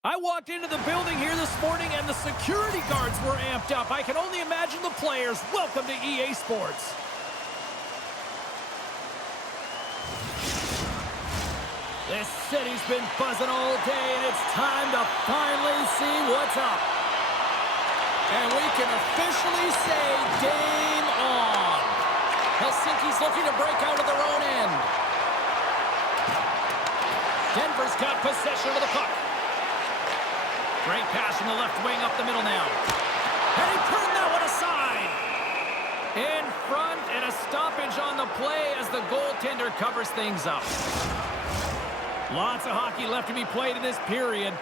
I walked into the building here this morning and the security guards were amped up. I can only imagine the players. Welcome to EA Sports. This city's been buzzing all day, and it's time to finally see what's up. And we can officially say game on. Helsinki's looking to break out of their own end. Denver's got possession of the puck. Great pass from the left wing up the middle now. And he turned that one aside. In front, and a stoppage on the play as the goaltender covers things up. Lots of hockey left to be played in this period.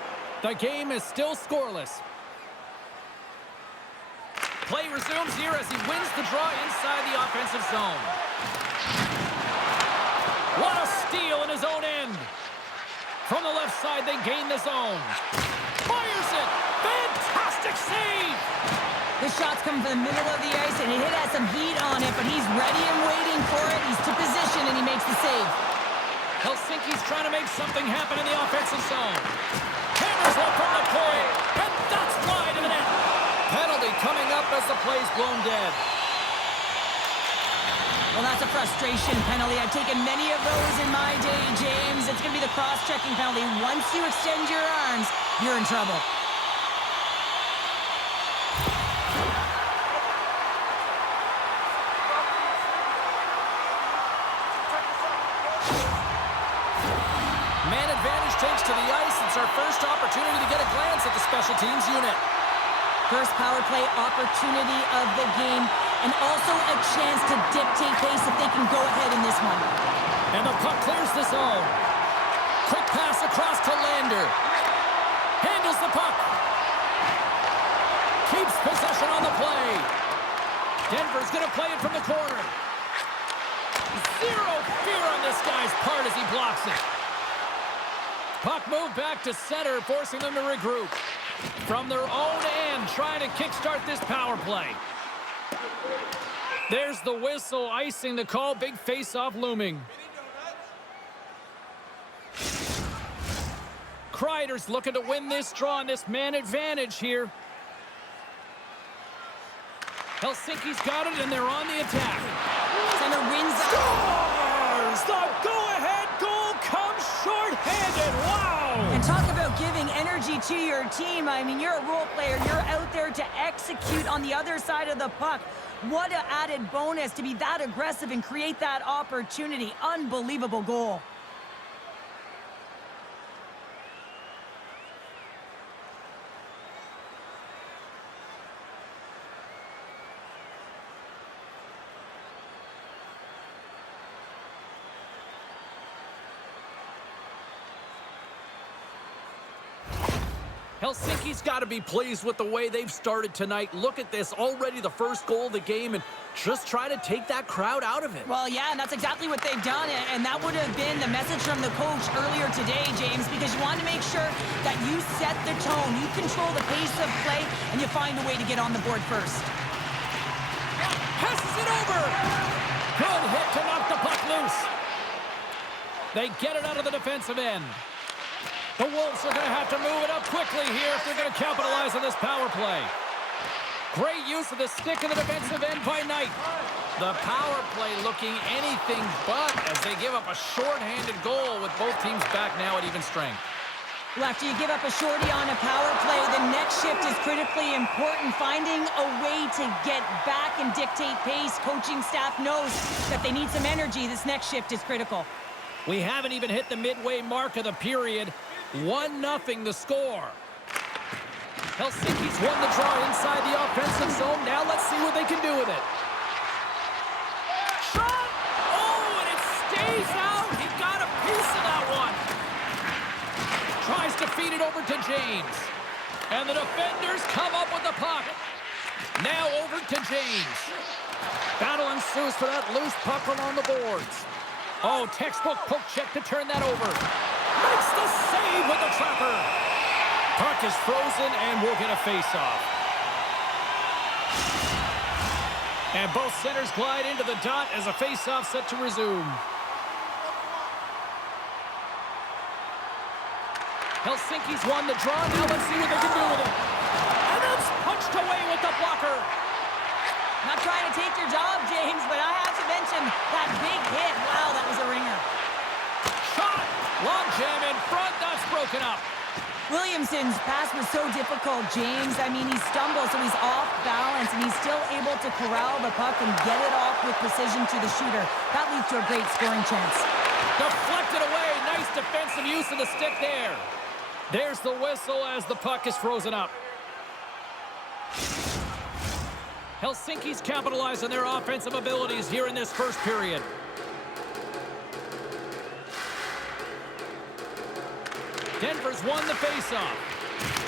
The game is still scoreless. Play resumes here as he wins the draw inside the offensive zone. What a steal in his own end. From the left side, they gain the zone. Fires it! Fantastic save! The shot's coming from the middle of the ice, and it has some heat on it, but he's ready and waiting for it. He's to position, and he makes the save. Helsinki's trying to make something happen in the offensive zone. Hammers one from the point, and that's wide of the net. Penalty coming up as the play's blown dead. Well, that's a frustration penalty. I've taken many of those in my day, James. It's going to be the cross-checking penalty. Once you extend your arms, you're in trouble. Man advantage takes to the ice. It's our first opportunity to get a glance at the special teams unit. First power play opportunity of the game, and also a chance to dictate pace if they can go ahead in this one. And the puck clears the zone. Quick pass across to Lander. Handles the puck. Keeps possession on the play. Denver's going to play it from the corner. Zero fear on this guy's part as he blocks it. Puck moved back to center, forcing them to regroup. From their own end, trying to kickstart this power play. There's the whistle, icing the call. Big face-off looming. Kreider's looking to win this draw on this man advantage here. Helsinki's got it, and they're on the attack. Center wins. Scores! The go-ahead goal comes short-handed. Wow! And talk about giving energy to your team. I mean, you're a role player. You're out there to execute on the other side of the puck. What an added bonus to be that aggressive and create that opportunity. Unbelievable goal. Helsinki's got to be pleased with the way they've started tonight. Look at this, already the first goal of the game, and just try to take that crowd out of it. Well, yeah, and that's exactly what they've done, and that would have been the message from the coach earlier today, James, because you want to make sure that you set the tone, you control the pace of play, and you find a way to get on the board first. Passes it over! Good hit to knock the puck loose. They get it out of the defensive end. The Wolves are going to have to move it up quickly here if they're going to capitalize on this power play. Great use of the stick in the defensive end by Knight. The power play looking anything but as they give up a short-handed goal with both teams back now at even strength. Well, after you give up a shorty on a power play, the next shift is critically important. Finding a way to get back and dictate pace. Coaching staff knows that they need some energy. This next shift is critical. We haven't even hit the midway mark of the period. 1-0 the score. Helsinki's won the draw inside the offensive zone. Now let's see what they can do with it. Shot! Oh, and it stays out. He got a piece of that one. Tries to feed it over to James. And the defenders come up with the puck. Now over to James. Battle ensues for that loose puck along the boards. Oh, textbook poke check to turn that over. Makes the save with the trapper. Puck is frozen, and we'll get a face-off. And both centers glide into the dot as a face-off set to resume. Helsinki's won the draw. Now let's see what they can do with it. And it's punched away with the blocker. Not trying to take your job, James, but I have to mention that big hit. Wow, that was a ringer. Shot! Long jam in front. That's broken up. Williamson's pass was so difficult, James. I mean, he stumbles, so he's off balance, and he's still able to corral the puck and get it off with precision to the shooter. That leads to a great scoring chance. Deflected away. Nice defensive use of the stick there. There's the whistle as the puck is frozen up. Helsinki's capitalized on their offensive abilities here in this first period. Denver's won the faceoff.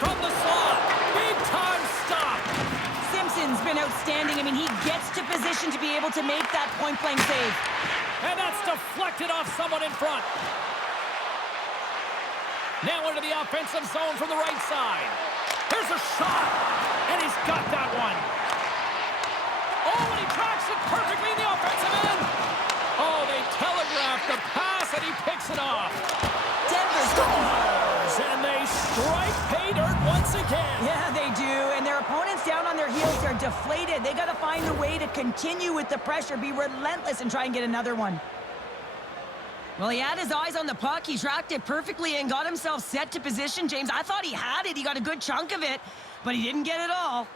From the slot. Big-time stop. Simpson's been outstanding. I mean, he gets to position to be able to make that point-blank save. And that's deflected off someone in front. Now into the offensive zone from the right side. Here's a shot. And he's got that one. Oh, and he tracks it perfectly in the offensive end. Oh, they telegraphed the pass, and he picks it off. Denver scores, and they strike pay dirt once again. Yeah, they do, and their opponents down on their heels. They're deflated. They got to find a way to continue with the pressure, be relentless, and try and get another one. Well, he had his eyes on the puck. He tracked it perfectly and got himself set to position, James. I thought he had it. He got a good chunk of it, but he didn't get it all.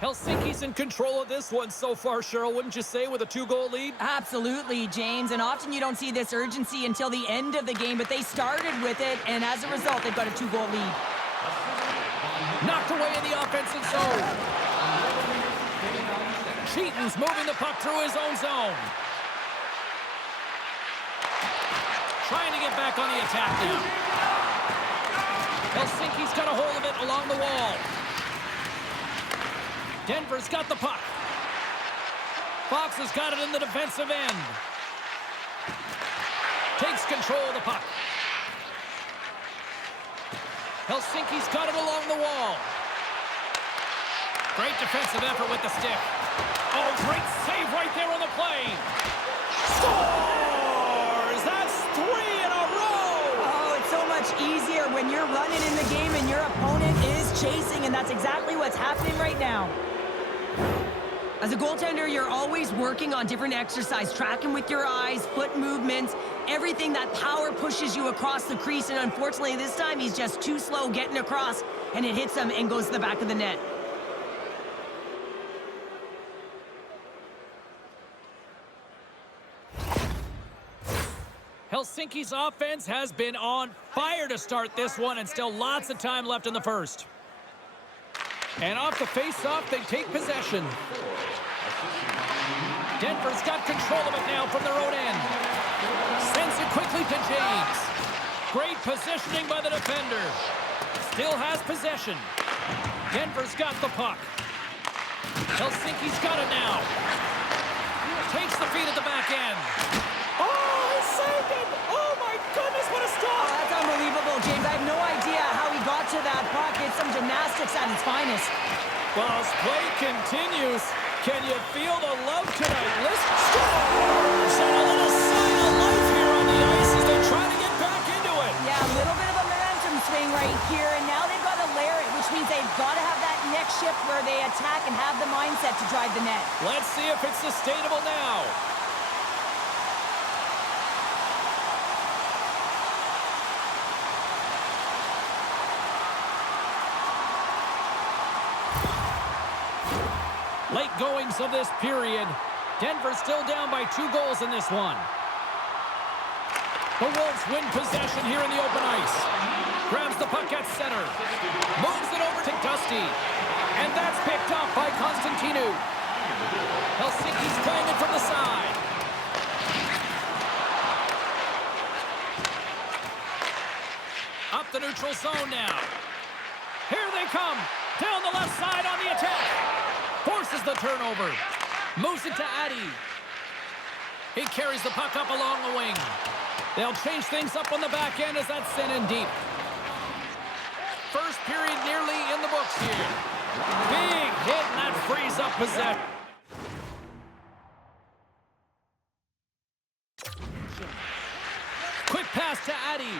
Helsinki's in control of this one so far, Cheryl, wouldn't you say, with a 2-goal lead? Absolutely, James, and often you don't see this urgency until the end of the game, but they started with it, and as a result, they've got a 2-goal lead. Knocked away in the offensive zone. Cheaton's moving the puck through his own zone. Trying to get back on the attack now. Helsinki's got a hold of it along the wall. Denver's got the puck. Fox has got it in the defensive end. Takes control of the puck. Helsinki's got it along the wall. Great defensive effort with the stick. Oh, great save right there on the play. Scores! That's 3 in a row! Oh, it's so much easier when you're running in the game and your opponent is chasing, and that's exactly what's happening right now. As a goaltender, you're always working on different exercise, tracking with your eyes, foot movements, everything. That power pushes you across the crease, and unfortunately this time he's just too slow getting across, and it hits him and goes to the back of the net. Helsinki's offense has been on fire to start this one, and still lots of time left in the first. And off the face-off, they take possession. Denver's got control of it now from their own end. Sends it quickly to James. Great positioning by the defender. Still has possession. Denver's got the puck. Helsinki's got it now. Takes the feed at the back end. Oh, he saved it! Oh, my goodness, what a stop! Oh, that's unbelievable, James. I have no idea how he got to that puck. It's some gymnastics at its finest. Well, as play continues, can you feel the love tonight? Listen, scores! And a little sign of life here on the ice as they try to get back into it. Yeah, a little bit of a momentum swing right here, and now they've got to layer it, which means they've got to have that next shift where they attack and have the mindset to drive the net. Let's see if it's sustainable now. Late goings of this period. Denver still down by 2 goals in this one. The Wolves win possession here in the open ice. Grabs the puck at center. Moves it over to Dusty. And that's picked up by Constantinu. Helsinki's playing it from the side. Up the neutral zone now. Here they come. Down the left side on the attack. Forces the turnover. Moves it to Addy. He carries the puck up along the wing. They'll change things up on the back end as that's sent in deep. First period nearly in the books here. Big hit, and that frees up possession. pass to Addy.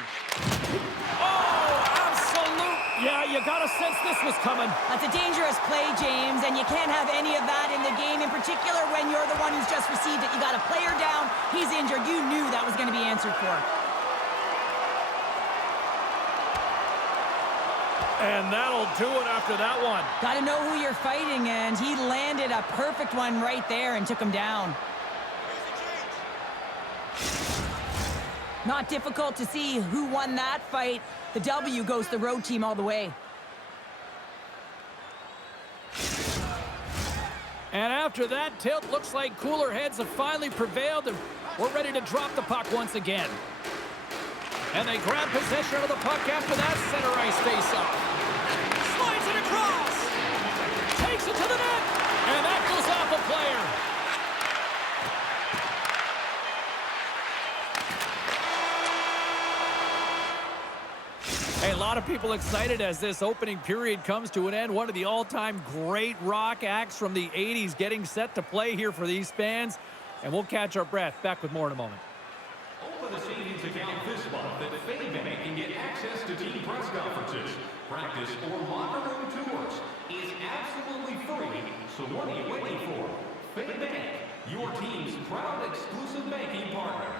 Oh, absolute. Yeah, you got to sense this was coming. That's a dangerous play, James, and you can't have any of that in the game, in particular when you're the one who's just received it. You got a player down, he's injured. You knew that was going to be answered for. And that'll do it after that one. Got to know who you're fighting, and he landed a perfect one right there and took him down. Not difficult to see who won that fight. The W goes to the road team all the way. And after that tilt, looks like cooler heads have finally prevailed, and we're ready to drop the puck once again. And they grab possession of the puck after that center ice face-off. Slides it across. Takes it to the net. And that goes off a player. Hey, a lot of people excited as this opening period comes to an end. One of the all-time great rock acts from the 80s getting set to play here for these fans. And we'll catch our breath. Back with more in a moment. Open a savings account this month at Gameday and get access to team press conferences, practice, or locker room tours. Is absolutely free, so what are you waiting for? Gameday, your team's proud exclusive banking partner.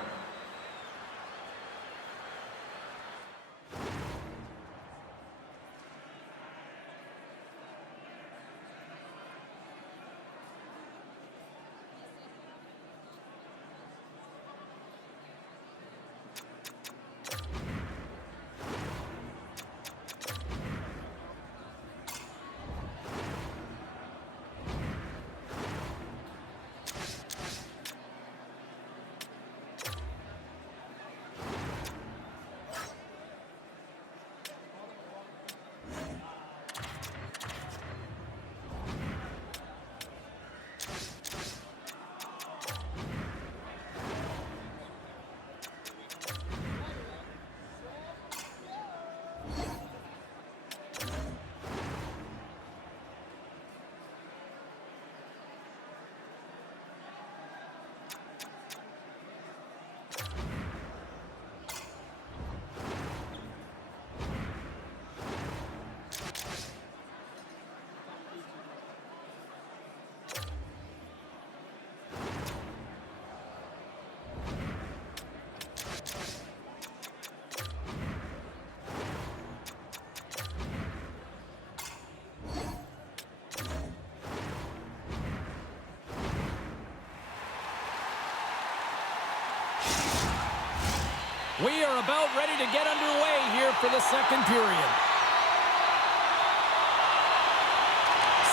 We are about ready to get underway here for the second period.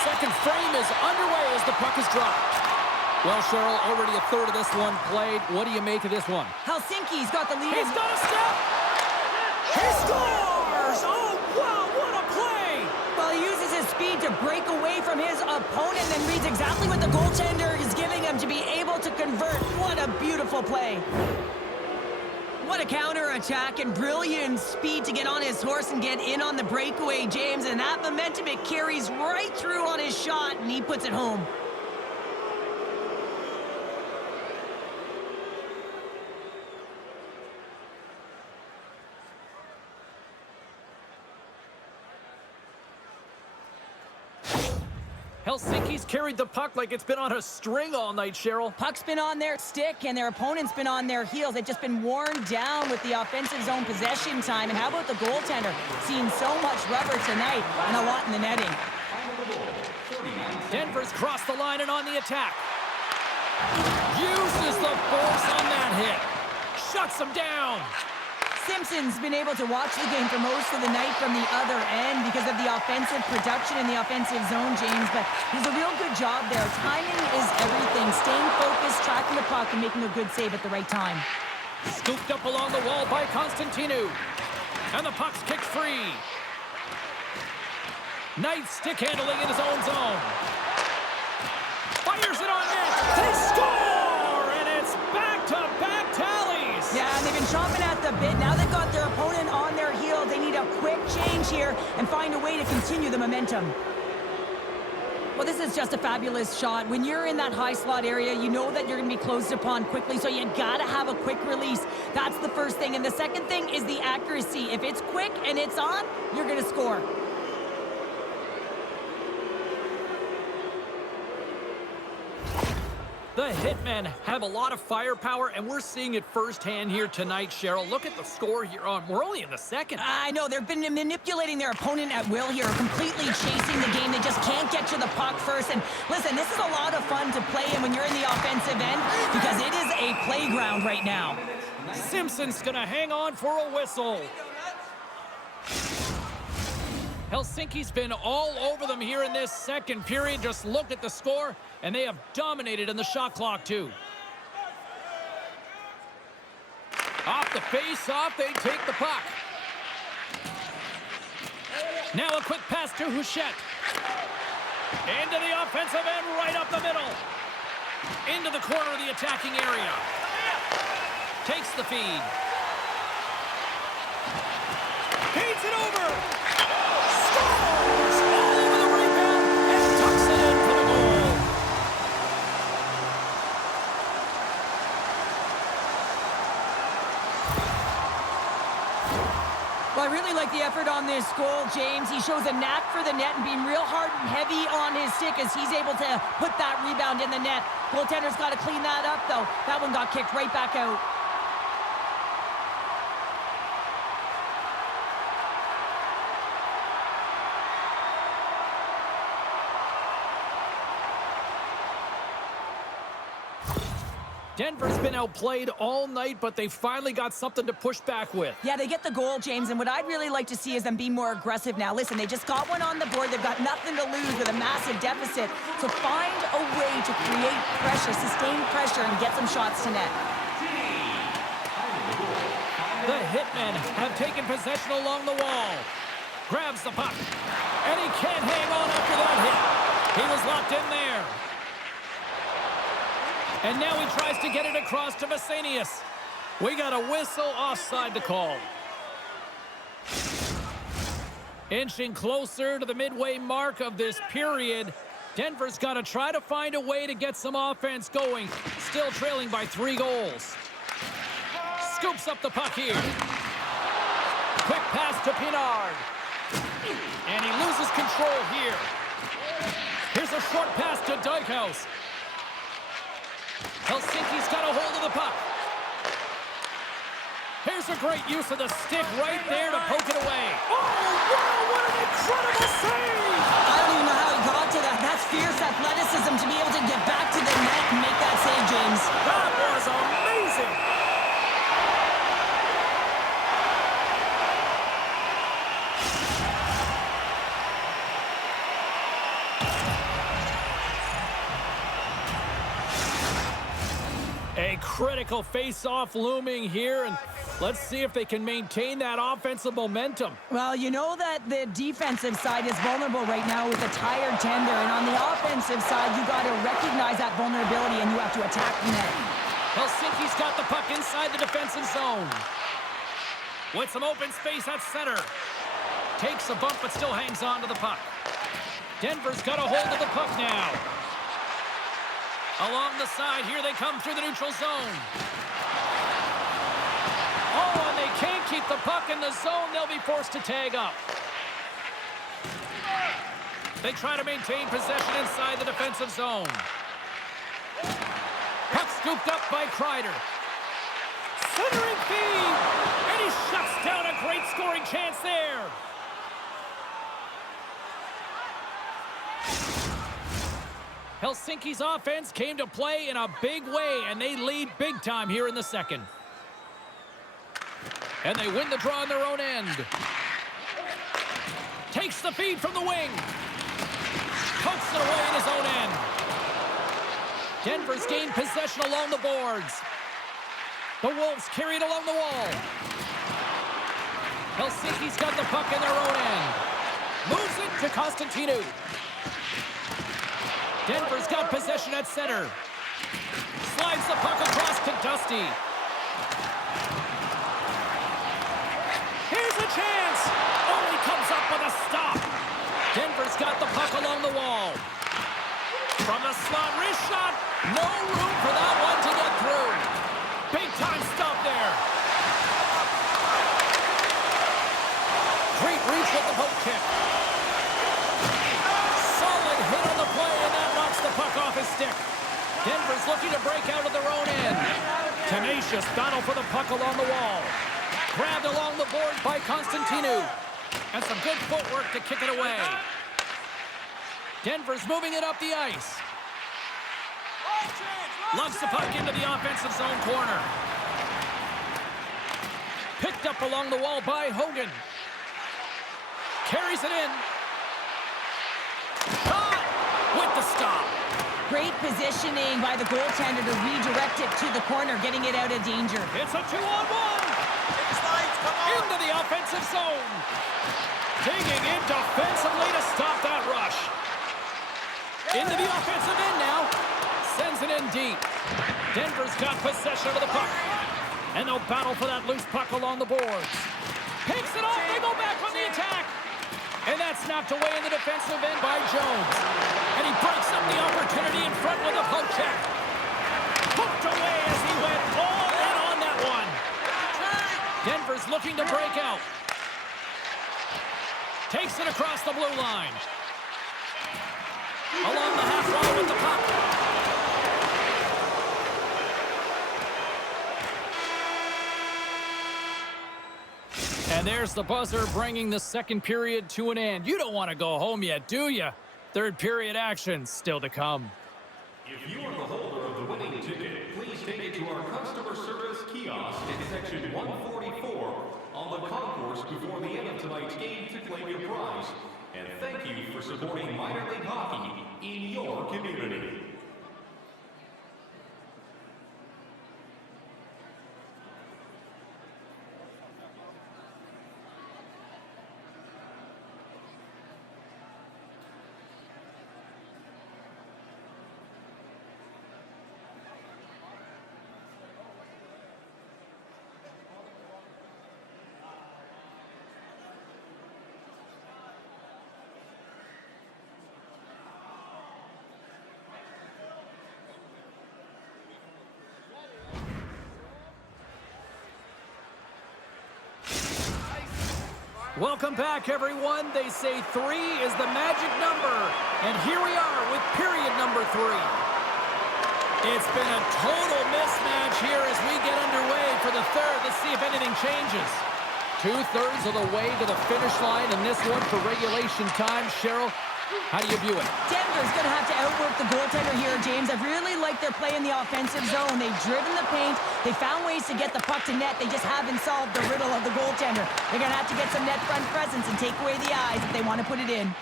Second frame is underway as the puck is dropped. Well, Cheryl, already a third of this one played. What do you make of this one? Helsinki's got the lead. He's got a step! He scores! Oh, wow, what a play! Well, he uses his speed to break away from his opponent and reads exactly what the goaltender is giving him to be able to convert. What a beautiful play. What a counter-attack and brilliant speed to get on his horse and get in on the breakaway, James. And that momentum, it carries right through on his shot, and he puts it home. Helsinki's carried the puck like it's been on a string all night, Cheryl. Puck's been on their stick, and their opponent's been on their heels. They've just been worn down with the offensive zone possession time. And how about the goaltender? Seen so much rubber tonight and a lot in the netting. Denver's crossed the line and on the attack. Uses the force on that hit. Shuts him down. Simpson's been able to watch the game for most of the night from the other end because of the offensive production in the offensive zone, James, but he's a real good job there. Timing is everything. Staying focused, tracking the puck, and making a good save at the right time. Scooped up along the wall by Constantinu. And the puck's kicked free. Nice stick handling in his own zone. Fires it on net. They score! And it's back-to-back tallies. Yeah, and they've been chomping at the bit. Now they've got their opponent on their heels. They need a quick change here and find a way to continue the momentum. Well, this is just a fabulous shot. When you're in that high slot area, you know that you're going to be closed upon quickly, so you got to have a quick release. That's the first thing. And the second thing is the accuracy. If it's quick and it's on, you're going to score. The Hitmen have a lot of firepower, and we're seeing it firsthand here tonight, Cheryl. Look at the score here. We're only in the second. I know. They've been manipulating their opponent at will here, completely chasing the game. They just can't get to the puck first. And listen, this is a lot of fun to play in when you're in the offensive end because it is a playground right now. Simpson's going to hang on for a whistle. Helsinki's been all over them here in this second period. Just look at the score, and they have dominated in the shot clock, too. Off the face-off, they take the puck. Now a quick pass to Houchette. Into the offensive end, right up the middle. Into the corner of the attacking area. Takes the feed. Feeds it over. Scores! All over the rebound and tucks it in for the goal. Well, I really like the effort on this goal, James. He shows a knack for the net and being real hard and heavy on his stick as he's able to put that rebound in the net. Goaltender's got to clean that up, though. That one got kicked right back out. Denver's been outplayed all night, but they finally got something to push back with. Yeah, they get the goal, James, and what I'd really like to see is them be more aggressive now. Listen, they just got one on the board. They've got nothing to lose with a massive deficit. So find a way to create pressure, sustain pressure, and get some shots to net. The Hitmen have taken possession along the wall. Grabs the puck, and he can't hang on after that hit. He was locked in there. And now he tries to get it across to Vesanius. We got a whistle offside to call. Inching closer to the midway mark of this period. Denver's got to try to find a way to get some offense going. Still trailing by 3 goals. Scoops up the puck here. Quick pass to Pinard. And he loses control here. Here's a short pass to Dykhouse. Helsinki's got a hold of the puck. Here's a great use of the stick right there to poke it away. Oh, wow, what an incredible save! I don't even know how he got to that. That's fierce athleticism to be able to get back to the net and make that save, James. That was amazing! A critical face-off looming here, and let's see if they can maintain that offensive momentum. Well, you know that the defensive side is vulnerable right now with a tired tender, and on the offensive side, you got to recognize that vulnerability and you have to attack the net. Helsinki's got the puck inside the defensive zone. With some open space at center. Takes a bump, but still hangs on to the puck. Denver's got a hold of the puck now. Along the side, here they come through the neutral zone. Oh, and they can't keep the puck in the zone. They'll be forced to tag up. They try to maintain possession inside the defensive zone. Puck scooped up by Kreider. Centering feed, and he shuts down a great scoring chance there. Helsinki's offense came to play in a big way, and they lead big time here in the second. And they win the draw on their own end. Takes the feed from the wing. Pokes it away in his own end. Denver's gained possession along the boards. The Wolves carry it along the wall. Helsinki's got the puck in their own end. Moves it to Constantinu. Denver's got possession at center. Slides the puck across to Dusty. Here's a chance. Only comes up with a stop. Denver's got the puck along the wall. From the slot, wrist shot. No room for that one to get through. Big time stop there. Great reach with the poke kick. Solid hit on the play, and that knocks the puck off his stick. Denver's looking to break out of their own end. Tenacious battle for the puck along the wall. Grabbed along the board by Constantinu. And some good footwork to kick it away. Denver's moving it up the ice. Lugs the puck into the offensive zone corner. Picked up along the wall by Hogan. Carries it in. Shot with the stop. Great positioning by the goaltender to redirect it to the corner, getting it out of danger. It's a 2-on-1. Into the offensive zone. Digging in defensively to stop that rush. Into the offensive end now. Sends it in deep. Denver's got possession of the puck. And they'll battle for that loose puck along the boards. Picks it off. They go back on the attack. And that's knocked away in the defensive end by Jones. And he breaks up the opportunity in front with a poke check. Hooked away as he went all in on that one. Denver's looking to break out. Takes it across the blue line. Along the half line with the puck. And there's the buzzer bringing the second period to an end. You don't want to go home yet, do you? Third period action still to come. If you are the holder of the winning ticket, please take it to our customer service kiosk in section 144 on the concourse before the end of tonight's game to claim your prize. And thank you for supporting minor league hockey in your community. Welcome back, everyone. They say 3 is the magic number. And here we are with period number 3. It's been a total mismatch here as we get underway for the third. Let's see if anything changes. 2/3 of the way to the finish line in this one for regulation time. Cheryl, how do you view it? Denver's going to have to outwork the goaltender here, James. I really like their play in the offensive zone. They've driven the paint. They found ways to get the puck to net. They just haven't solved the riddle of the goaltender. They're going to have to get some net front presence and take away the eyes if they want to put it in.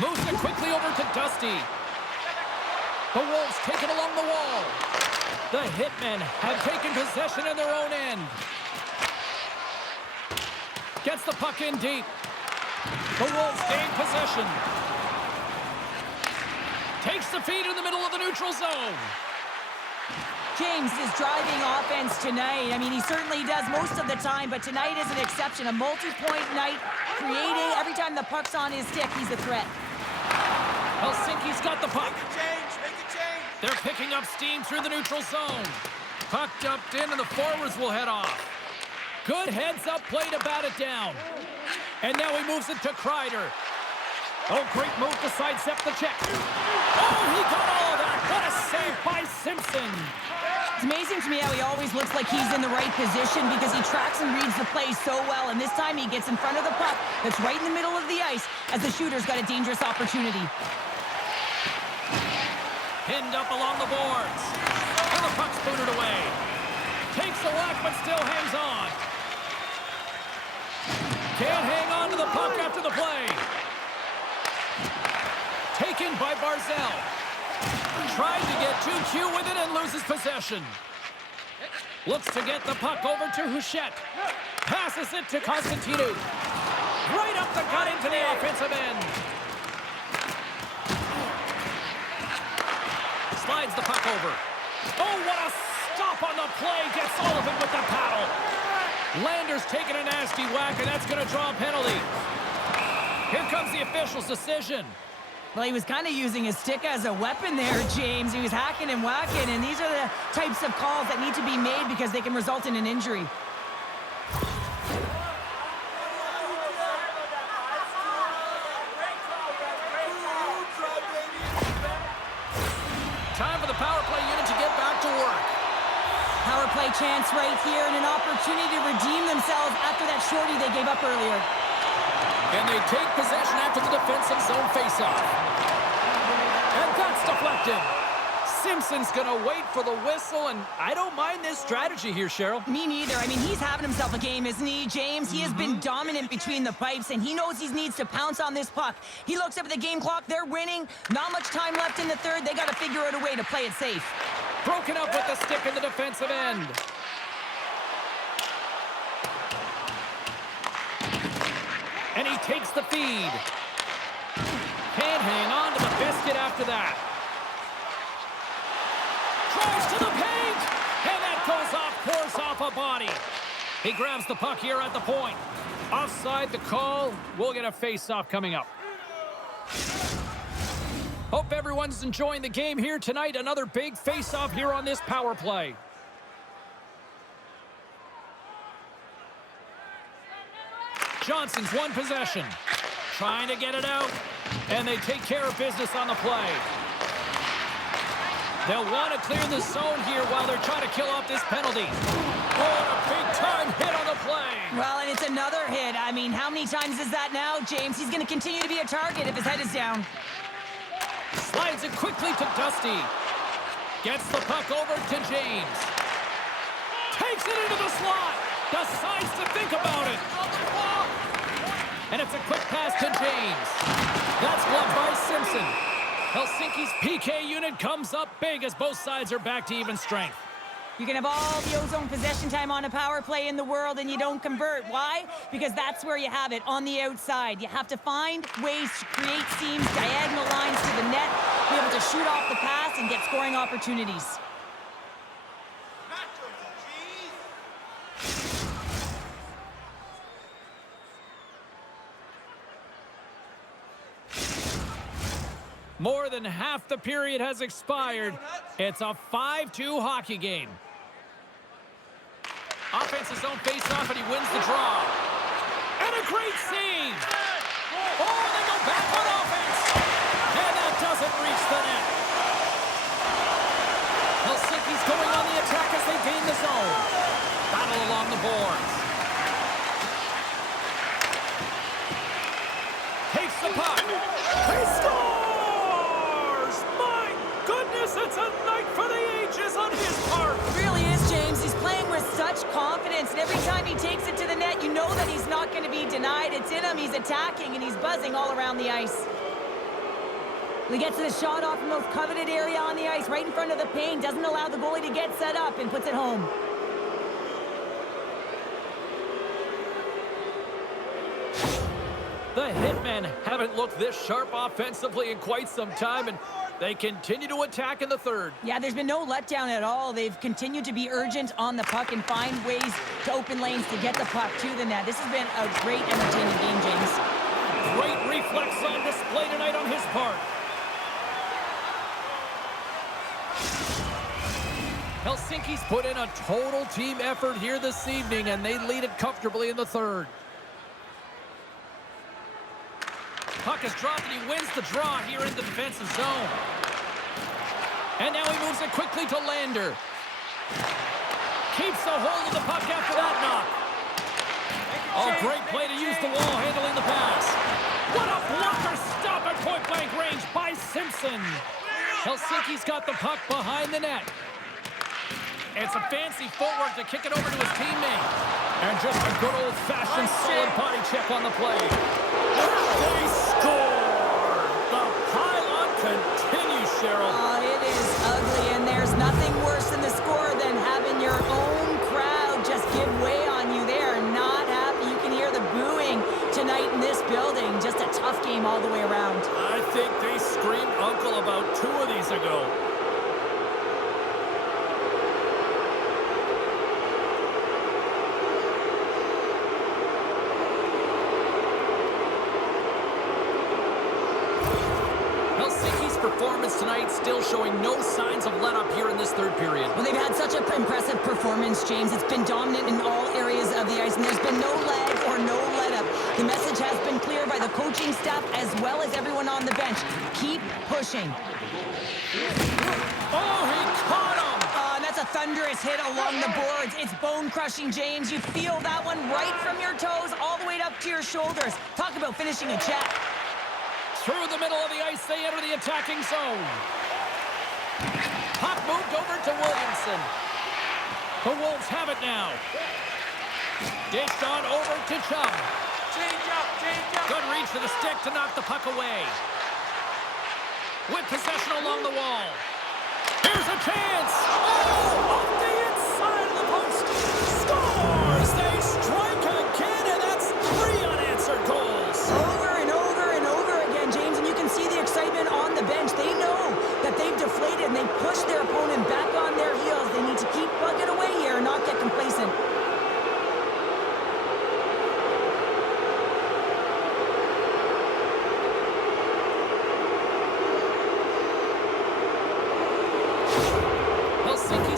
Moves it quickly over to Dusty. The Wolves take it along the wall. The Hitmen have taken possession in their own end. Gets the puck in deep. The Wolves gain possession. Takes the feed in the middle of the neutral zone. James is driving offense tonight. I mean, he certainly does most of the time, but tonight is an exception. A multi-point night, creating. Every time the puck's on his stick, he's a threat. Helsinki's got the puck. Make a change. They're picking up steam through the neutral zone. Puck dumped in, and the forwards will head off. Good heads-up play to bat it down. And now he moves it to Kreider. Oh, great move to sidestep the check. Oh, he got all of that. What a save by Simpson. It's amazing to me how he always looks like he's in the right position because he tracks and reads the play so well. And this time he gets in front of the puck that's right in the middle of the ice as the shooter's got a dangerous opportunity. Pinned up along the boards. And the puck's booted away. Takes the whack, but still hangs on. Can't hang on to the puck after the play. Taken by Barzell. Tried to get too cute with it and loses possession. Looks to get the puck over to Houchette. Passes it to Constantinu. Right up the gut into the offensive end. Slides the puck over. Oh, what a stop on the play. Gets Sullivan with the paddle. Lander's taking a nasty whack, and that's going to draw a penalty. Here comes the official's decision. Well, he was kind of using his stick as a weapon there, James. He was hacking and whacking, and these are the types of calls that need to be made because they can result in an injury. Time for the power play unit to get back to work. Power play chance right here and an opportunity to redeem themselves after that shorty they gave up earlier. And they take possession after the defensive zone faceoff. And that's deflected. Simpson's going to wait for the whistle, and I don't mind this strategy here, Cheryl. Me neither. I mean, he's having himself a game, isn't he, James? He has been dominant between the pipes, and he knows he needs to pounce on this puck. He looks up at the game clock. They're winning. Not much time left in the third. They got to figure out a way to play it safe. Broken up with the stick in the defensive end. And he takes the feed. Can't hang on to the biscuit after that. Tries to the paint. And that goes off course off a body. He grabs the puck here at the point. Offside the call. We'll get a face-off coming up. Hope everyone's enjoying the game here tonight. Another big face-off here on this power play. Johnson's one possession. Trying to get it out. And they take care of business on the play. They'll want to clear the zone here while they're trying to kill off this penalty. Oh, a big-time hit on the play. Well, and it's another hit. I mean, how many times is that now, James? He's going to continue to be a target if his head is down. Slides it quickly to Dusty. Gets the puck over to James. Takes it into the slot. Decides to think about it. And it's a quick pass to James. That's blocked by Simpson. Helsinki's PK unit comes up big as both sides are back to even strength. You can have all the ozone possession time on a power play in the world and you don't convert. Why? Because that's where you have it, on the outside. You have to find ways to create seams, diagonal lines to the net, be able to shoot off the pass and get scoring opportunities. More than half the period has expired. It's a 5-2 hockey game. Offense his own face-off, and he wins the draw. And a great save! Oh, they go back on offense! And that doesn't reach the net. Helsinki's going on the attack as they gain the zone. Battle along the boards. Takes the puck. He scores! It's a night for the ages on his part. It really is, James. He's playing with such confidence, and every time he takes it to the net, you know that he's not going to be denied. It's in him. He's attacking, and he's buzzing all around the ice. He gets the shot off the most coveted area on the ice, right in front of the paint, doesn't allow the goalie to get set up, and puts it home. The Hitmen haven't looked this sharp offensively in quite some time, and they continue to attack in the third. Yeah, there's been no letdown at all. They've continued to be urgent on the puck and find ways to open lanes to get the puck to the net. This has been a great, entertaining game, James. Great reflex on display tonight on his part. Helsinki's put in a total team effort here this evening, and they lead it comfortably in the third. Puck is dropped, and he wins the draw here in the defensive zone. And now he moves it quickly to Lander. Keeps a hold of the puck after that knock. Oh, great play to use the wall, handling the pass. What a blocker stop at point-blank range by Simpson. Helsinki's got the puck behind the net. It's a fancy footwork to kick it over to his teammate. And just a good old-fashioned solid body check on the play. They score! The pile-on continues, Cheryl. Oh, it is ugly, and there's nothing worse than the score than having your own crowd just give way on you. They are not happy. You can hear the booing tonight in this building. Just a tough game all the way around. I think they screamed uncle about 2 of these ago. performance tonight, still showing no signs of let-up here in this third period. Well, they've had such an impressive performance, James. It's been dominant in all areas of the ice, and there's been no lag or no let-up. The message has been clear by the coaching staff as well as everyone on the bench. Keep pushing. Oh, he caught him! That's a thunderous hit along the boards. It's bone-crushing, James. You feel that one right from your toes all the way up to your shoulders. Talk about finishing a check. Through the middle of the ice, they enter the attacking zone. Puck moved over to Williamson. The Wolves have it now. Dished on over to Chubb. Change up. Good reach to the stick to knock the puck away. With possession along the wall. Here's a chance! Oh, off the inside of the post! Scores! They strike again, and that's 3 unanswered goals. Over and over and over again, James, and you can see the excitement on the bench. They know that they've deflated, and they push their opponent back on their heels. They need to keep plugging away here and not get complacent.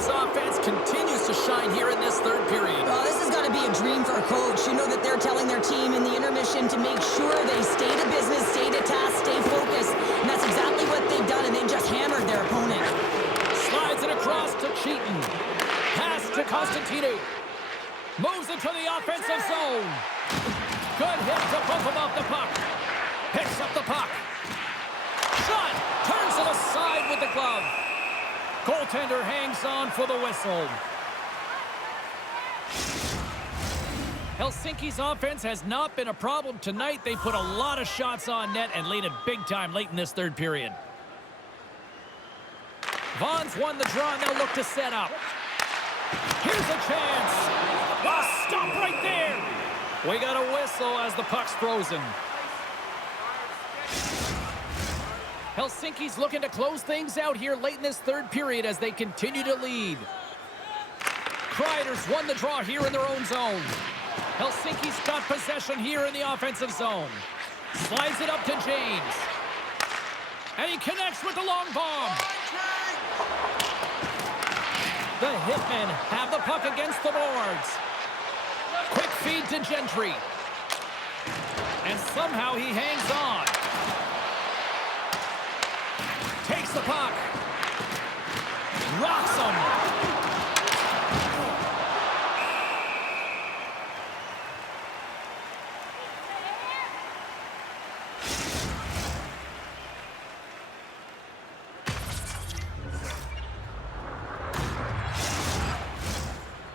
Offense continues to shine here in this third period. Well, this has got to be a dream for a coach. You know that they're telling their team in the intermission to make sure they stay to business, stay to task, stay focused. And that's exactly what they've done, and they've just hammered their opponent. Slides it across to Cheaton. Pass to Constantino. Moves into the offensive zone. Good hit to bump him off the puck. Picks up the puck. Shot. Turns it aside with the glove. Goaltender hangs on for the whistle. Helsinki's offense has not been a problem tonight. They put a lot of shots on net and laid it big time late in this third period. Vaughn's won the draw and they'll look to set up. Here's a chance. Oh, stop right there. We got a whistle as the puck's frozen. Helsinki's looking to close things out here late in this third period as they continue to lead. Kreider's won the draw here in their own zone. Helsinki's got possession here in the offensive zone. Slides it up to James. And he connects with the long bomb. The Hitmen have the puck against the boards. Quick feed to Gentry. And somehow he hangs on. Takes the puck. Rocks him.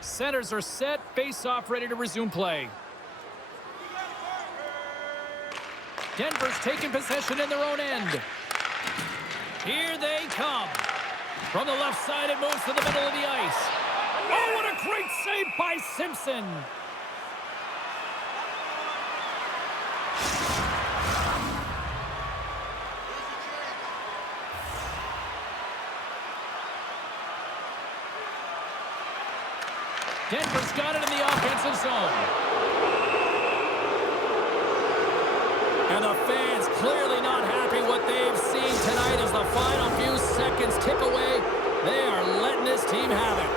Centers are set. Face-off ready to resume play. Denver's taking possession in their own end. Here they come. From the left side, it moves to the middle of the ice. Oh, what a great save by Simpson. Denver's got it in the offensive zone. And the fans clearly not happy what they've seen tonight as the final few seconds tick away. They are letting this team have it.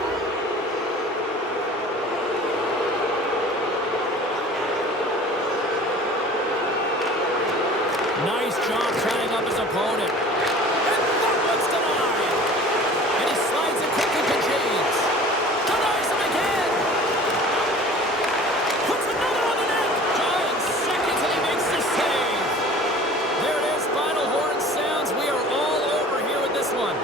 Nice job tying up his opponent. And that one's denied. And he slides it quickly to James. Denies him again. Puts another on the net. Giant seconds and he makes the save. There it is. Final horn sounds. We are all over here with this one.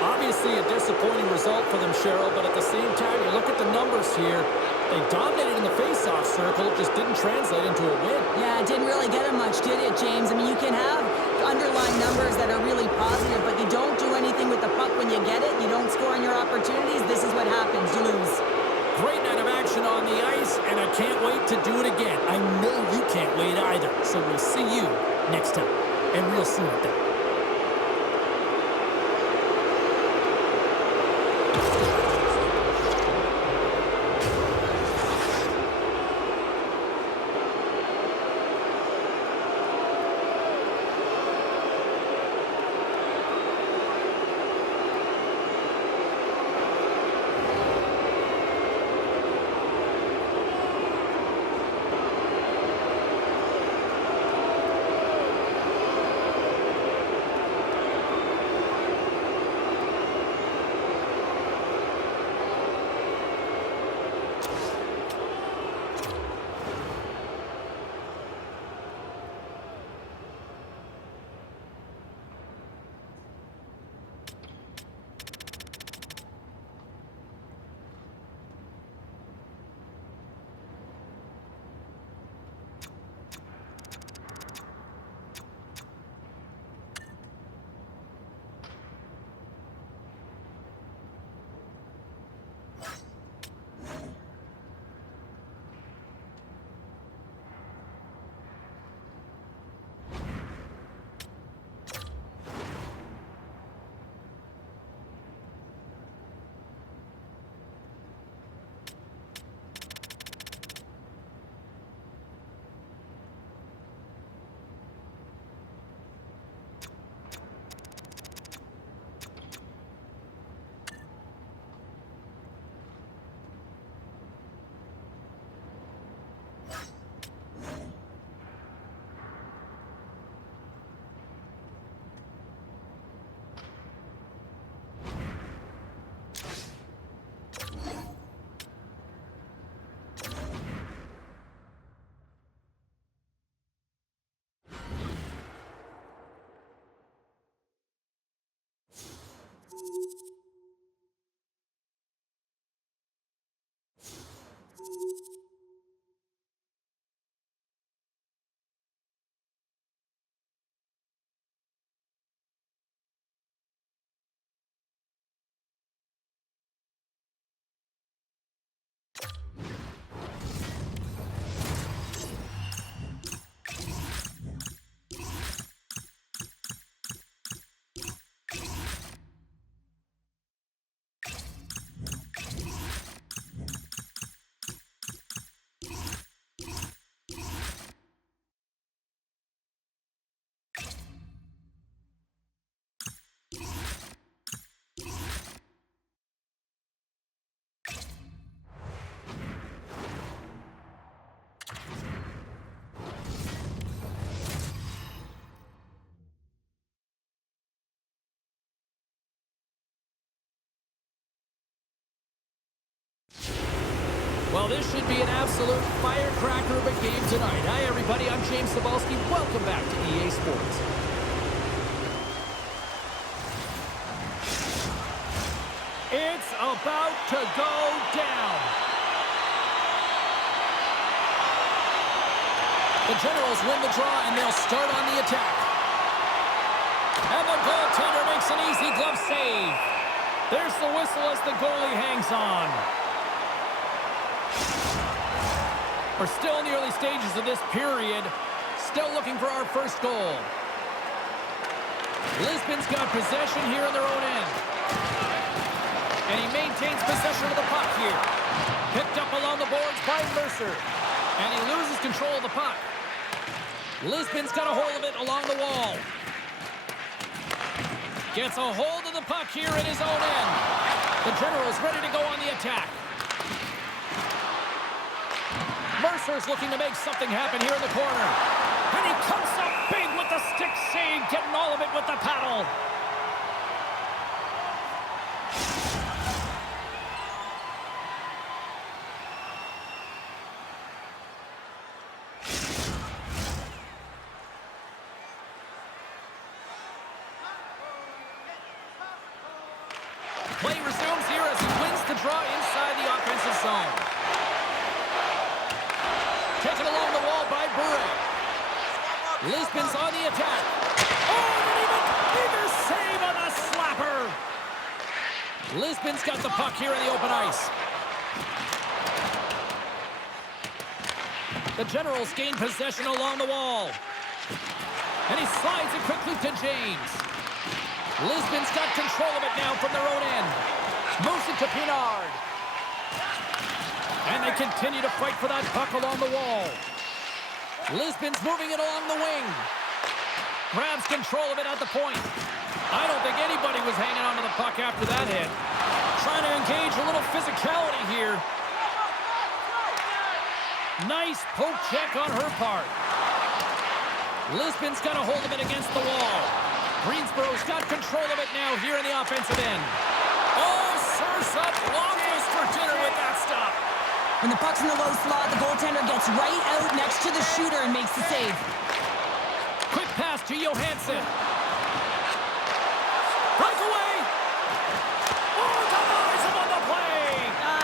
Obviously a disappointing result for them, Cheryl, but at the same time, you look at the numbers here. They dominated in the face-off circle, just didn't translate into a win. Yeah, it didn't really get him much, did it, James? I mean, you can have underlying numbers that are really positive, but you don't do anything with the puck when you get it. You don't score on your opportunities. This is what happens. You lose. Great night of action on the ice, and I can't wait to do it again. I know you can't wait either, so we'll see you next time, and real soon at that. this should be an absolute firecracker of a game tonight. Hi, everybody. I'm James Cebulski. Welcome back to EA Sports. It's about to go down. The Generals win the draw, and they'll start on the attack. And the goaltender makes an easy glove save. There's the whistle as the goalie hangs on. We're still in the early stages of this period. Still looking for our first goal. Lisbon's got possession here in their own end. And he maintains possession of the puck here. Picked up along the boards by Mercer. And he loses control of the puck. Lisbon's got a hold of it along the wall. Gets a hold of the puck here in his own end. The Generals ready to go on the attack. Mercer's looking to make something happen here in the corner. And he comes up big with the stick save, getting all of it with the paddle. Play resumes here as he wins the draw inside the offensive zone. Taken along the wall by Bure. Lisbon's on the attack. Oh, and even bigger save on a slapper. Lisbon's got the puck here in the open ice. The Generals gain possession along the wall. And he slides it quickly to James. Lisbon's got control of it now from their own end. Moves it to Pinard. And they continue to fight for that puck along the wall. Lisbon's moving it along the wing. Grabs control of it at the point. I don't think anybody was hanging on to the puck after that hit. Trying to engage a little physicality here. Nice poke check on her part. Lisbon's got a hold of it against the wall. Greensboro's got control of it now here in the offensive end. Oh, serves up waffles for dinner with that stop. When the puck's in the low slot, the goaltender gets right out next to the shooter and makes the save. Quick pass to Johansson. Breakaway. Oh, denies him on the play.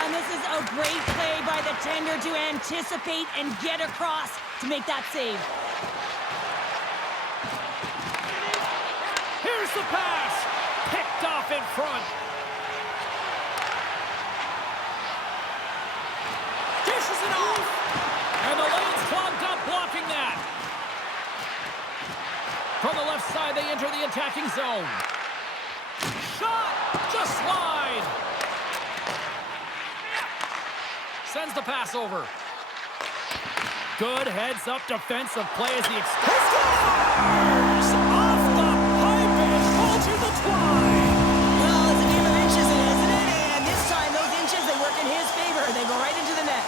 And this is a great play by the tender to anticipate and get across to make that save. Here's the pass. Picked off in front. Dishes it off. And the lane's clogged up blocking that. From the left side, they enter the attacking zone. Shot. Just wide. Sends the pass over. Good heads-up defensive play as he scores! Off the pipe and holds to the twine. Well, it's a game of inches, isn't it? And this time, those inches, they work in his favor. They go right into the net.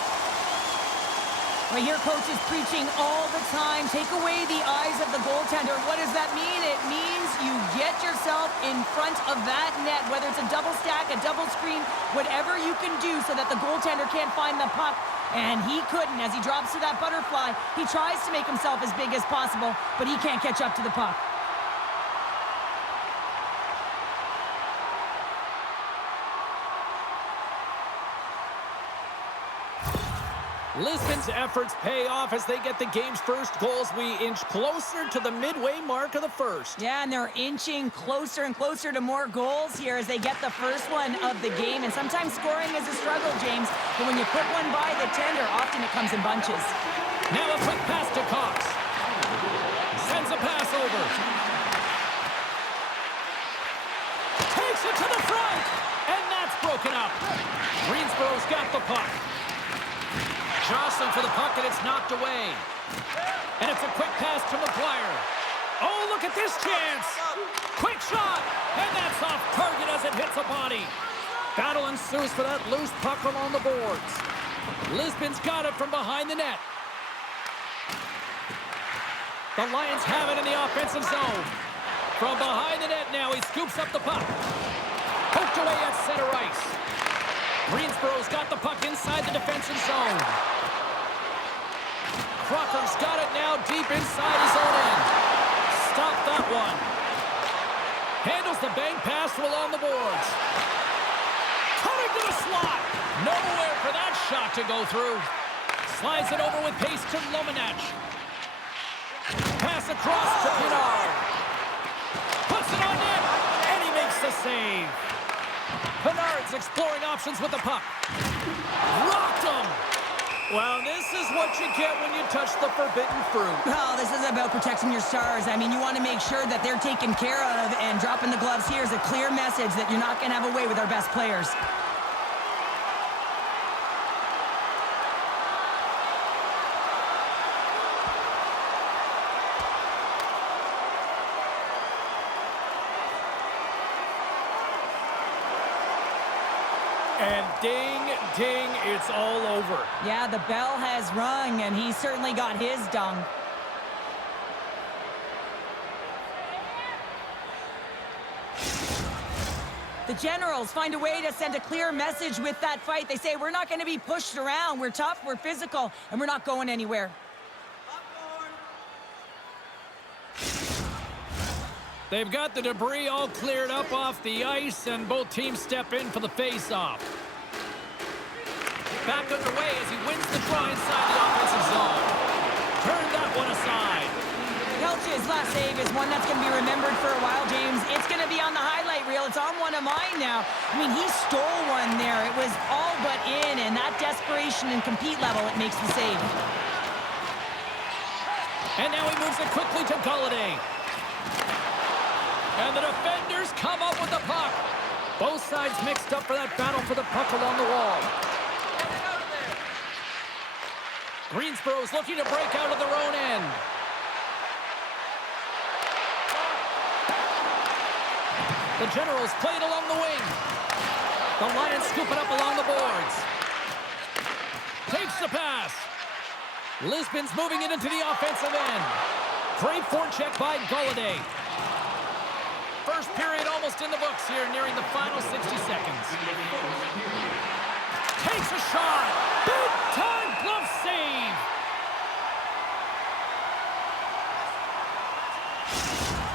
Well, your coach is preaching all the time. Take away the eyes of the goaltender. What does that mean? It means you get yourself in front of that net, whether it's a double stack, a double screen, whatever you can do so that the goaltender can't find the puck. And he couldn't. As he drops to that butterfly, he tries to make himself as big as possible, but he can't catch up to the puck. Lisbon's efforts pay off as they get the game's first goals. We inch closer to the midway mark of the first. Yeah, and they're inching closer and closer to more goals here as they get the first one of the game. And sometimes scoring is a struggle, James. But when you put one by the tender, often it comes in bunches. Now a quick pass to Cox. Sends a pass over. Takes it to the front. And that's broken up. Greensboro's got the puck. Jostling for the puck, and it's knocked away. And it's a quick pass to McGuire. Oh, look at this chance. Quick shot, and that's off target as it hits a body. Battle ensues for that loose puck along the boards. Lisbon's got it from behind the net. The Lions have it in the offensive zone. From behind the net now, he scoops up the puck. Poked away at center ice. Greensboro's got the puck inside the defensive zone. Crocker's got it now deep inside his own end. Stop that one. Handles the bank pass from along the boards. Coming to the slot. Nowhere for that shot to go through. Slides it over with pace to Lomanach. Pass across to Pinard. Puts it on net, and he makes the save. Pinard's exploring options with the puck. Rocked him. Well, this is what you get when you touch the forbidden fruit. Oh, this is about protecting your stars. I mean, you want to make sure that they're taken care of, and dropping the gloves here is a clear message that you're not going to have a way with our best players. And ding, ding, it's all over. Yeah, the bell has rung, and he certainly got his done. The Generals find a way to send a clear message with that fight. They say, we're not going to be pushed around. We're tough, we're physical, and we're not going anywhere. They've got the debris all cleared up off the ice, and both teams step in for the face-off. Back underway as he wins the draw inside the offensive zone. Turn that one aside. Kelch's last save is one that's going to be remembered for a while, James. It's going to be on the highlight reel. It's on one of mine now. I mean, he stole one there. It was all but in, and that desperation and compete level, it makes the save. And now he moves it quickly to Gameday. And the defenders come up with the puck. Both sides mixed up for that battle for the puck along the wall. Greensboro's looking to break out of their own end. The Generals play it along the wing. The Lions scoop it up along the boards. Takes the pass. Lisbon's moving it into the offensive end. Great forecheck by Gameday. First period almost in the books here, nearing the final 60 seconds. Takes a shot. Big time glove save.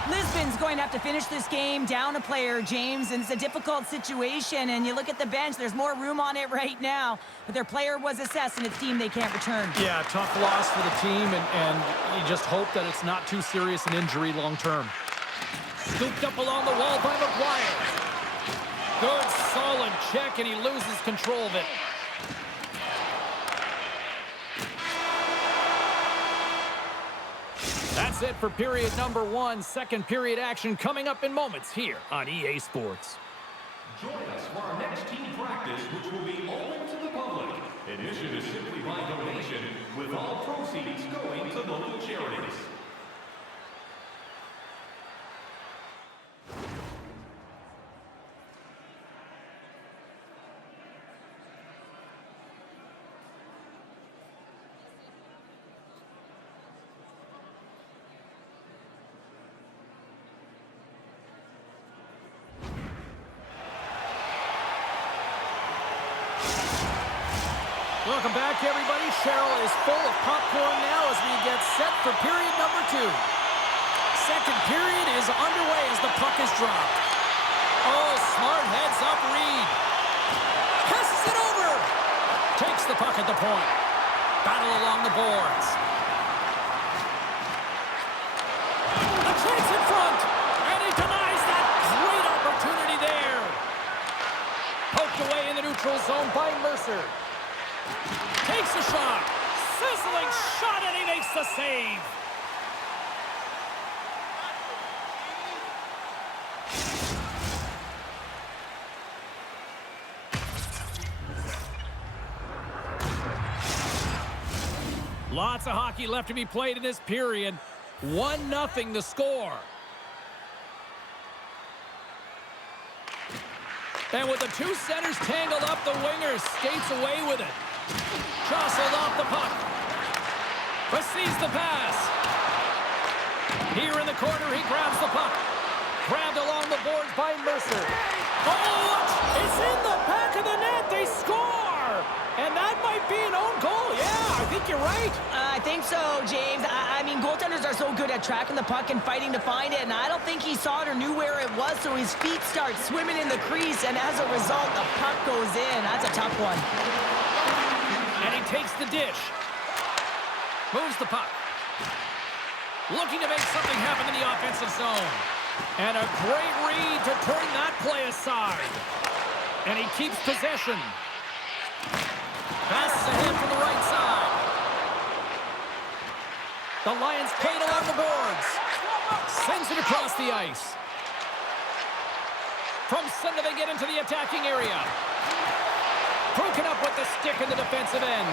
Lisbon's going to have to finish this game down a player, James, and it's a difficult situation. And you look at the bench, there's more room on it right now. But their player was assessed, and it's team they can't return. Yeah, tough loss for the team, and you just hope that it's not too serious an injury long term. Scooped up along the wall by McGuire. Good, solid check, and he loses control of it. That's it for period number 1. Second period action coming up in moments here on EA Sports. Join us for our next team practice, which will be open to the public. Admission is simply by donation, with all proceeds going to local charities. Welcome back, everybody. Cheryl is full of popcorn now as we get set for period number 2. Second period is underway as the puck is dropped. Oh, smart heads up Reed. Passes it over. Takes the puck at the point. Battle along the boards. A chance in front. And he denies that great opportunity there. Poked away in the neutral zone by Mercer. Takes a shot. Sizzling shot, and he makes the save. Lots of hockey left to be played in this period. 1-0 the score. And with the two centers tangled up, the winger skates away with it. Jostled off the puck. Receives the pass. Here in the corner, he grabs the puck. Grabbed along the boards by Mercer. Oh, it's in the back of the net. They score! And that might be an own goal. Yeah, I think you're right. I think so, James. I mean, goaltenders are so good at tracking the puck and fighting to find it, and I don't think he saw it or knew where it was, so his feet start swimming in the crease, and as a result, the puck goes in. That's a tough one. And he takes the dish. Moves the puck. Looking to make something happen in the offensive zone. And a great read to turn that play aside. And he keeps possession. Passes ahead from the right side. The Lions play it along the boards. Sends it across the ice. From center they get into the attacking area. Broken up with the stick in the defensive end.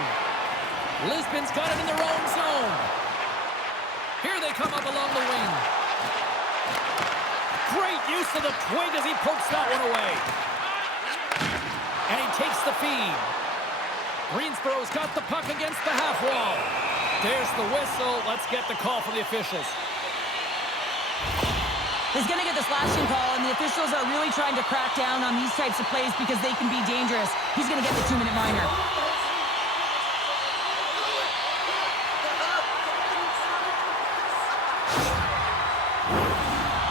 Lisbon's got it in their own zone. Here they come up along the wing. Great use of the twig as he pokes that one away. And he takes the feed. Greensboro's got the puck against the half wall. There's the whistle. Let's get the call from the officials. He's going to get the slashing call, and the officials are really trying to crack down on these types of plays because they can be dangerous. He's going to get the 2-minute minor.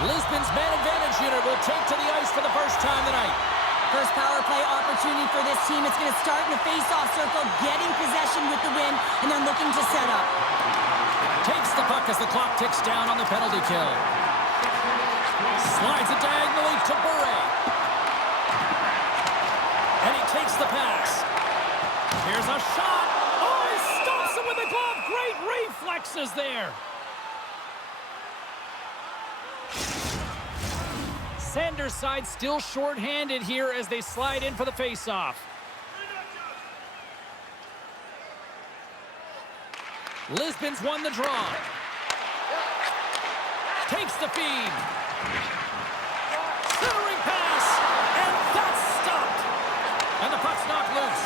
Lisbon's man advantage unit will take to the ice for the first time tonight. First power play opportunity for this team. It's going to start in the face-off circle, getting possession with the win, and then looking to set up. Takes the puck as the clock ticks down on the penalty kill. Slides it diagonally to Bure. And he takes the pass. Here's a shot. Oh, he stops it with the glove. Great reflexes there. Sanders' side still short-handed here as they slide in for the face-off. Lisbon's won the draw. Takes the feed. Centering pass. And that's stopped. And the puck's knocked loose.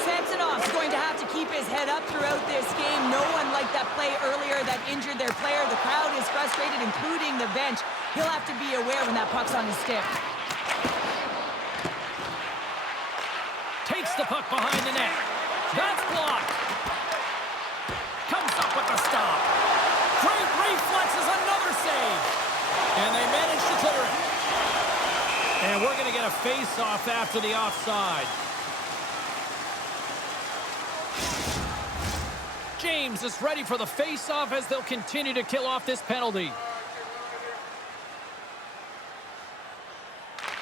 Samsonov's going to have to keep his head up throughout this game. No one liked that play earlier that injured their player. The crowd is frustrated, including the bench. He'll have to be aware when that puck's on his stick. Takes the puck behind the net. That's blocked. Comes up with the stop. Great reflexes, another save. And they manage to clear it. And we're going to get a face-off after the offside. James is ready for the face-off as they'll continue to kill off this penalty.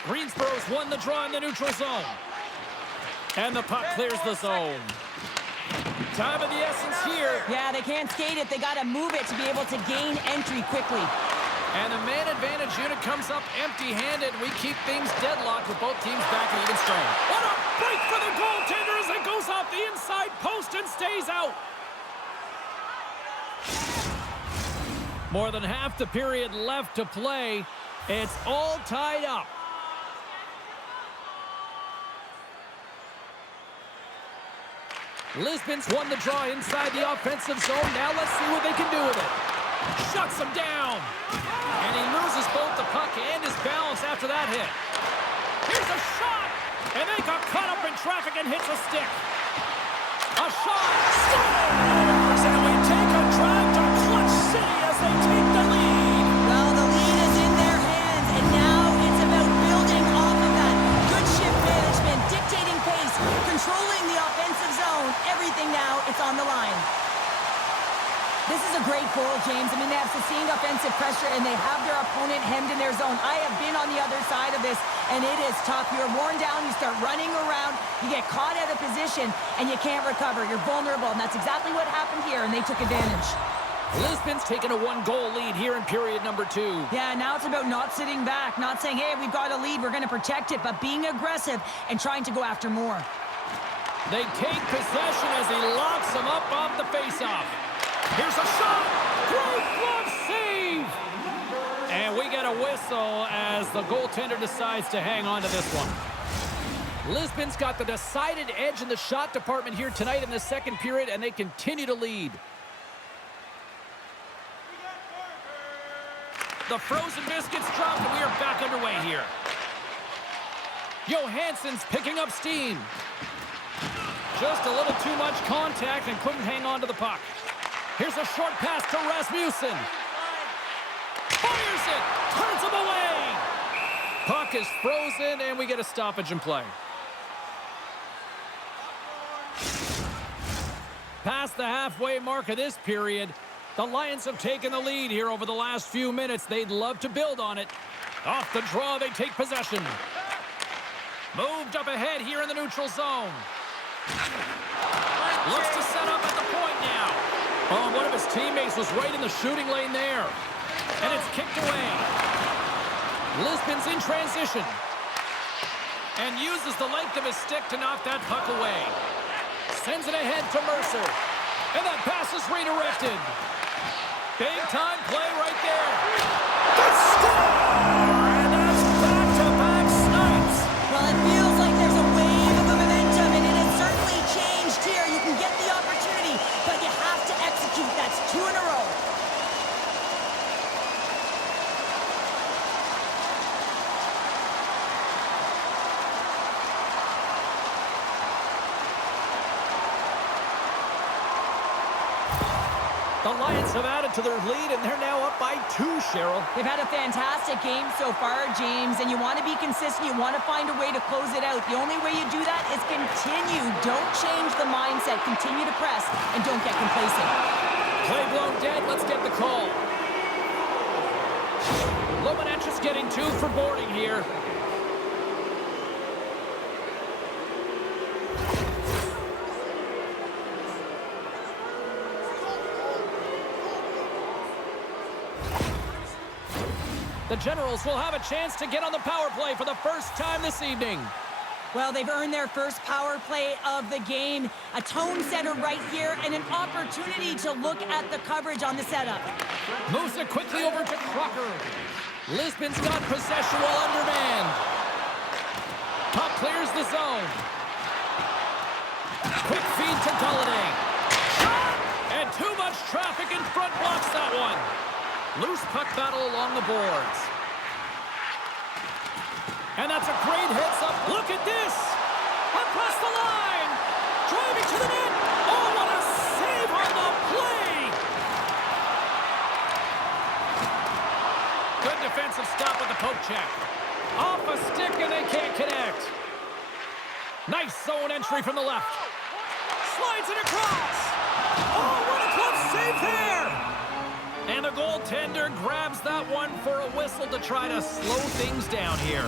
Greensboro's won the draw in the neutral zone. And the puck clears the zone. Time of the essence here. Yeah, they can't skate it. They got to move it to be able to gain entry quickly. And the man advantage unit comes up empty-handed. We keep things deadlocked with both teams back at even strength. What a break for the goaltender as it goes off the inside post and stays out. More than half the period left to play. It's all tied up. Lisbon's won the draw inside the offensive zone. Now let's see what they can do with it. Shuts him down. And he loses both the puck and his balance after that hit. Here's a shot. And they got caught up in traffic and hits a stick. A shot. Scores! And we take a drive to Clutch City as they take the lead. Well, the lead is in their hands, and now it's about building off of that. Good shift management, dictating pace, controlling the offensive zone. Everything now, it's on the line. This is a great goal, James. I mean, they have sustained offensive pressure, and they have their opponent hemmed in their zone. I have been on the other side of this, and it is tough. You're worn down. You start running around. You get caught out of position, and you can't recover. You're vulnerable, and that's exactly what happened here, and they took advantage. Lisbon's taken a one-goal lead here in period number 2. Yeah, now it's about not sitting back, not saying, hey, we've got a lead, we're going to protect it, but being aggressive and trying to go after more. They take possession as he locks them up off the faceoff. Here's a shot. Great glove save. And we get a whistle as the goaltender decides to hang on to this one. Lisbon's got the decided edge in the shot department here tonight in the second period, and they continue to lead. The frozen biscuits dropped, and we are back underway here. Johansson's picking up steam. Just a little too much contact and couldn't hang on to the puck. Here's a short pass to Rasmussen. Fires it! Turns him away! Puck is frozen, and we get a stoppage in play. Past the halfway mark of this period, the Lions have taken the lead here over the last few minutes. They'd love to build on it. Off the draw, they take possession. Moved up ahead here in the neutral zone. Looks to set up at the point now. Oh, one of his teammates was right in the shooting lane there. And it's kicked away. Lisbon's in transition. And uses the length of his stick to knock that puck away. Sends it ahead to Mercer. And that pass is redirected. Big-time play right there. The score! And that's back-to-back snipes. Well, it feels like there's a wave of momentum, and it has certainly changed here. You can get the opportunity, but you have to execute. That's 2 in a row. The Lions have added to their lead, and they're now up by 2, Cheryl. They've had a fantastic game so far, James, and you want to be consistent. You want to find a way to close it out. The only way you do that is continue. Don't change the mindset. Continue to press, and don't get complacent. Play blown dead. Let's get the call. Lomanetch is getting 2 for boarding here. The Generals will have a chance to get on the power play for the first time this evening. Well, they've earned their first power play of the game. A tone setter right here and an opportunity to look at the coverage on the setup. Moves it quickly over to Crocker. Lisbon's got possession while undermanned. Puck clears the zone. Quick feed to Galladay. And too much traffic in front blocks that one. Loose puck battle along the boards. And that's a great heads-up. Look at this! Across the line! Driving to the net! Oh, what a save on the play! Good defensive stop with the poke check. Off a stick, and they can't connect. Nice zone entry from the left. Slides it across! Oh, what a close save there! And the goaltender grabs that one for a whistle to try to slow things down here.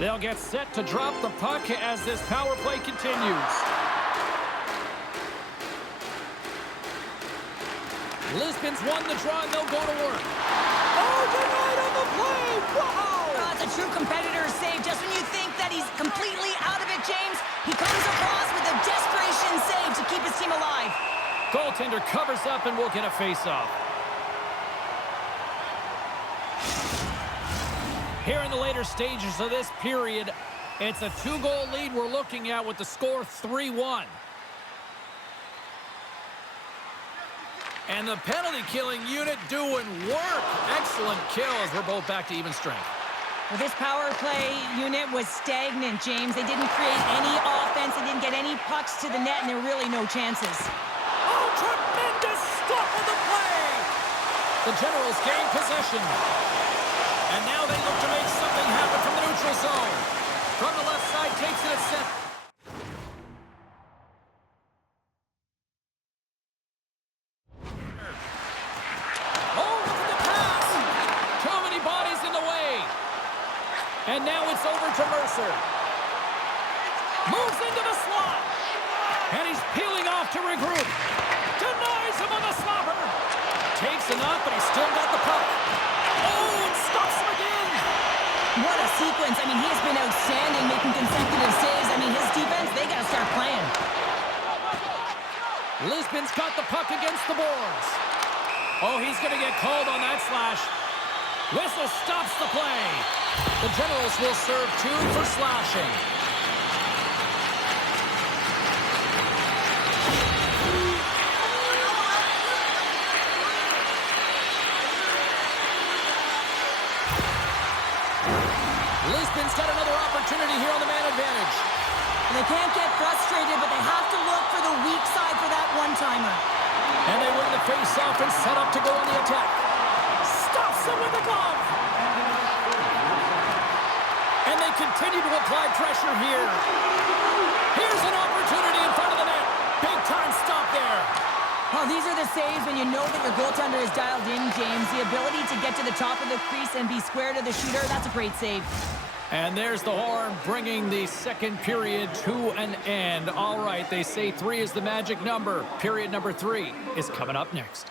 They'll get set to drop the puck as this power play continues. Lisbon's won the draw, and they'll go to work. Oh, denied on the play! Wow! That's a true competitor's save. Just when you think that he's completely out of it, James, he comes across with a desperation save to keep his team alive. Goaltender covers up and will get a face-off. Here in the later stages of this period, it's a 2-goal lead we're looking at with the score 3-1. And the penalty-killing unit doing work. Excellent kill as we're both back to even strength. Well, this power play unit was stagnant, James. They didn't create any offense. They didn't get any pucks to the net, and there were really no chances. Oh, tremendous stop of the play! The Generals gain possession. And now they look to make something happen from the neutral zone. From the left side, takes it at center. Oh, look at the pass! Too many bodies in the way. And now it's over to Mercer. Moves into the slot. And he's peeling off to regroup. Denies him on the slapper. Takes a knock, but he's still got the puck. Oh, and stops him again. What a sequence. I mean, he has been outstanding making consecutive saves. I mean, his defense, they got to start playing. Lisbon's got the puck against the boards. Oh, he's going to get called on that slash. Whistle stops the play. The Generals will serve 2 for slashing. face-off and set up to go on the attack. Stops him with the glove. And they continue to apply pressure here. Here's an opportunity in front of the net. Big-time stop there. Oh, these are the saves when you know that your goaltender is dialed in, James. The ability to get to the top of the crease and be square to the shooter, that's a great save. And there's the horn, bringing the second period to an end. All right, they say 3 is the magic number. Period number 3 is coming up next.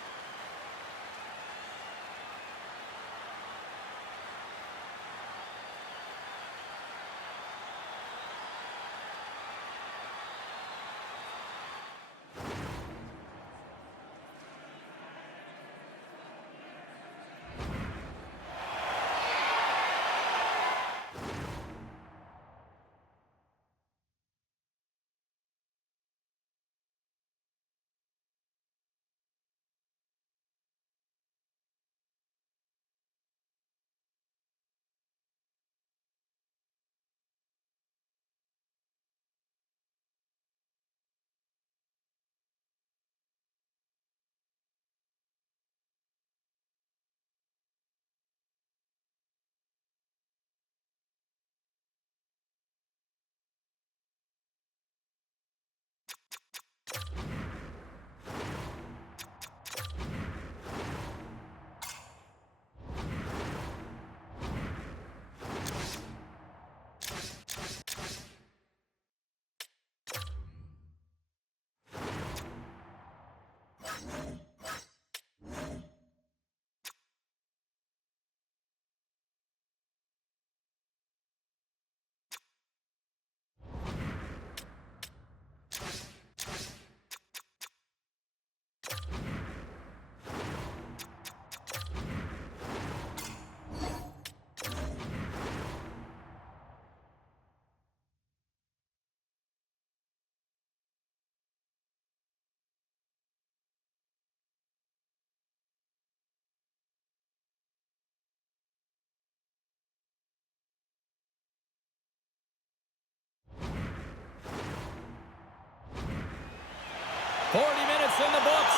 In the books.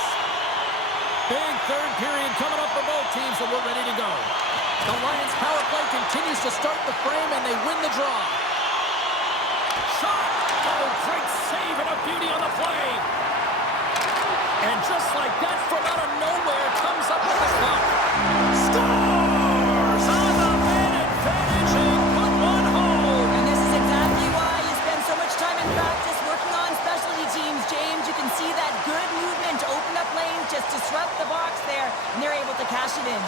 Big third period coming up for both teams, and we're ready to go. The Lions power play continues to start the frame, and they win the draw. Shot! Oh, great save and a beauty on the play. And just like that, from out of nowhere, comes up with the puck. Scores on the man advantage and put one home. And this is exactly why you spend so much time in practice working on specialty teams, James. You can see that good movement to open up lanes, just disrupt the box there, and they're able to cash it in.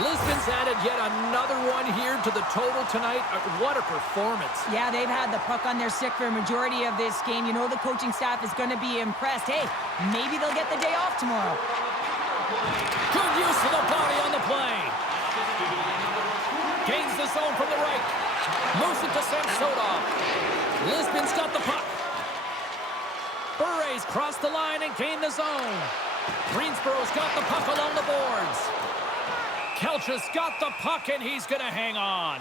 Lisbon's added yet another one here to the total tonight. What a performance. Yeah, they've had the puck on their stick for a majority of this game. You know the coaching staff is going to be impressed. Hey, maybe they'll get the day off tomorrow. Good use of the body on the play. Gains the zone from the right. Moves it to Samsonov. Lisbon's got the puck. Buray's crossed the line and gained the zone. Greensboro's got the puck along the boards. Kelch's got the puck, and he's going to hang on.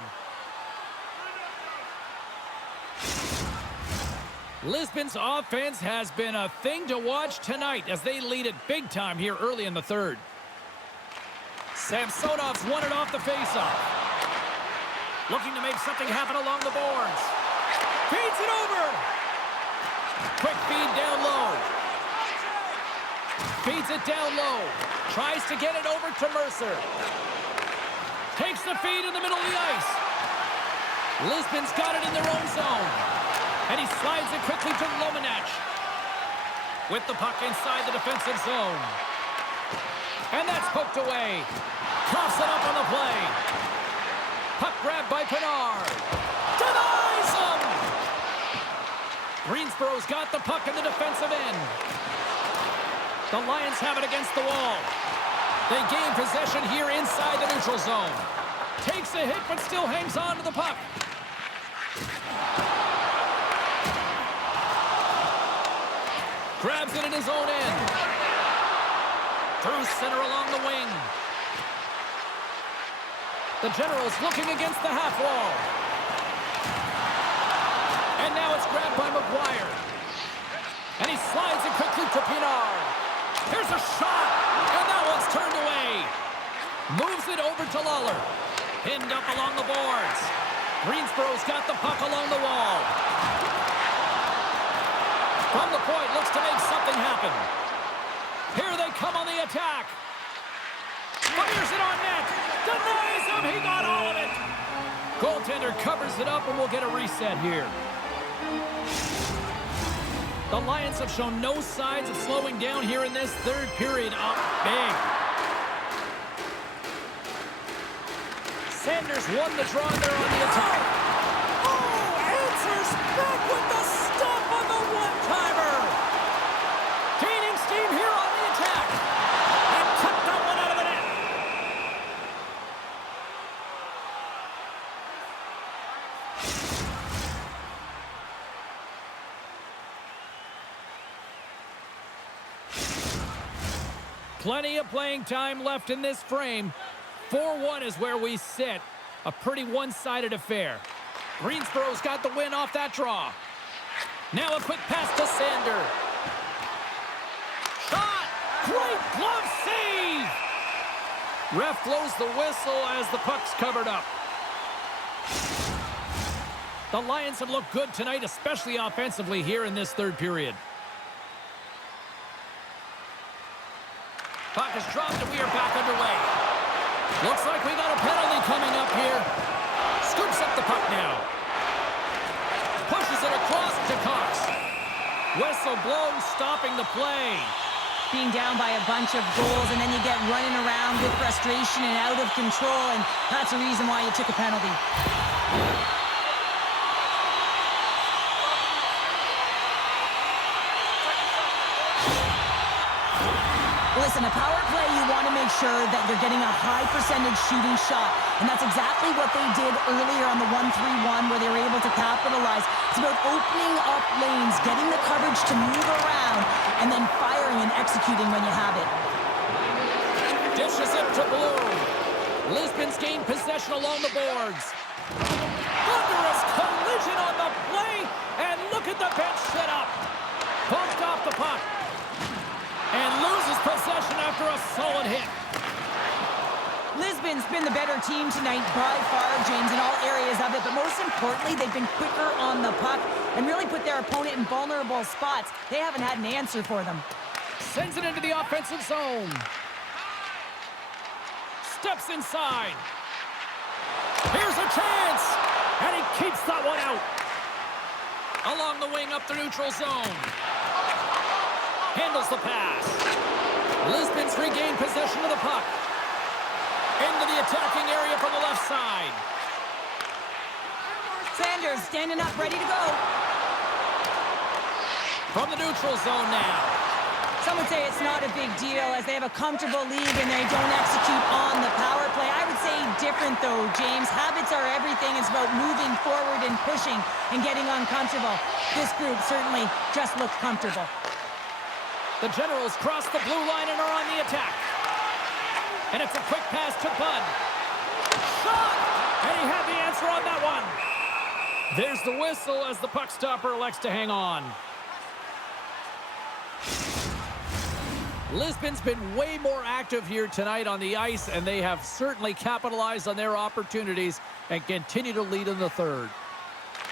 Lisbon's offense has been a thing to watch tonight as they lead it big time here early in the third. Samsonov's won it off the faceoff. Looking to make something happen along the boards. Feeds it over. Quick feed down low. Feeds it down low. Tries to get it over to Mercer. Takes the feed in the middle of the ice. Lisbon's got it in their own zone. And he slides it quickly to Lomanach. With the puck inside the defensive zone. And that's poked away. Coughs it up on the play. Puck grabbed by Pinard. Denies him! Greensboro's got the puck in the defensive end. The Lions have it against the wall. They gain possession here inside the neutral zone. Takes a hit, but still hangs on to the puck. Grabs it in his own end. Through center along the wing. The Generals looking against the half wall. And now it's grabbed by McGuire. And he slides it quickly to Pinar. Here's a shot. And that one's turned away. Moves it over to Lawler. Pinned up along the boards. Greensboro's got the puck along the wall. From the point, looks to make something happen. Here they come on the attack. Fires it on net. Denies him. He got all of it. Goaltender covers it up, and we'll get a reset here. The Lions have shown no signs of slowing down here in this third period. Up big. Sanders won the draw there on the attack. Oh, answers back with the stop on the one-timer. Gaining steam here on the attack. And took that one out of the net. Plenty of playing time left in this frame. 4-1 is where we sit. A pretty one-sided affair. Greensboro's got the win off that draw. Now a quick pass to Sander. Shot! Great glove save! Ref blows the whistle as the puck's covered up. The Lions have looked good tonight, especially offensively here in this third period. Puck is dropped and we are back underway. Looks like we got a penalty coming up here. Scoops up the puck now. Pushes it across to Cox. Whistle blows, stopping the play. Being down by a bunch of goals, and then you get running around with frustration and out of control, and that's the reason why you took a penalty. Listen, a power play, you want to make sure that you're getting a high percentage shooting shot. And that's exactly what they did earlier on the 1-3-1 where they were able to capitalize. It's about opening up lanes, getting the coverage to move around, and then firing and executing when you have it. Dishes it to Blue. Lisbon's gained possession along the boards. Thunderous collision on the play, and look at the bench set up. Bumped off the puck. And loses possession after a solid hit. Lisbon's been the better team tonight by far, James, in all areas of it. But most importantly, they've been quicker on the puck and really put their opponent in vulnerable spots. They haven't had an answer for them. Sends it into the offensive zone. Steps inside. Here's a chance. And he keeps that one out. Along the wing up the neutral zone. Handles the pass. Lisbon's regained possession of the puck. Into the attacking area from the left side. Sanders standing up, ready to go. From the neutral zone now. Some would say it's not a big deal as they have a comfortable lead and they don't execute on the power play. I would say different though, James. Habits are everything. It's about moving forward and pushing and getting uncomfortable. This group certainly just looks comfortable. The Generals cross the blue line and are on the attack. And it's a quick pass to Bud. Shot! And he had the answer on that one. There's the whistle as the puck stopper elects to hang on. Lisbon's been way more active here tonight on the ice, and they have certainly capitalized on their opportunities and continue to lead in the third.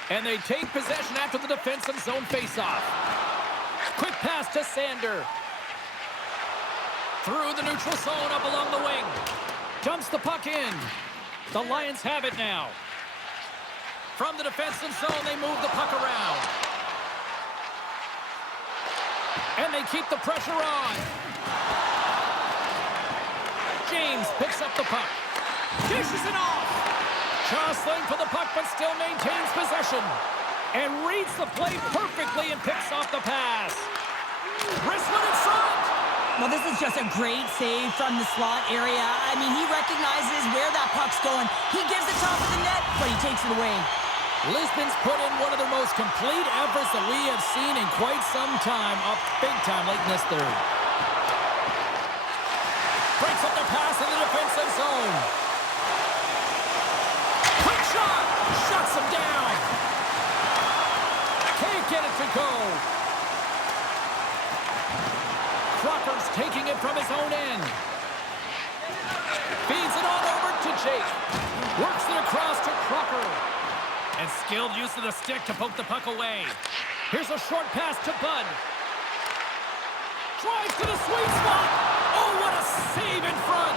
And they take possession after the defensive zone faceoff. Quick pass to Sander. Through the neutral zone up along the wing. Dumps the puck in. The Lions have it now. From the defensive zone, they move the puck around. And they keep the pressure on. James picks up the puck. Dishes it off. Jostling for the puck, but still maintains possession. And reads the play perfectly and picks off the pass. Wristman in front. Well, this is just a great save from the slot area. I mean, he recognizes where that puck's going. He gives it top of the net, but he takes it away. Lisbon's put in one of their most complete efforts that we have seen in quite some time. Up big time late in this third. Breaks up the pass in the defensive zone. Quick shot. Shuts him down. Can't get it to go. Crocker's taking it from his own end. Feeds it on over to Jake. Works it across to Crocker. And skilled use of the stick to poke the puck away. Here's a short pass to Bud. Drives to the sweet spot. Oh, what a save in front.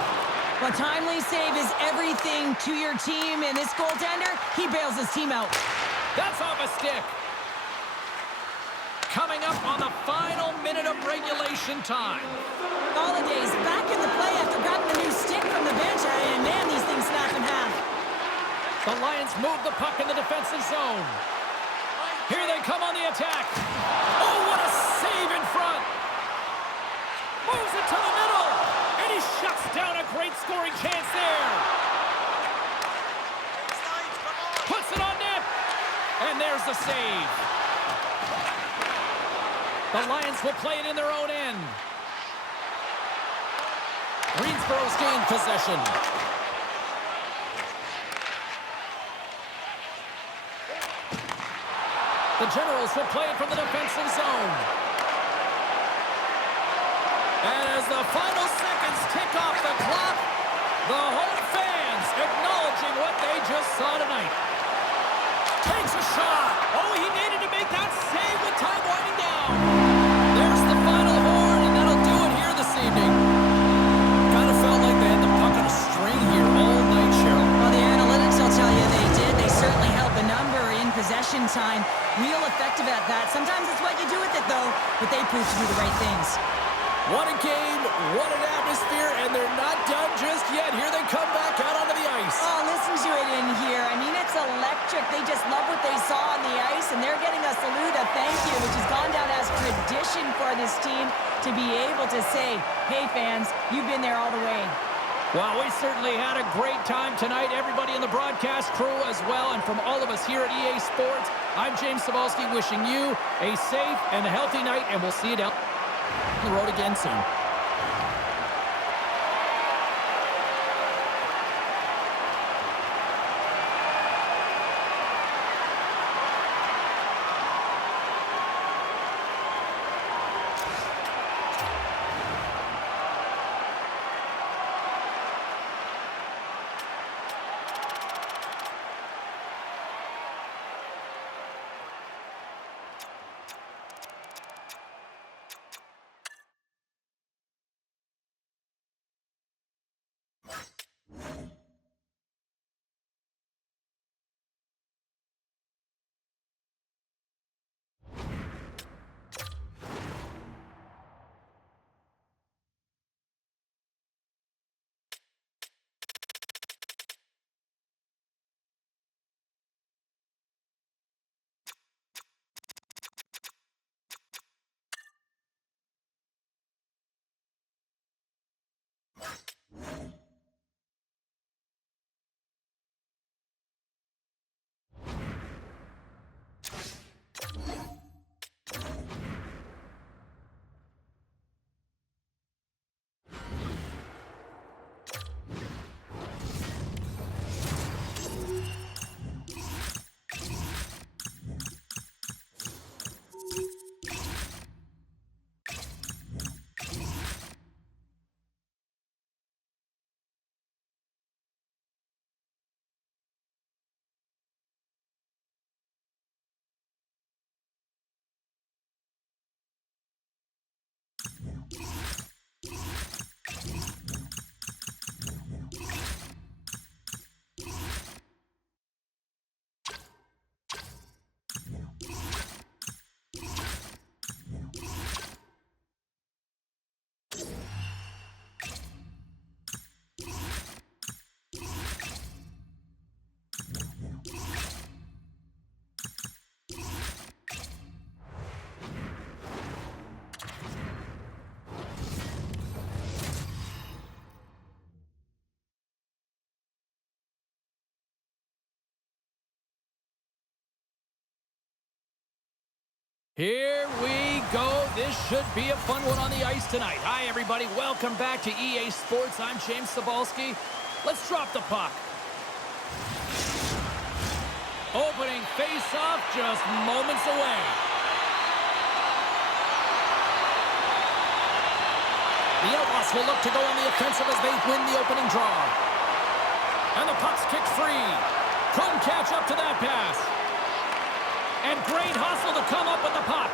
A timely save is everything to your team, and this goaltender, he bails his team out. That's off a stick. Coming up on the final minute of regulation time. Holiday's back in the play after grabbing a new stick from the bench, and man, these things snap in half. The Lions move the puck in the defensive zone. Here they come on the attack. Oh, what a save in front. Moves it to the middle. And he shuts down a great scoring chance there. Puts it on net. And there's the save. The Lions will play it in their own end. Greensboro's gained possession. The Generals will play it from the defensive zone. And as the final seconds tick off the clock, the home fans acknowledging what they just saw tonight. Takes a shot. Oh, he needed to make that save with time winding down. There's the final horn, and that'll do it here this evening. Kind of felt like they had the puck on a string here all night, Cheryl. Well, the analytics will tell you they did. They certainly held the number in possession time. Real effective at that. Sometimes it's what you do with it, though, but they proved to do the right things. What a game, what an atmosphere, and they're not done just yet. Here they come back out onto the ice. Oh, listen to it in here. I mean, it's electric. They just love what they saw on the ice, and they're getting a salute, a thank you, which has gone down as tradition for this team to be able to say, hey, fans, you've been there all the way. Well, we certainly had a great time tonight. Everybody in the broadcast crew as well, and from all of us here at EA Sports, I'm James Cebulski wishing you a safe and healthy night, and we'll see you down the road again soon. Here we go. This should be a fun one on the ice tonight. Hi, everybody. Welcome back to EA Sports. I'm James Cebulski. Let's drop the puck. Opening face-off just moments away. The Outlaws will look to go on the offensive as they win the opening draw. And the puck's kicked free. Couldn't catch up to that pass. And great hustle to come up with the puck.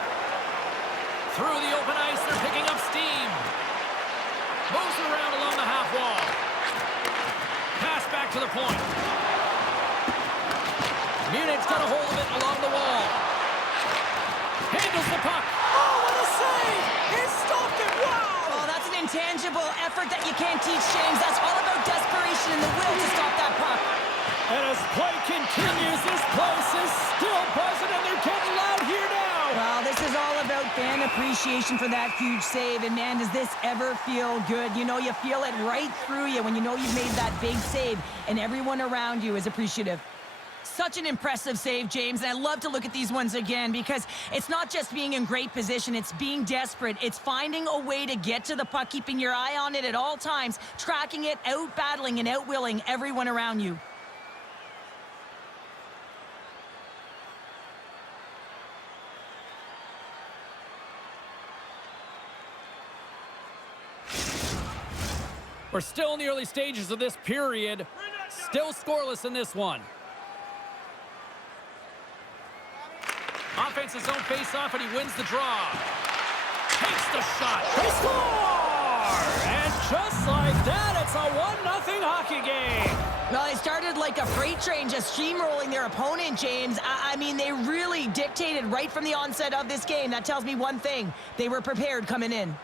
Through the open ice, they're picking up steam. Moves around along the half wall. Pass back to the point. Munich's got a hold of it along the wall. Handles the puck. Oh, what a save! He stopped it! Wow! Oh, that's an intangible effort that you can't teach, James. That's all about desperation and the will to stop that puck. And as play continues, this place is still buzzing, and they're getting loud here now. Well, this is all about fan appreciation for that huge save. And, man, does this ever feel good? You know, you feel it right through you when you know you've made that big save, and everyone around you is appreciative. Such an impressive save, James, and I love to look at these ones again because it's not just being in great position, it's being desperate. It's finding a way to get to the puck, keeping your eye on it at all times, tracking it, out-battling and out-willing everyone around you. We're still in the early stages of this period. Still scoreless in this one. Offense his own face-off, and he wins the draw. Takes the shot. They score! And just like that, it's a 1-0 hockey game. Well, they started like a freight train just steamrolling their opponent, James. I mean, they really dictated right from the onset of this game. That tells me one thing. They were prepared coming in.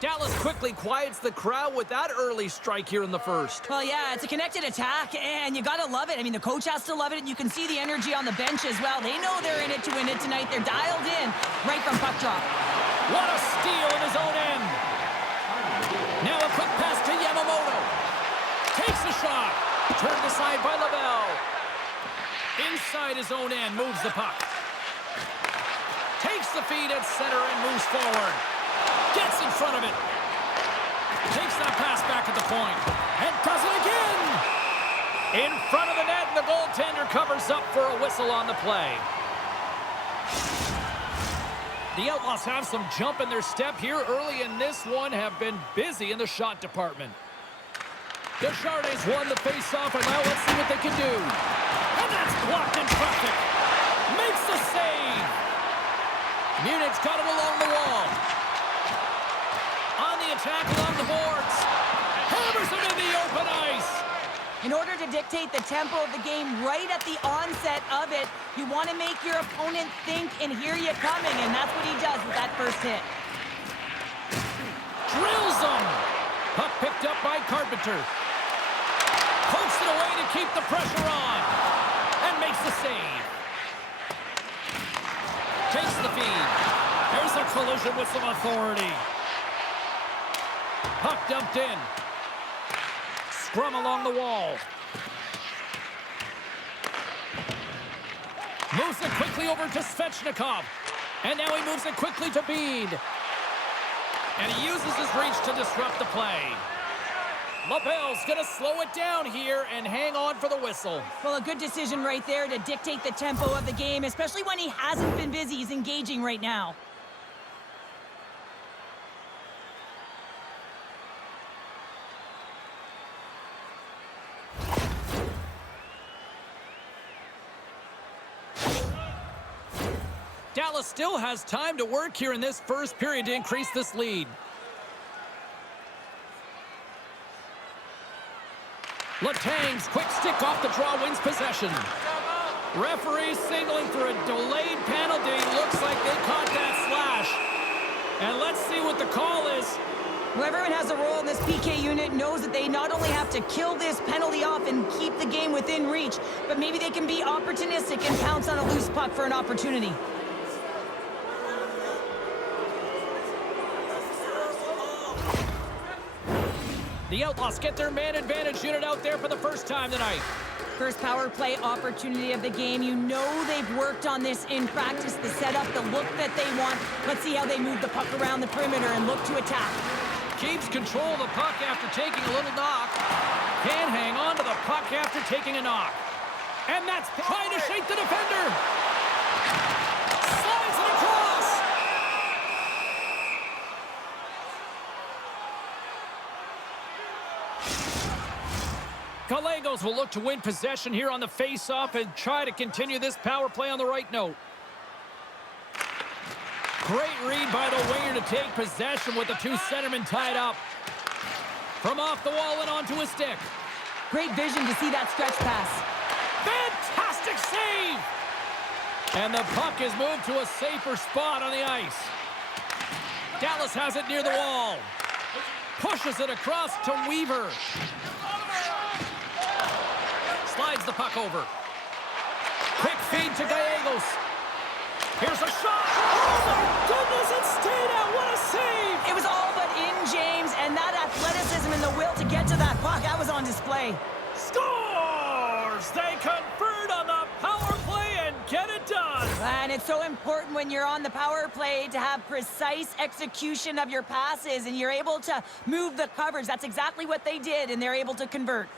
Dallas quickly quiets the crowd with that early strike here in the first. Well, yeah, it's a connected attack, and you got to love it. I mean, the coach has to love it, and you can see the energy on the bench as well. They know they're in it to win it tonight. They're dialed in right from puck drop. What a steal in his own end. Now a quick pass to Yamamoto. Takes the shot. Turned aside by LaBelle. Inside his own end, moves the puck. Takes the feed at center and moves forward. Gets in front of it. Takes that pass back at the point. And does it again. In front of the net, and the goaltender covers up for a whistle on the play. The Outlaws have some jump in their step here early in this one, have been busy in the shot department. Desjardins won the face-off, and now let's see what they can do. And that's blocked in traffic. Makes the save. Munich's got it along the wall. On the attack along the boards. Hammers him in the open ice. In order to dictate the tempo of the game right at the onset of it, you want to make your opponent think and hear you coming, and that's what he does with that first hit. Drills him. Puck picked up by Carpenter. Pokes it away to keep the pressure on. And makes the save. Takes the feed. There's a collision with some authority. Puck dumped in. Scrum along the wall. Moves it quickly over to Svechnikov. And now he moves it quickly to Bede. And he uses his reach to disrupt the play. LaBelle's going to slow it down here and hang on for the whistle. Well, a good decision right there to dictate the tempo of the game, especially when he hasn't been busy. He's engaging right now. Dallas still has time to work here in this first period to increase this lead. Letang's quick stick off the draw wins possession. Referee signaling for a delayed penalty. Looks like they caught that slash. And let's see what the call is. Well, everyone has a role in this PK unit, knows that they not only have to kill this penalty off and keep the game within reach, but maybe they can be opportunistic and pounce on a loose puck for an opportunity. The Outlaws get their man advantage unit out there for the first time tonight. first power play opportunity of the game. You know they've worked on this in practice, the setup, the look that they want. Let's see how they move the puck around the perimeter and look to attack. Keeps control of the puck after taking a little knock. Can hang on to the puck after taking a knock. And that's trying to shake the defender. Slides it across. Gallegos will look to win possession here on the face-off and try to continue this power play on the right note. Great read by the winger to take possession with the two centermen tied up. From off the wall and onto his stick. Great vision to see that stretch pass. Fantastic save! And the puck is moved to a safer spot on the ice. Dallas has it near the wall. Pushes it across to Weaver. Slides the puck over. Quick feed to Gallegos. Here's a shot. Oh, my goodness, it stayed out. What a save. It was all but in, James, and that athleticism and the will to get to that puck, that was on display. Scores! They convert on the power play and get it done. And it's so important when you're on the power play to have precise execution of your passes, and you're able to move the coverage. That's exactly what they did, and they're able to convert.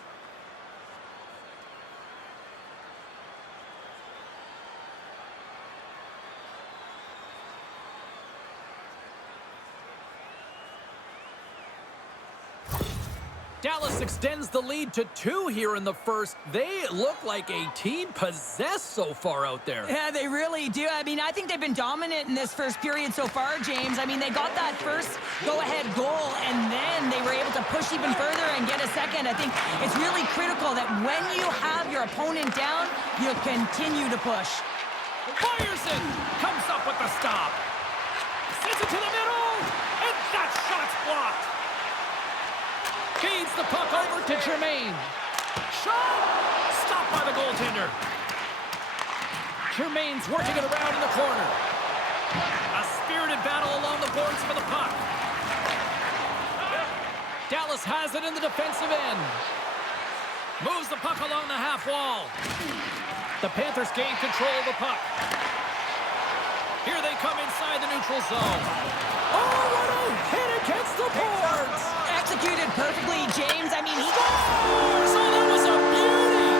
Dallas extends the lead to 2 here in the first. They look like a team possessed so far out there. Yeah, they really do. I mean, I think they've been dominant in this first period so far, James. I mean, they got that first go-ahead goal, and then they were able to push even further and get a second. I think it's really critical that when you have your opponent down, you'll continue to push. Fires it! Comes up with the stop. Sends it to the middle, and that shot's blocked. Feeds the puck over to Jermaine. Shot! Stopped by the goaltender. Jermaine's working it around in the corner. A spirited battle along the boards for the puck. Dallas has it in the defensive end. Moves the puck along the half wall. The Panthers gain control of the puck. Here they come inside the neutral zone. Oh, what a hit against the boards! Executed perfectly, James. I mean, he scores! Oh, that was a beauty!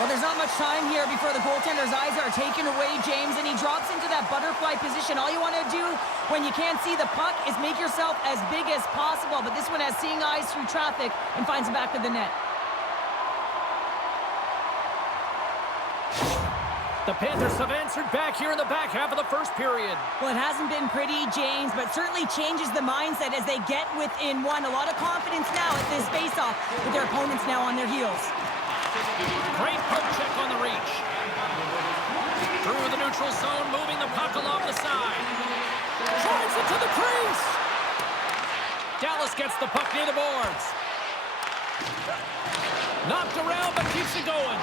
Well, there's not much time here before the goaltender's eyes are taken away, James, and he drops into that butterfly position. All you want to do when you can't see the puck is make yourself as big as possible, but this one has seeing eyes through traffic and finds the back of the net. The Panthers have answered back here in the back half of the first period. Well, it hasn't been pretty, James, but certainly changes the mindset as they get within one. A lot of confidence now at this face-off with their opponents now on their heels. Great poke check on the reach. Through the neutral zone, moving the puck along the side. Drives it to the crease. Dallas gets the puck near the boards. Knocked around, but keeps it going.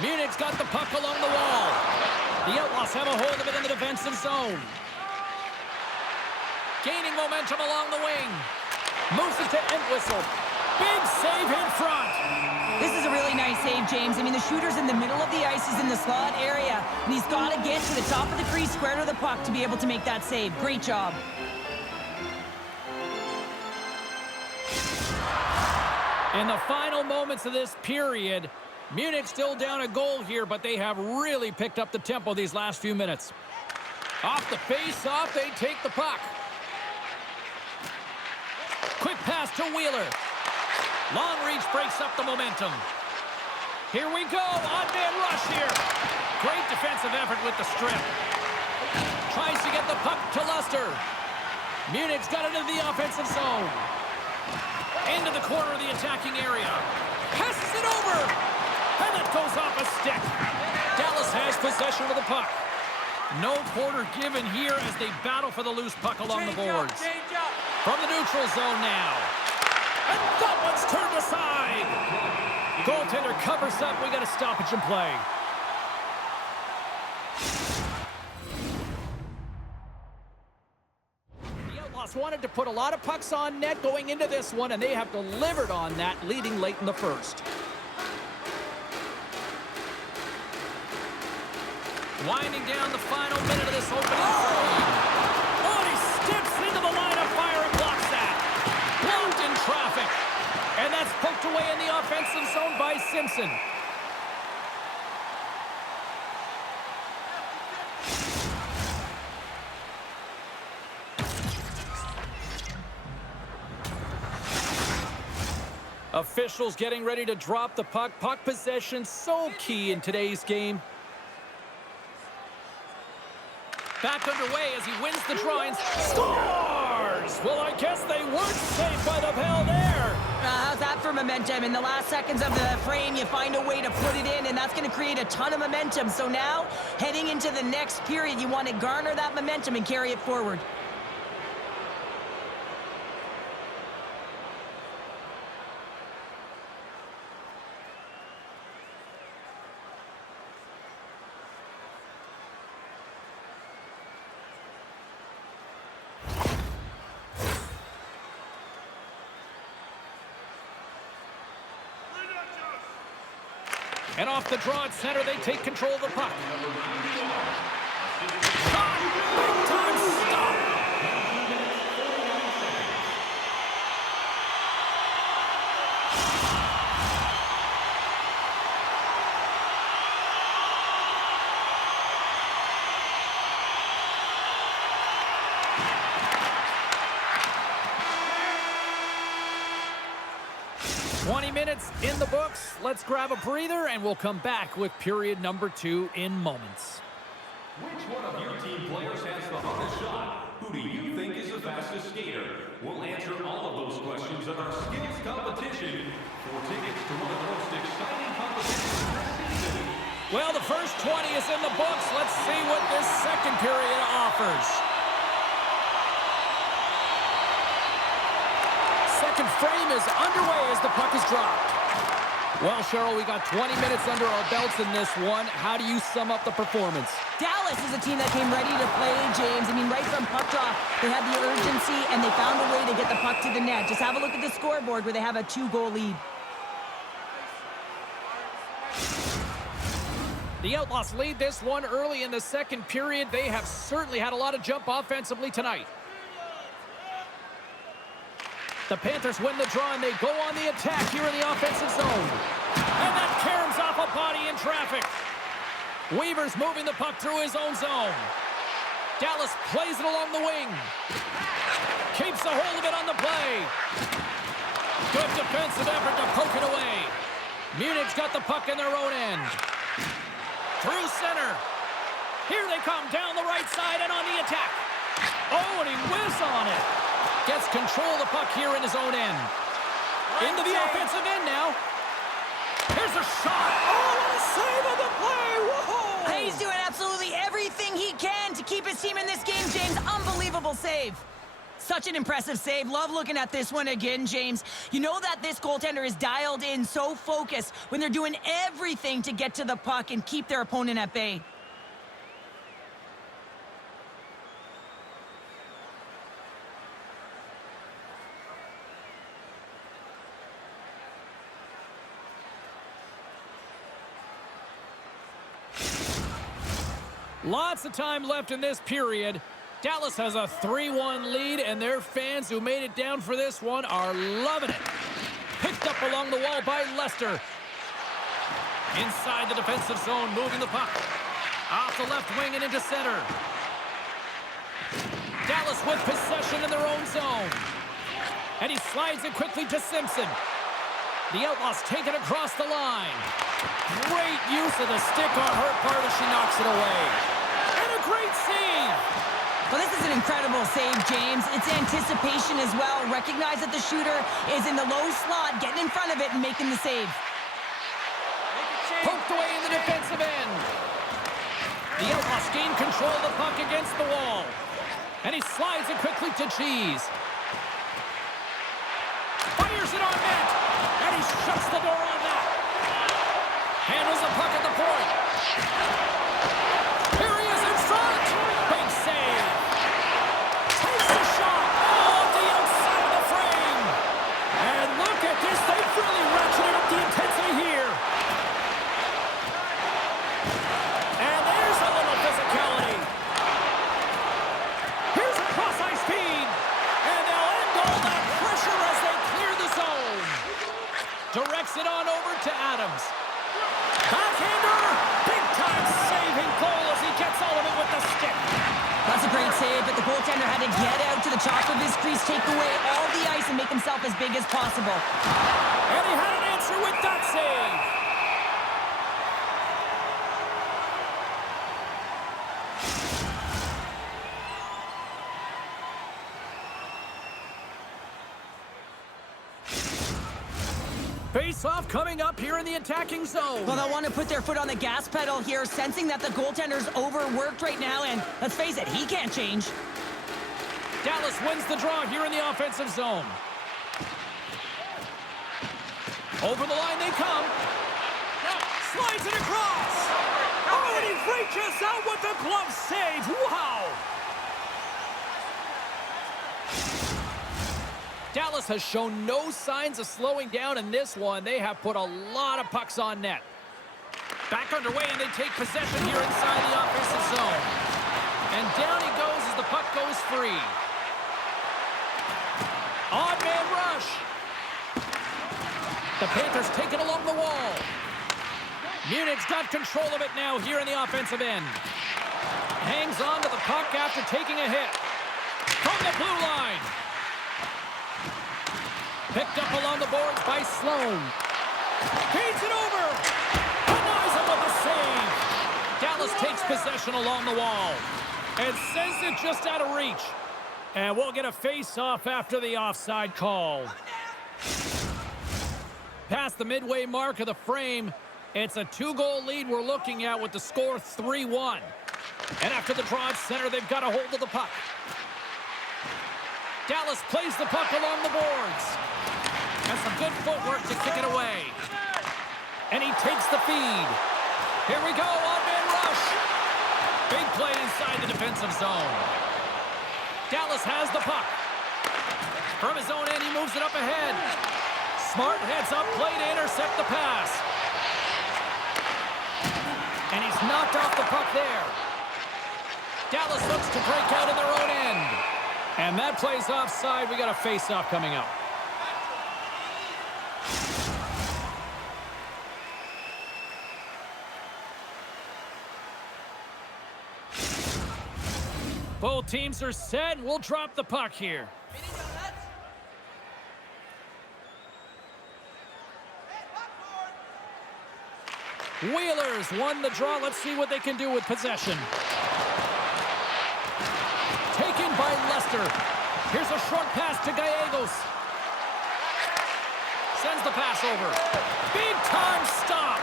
Munich's got the puck along the wall. The Outlaws have a hold of it in the defensive zone. Gaining momentum along the wing. Moves it to Entwistle. Big save in front. This is a really nice save, James. I mean, the shooter's in the middle of the ice. He's in the slot area, and he's got to get to the top of the crease, square to the puck to be able to make that save. Great job. In the final moments of this period, Munich still down a goal here, but they have really picked up the tempo these last few minutes. Off the face-off, they take the puck. Quick pass to Wheeler. Long reach breaks up the momentum. Here we go, on-man rush here. Great defensive effort with the strip. Tries to get the puck to Luster. Munich's got it into the offensive zone. Into the corner of the attacking area. Passes it over. And it goes off a stick. Dallas has possession of the puck. No quarter given here as they battle for the loose puck along the boards. From the neutral zone now. And that one's turned aside. Goaltender covers up. We got a stoppage in play. Dallas wanted to put a lot of pucks on net going into this one, and they have delivered on that, leading late in the first. Winding down the final minute of this opening frame. Oh, and he steps into the line of fire and blocks that. Blocked in traffic. And that's poked away in the offensive zone by Simpson. Officials getting ready to drop the puck. Puck possession so key in today's game. Back underway as he wins the drawings. Scores! Well, I guess they weren't safe by the bell there. How's that for momentum? In the last seconds of the frame, you find a way to put it in, and that's going to create a ton of momentum. So now, heading into the next period, you want to garner that momentum and carry it forward. And off the draw at center, they take control of the puck. Shot! Big time stop! Minutes in the books. Let's grab a breather, and we'll come back with period number 2 in moments. Which one of your team players has the hardest shot? Who do you think is the fastest skater? We'll answer all of those questions at our skills competition. For tickets to one of the most exciting competitions this season. Well, the first 20 is in the books. Let's see what this second period offers. Second frame is underway as the puck is dropped. Well, Cheryl, we got 20 minutes under our belts in this one. How do you sum up the performance? Dallas is a team that came ready to play, James. I mean, right from puck drop, they had the urgency, and they found a way to get the puck to the net. Just have a look at the scoreboard where they have a 2-goal lead. The Outlaws lead this one early in the second period. They have certainly had a lot of jump offensively tonight. The Panthers win the draw, and they go on the attack here in the offensive zone. And that caroms off a body in traffic. Weaver's moving the puck through his own zone. Dallas plays it along the wing. Keeps a hold of it on the play. Good defensive effort to poke it away. Munich's got the puck in their own end. Through center. Here they come down the right side and on the attack. Oh, and he whiffs on it. Gets control of the puck here in his own end. Into the offensive end now. Here's a shot. Oh, what a save of the play. Whoa! He's doing absolutely everything he can to keep his team in this game, James. Unbelievable save. Such an impressive save. Love looking at this one again, James. You know that this goaltender is dialed in, so focused when they're doing everything to get to the puck and keep their opponent at bay. Lots of time left in this period. Dallas has a 3-1 lead, and their fans who made it down for this one are loving it. Picked up along the wall by Lester. Inside the defensive zone, moving the puck. Off the left wing and into center. Dallas with possession in their own zone. And he slides it quickly to Simpson. The Outlaws take it across the line. Great use of the stick on her part as she knocks it away. And a great save. Well, this is an incredible save, James. It's anticipation as well. Recognize that the shooter is in the low slot, getting in front of it and making the save. Poked away in the defensive end. The Outlaws gain control of the puck against the wall. And he slides it quickly to Cheese. Fires it on net. And he shuts the door on that. Handles the puck at the point. Here he is in front. Big save. Takes the shot. Oh, Adams. Backhander! Big-time saving goal as he gets all of it with the stick. That's a great save, but the goaltender had to get out to the top of his crease, take away all the ice, and make himself as big as possible. And he had an answer with that save. Face-off coming up here in the attacking zone. Well, they'll want to put their foot on the gas pedal here, sensing that the goaltender's overworked right now, and let's face it, he can't change. Dallas wins the draw here in the offensive zone. Over the line they come. Slides it across. Oh, and he reaches out with the glove save. Wow! Dallas has shown no signs of slowing down in this one. They have put a lot of pucks on net. Back underway, and they take possession here inside the offensive zone. And down he goes as the puck goes free. Odd man rush. The Panthers take it along the wall. Munich's got control of it now here in the offensive end. Hangs on to the puck after taking a hit. From the blue line. Picked up along the boards by Sloan. Feeds it over. Denies him with a save. Dallas takes possession along the wall. And sends it just out of reach. And we'll get a face-off after the offside call. Past the midway mark of the frame, it's a 2-goal lead we're looking at with the score 3-1. And after the draw at center, they've got a hold of the puck. Dallas plays the puck along the boards. Has some good footwork to kick it away. And he takes the feed. Here we go, odd-man rush. Big play inside the defensive zone. Dallas has the puck. From his own end, he moves it up ahead. Smart heads up play to intercept the pass. And he's knocked off the puck there. Dallas looks to break out in their own end. And that play's offside. We got a face-off coming up. Both teams are set. We'll drop the puck here. Wheelers won the draw. Let's see what they can do with possession. Taken by Lester. Here's a short pass to Gallegos. Sends the pass over. Big time stop.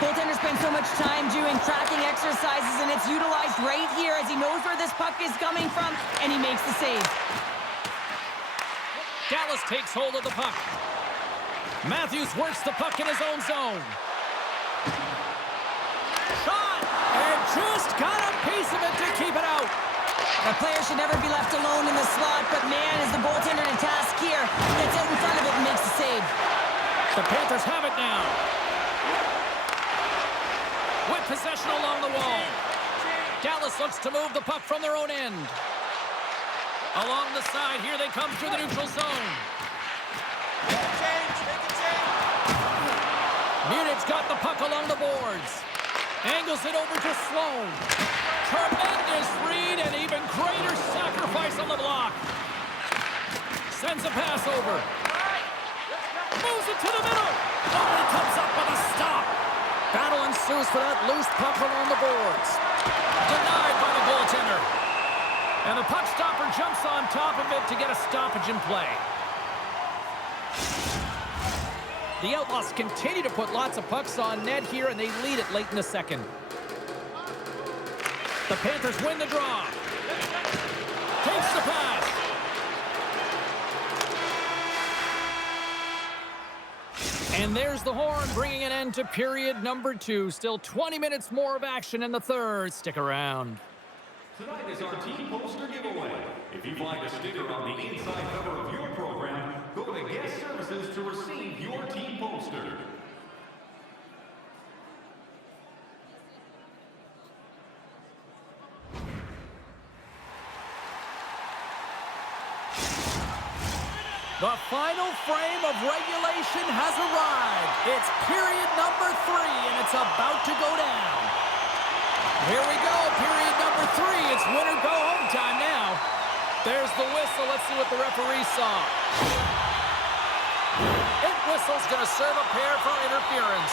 Goaltender spends so much time doing tracking exercises, and it's utilized right here as he knows where this puck is coming from, and he makes the save. Dallas takes hold of the puck. Matthews works the puck in his own zone. Shot! And just got a piece of it to keep it out. A player should never be left alone in the slot, but man, is the goaltender to task here. Gets out in front of it and makes the save. The Panthers have it now. With possession along the wall. Dallas looks to move the puck from their own end. Along the side, here they come through the neutral zone. Munich's got the puck along the boards. Angles it over to Sloan. Tremendous read and even greater sacrifice on the block. Sends a pass over. Moves it to the middle. Oh, and it comes up with a stop. Battle ensues for that loose puck along the boards. Denied by the goaltender. And the puck stopper jumps on top of it to get a stoppage in play. The Outlaws continue to put lots of pucks on net here, and they lead it late in the second. The Panthers win the draw. Takes the pass. And there's the horn, bringing an end to period number 2. Still 20 minutes more of action in the third. Stick around. Tonight is our team poster giveaway. If you'd like a sticker on the inside cover of your program, go to Guest Services to receive your team poster. The final frame of regulation has arrived. It's period number 3, and it's about to go down. Here we go, period number 3. It's win or go home time now. There's the whistle. Let's see what the referee saw. And whistle's going to serve a pair for interference.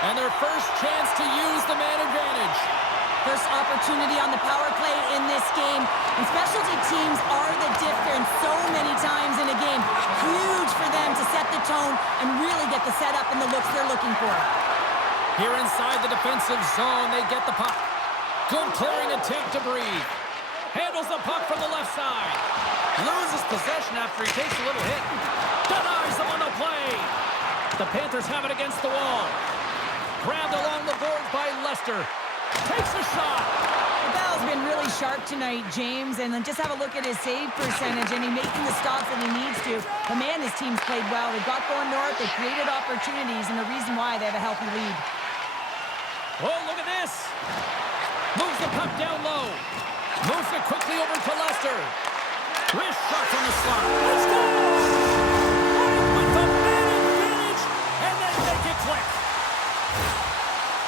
And their first chance to use the man advantage. First opportunity on the power play in this game. And specialty teams are the difference so many times in a game. Huge for them to set the tone and really get the setup and the looks they're looking for. Here inside the defensive zone, they get the puck. Good clearing attempt to breathe. Handles the puck from the left side. Loses possession after he takes a little hit. Denies them on the play. The Panthers have it against the wall. Grabbed along the boards by Lester. Takes a shot. The battle's been really sharp tonight, James, and just have a look at his save percentage, and he's making the stops that he needs to. But man, his team's played well. They got going north, they created opportunities, and the reason why they have a healthy lead. Oh, look at this. Moves the puck down low. Moves it quickly over to Lester. Wrist shot from the slot. Let's go! With the man advantage, and then make it click.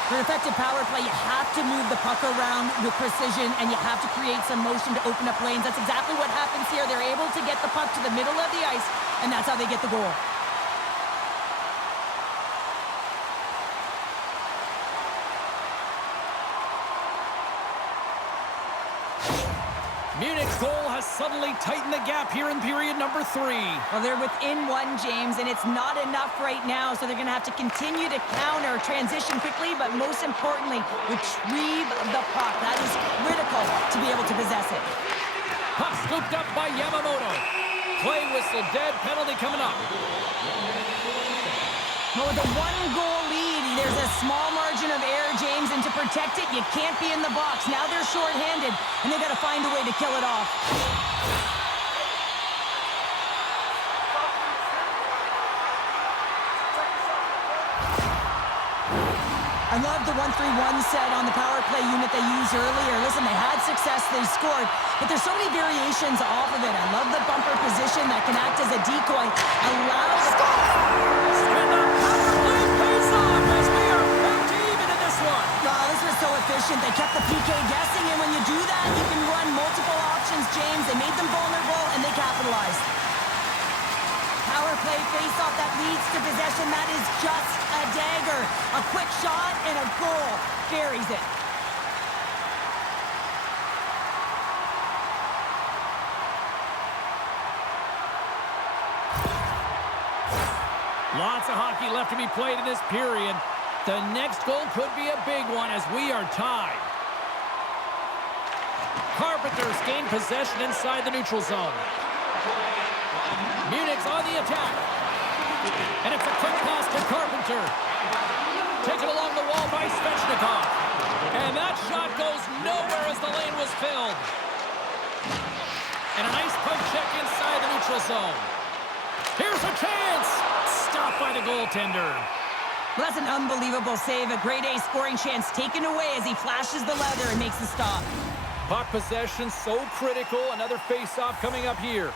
For an effective power play, you have to move the puck around with precision, and you have to create some motion to open up lanes. That's exactly what happens here. They're able to get the puck to the middle of the ice, and that's how they get the goal. Munich's goal has suddenly tightened the gap here in period number 3. Well, they're within 1, James, and it's not enough right now, so they're going to have to continue to counter, transition quickly, but most importantly, retrieve the puck. That is critical to be able to possess it. Puck scooped up by Yamamoto. Play whistle dead, penalty coming up. Well, with a 1-goal lead, there's a small margin of error, James, and to protect it, you can't be in the box. Now they're shorthanded, and they got to find a way to kill it off. I love the 1-3-1 set on the power play unit they used earlier. Listen, they had success, they scored, but there's so many variations off of it. I love the bumper position that can act as a decoy. Allows... And the power play pays off as we are back to even in this one. Oh, this was so efficient. They kept the PK guessing, and when you do that, you can run multiple options, James. They made them vulnerable, and they capitalized. Power play face-off that leads to possession. That is just a dagger. A quick shot and a goal. Buries it. Lots of hockey left to be played in this period. The next goal could be a big one as we are tied. Carpenters gain possession inside the neutral zone. Munich's on the attack. And it's a quick pass to Carpenter. Taken along the wall by Svechnikov. And that shot goes nowhere as the lane was filled. And a nice poke check inside the neutral zone. Here's a chance. Stopped by the goaltender. Well, that's an unbelievable save. A grade A scoring chance taken away as he flashes the leather and makes the stop. Puck possession so critical. Another face-off coming up here.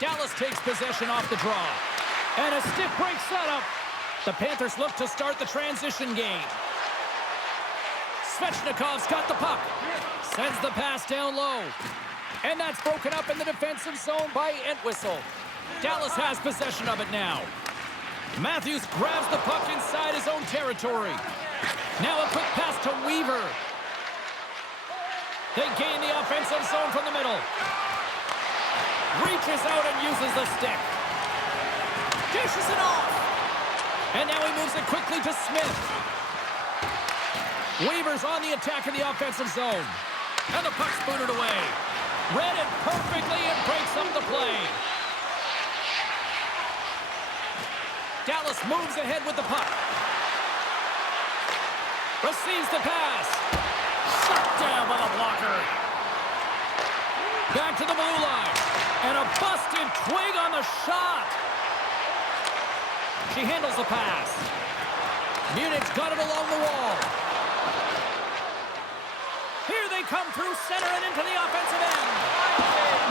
Dallas takes possession off the draw. And a stick break setup. The Panthers look to start the transition game. Svechnikov's got the puck. Sends the pass down low. And that's broken up in the defensive zone by Entwistle. Dallas has possession of it now. Matthews grabs the puck inside his own territory. Now a quick pass to Weaver. They gain the offensive zone from the middle. Reaches out and uses the stick. Dishes it off. And now he moves it quickly to Smith. Weaver's on the attack in the offensive zone. And the puck's booted away. Read it perfectly and breaks up the play. Dallas moves ahead with the puck. Receives the pass. Shut down by the blocker. Back to the blue line. And a busted twig on the shot. She handles the pass. Munich's got it along the wall. Here they come through center and into the offensive end.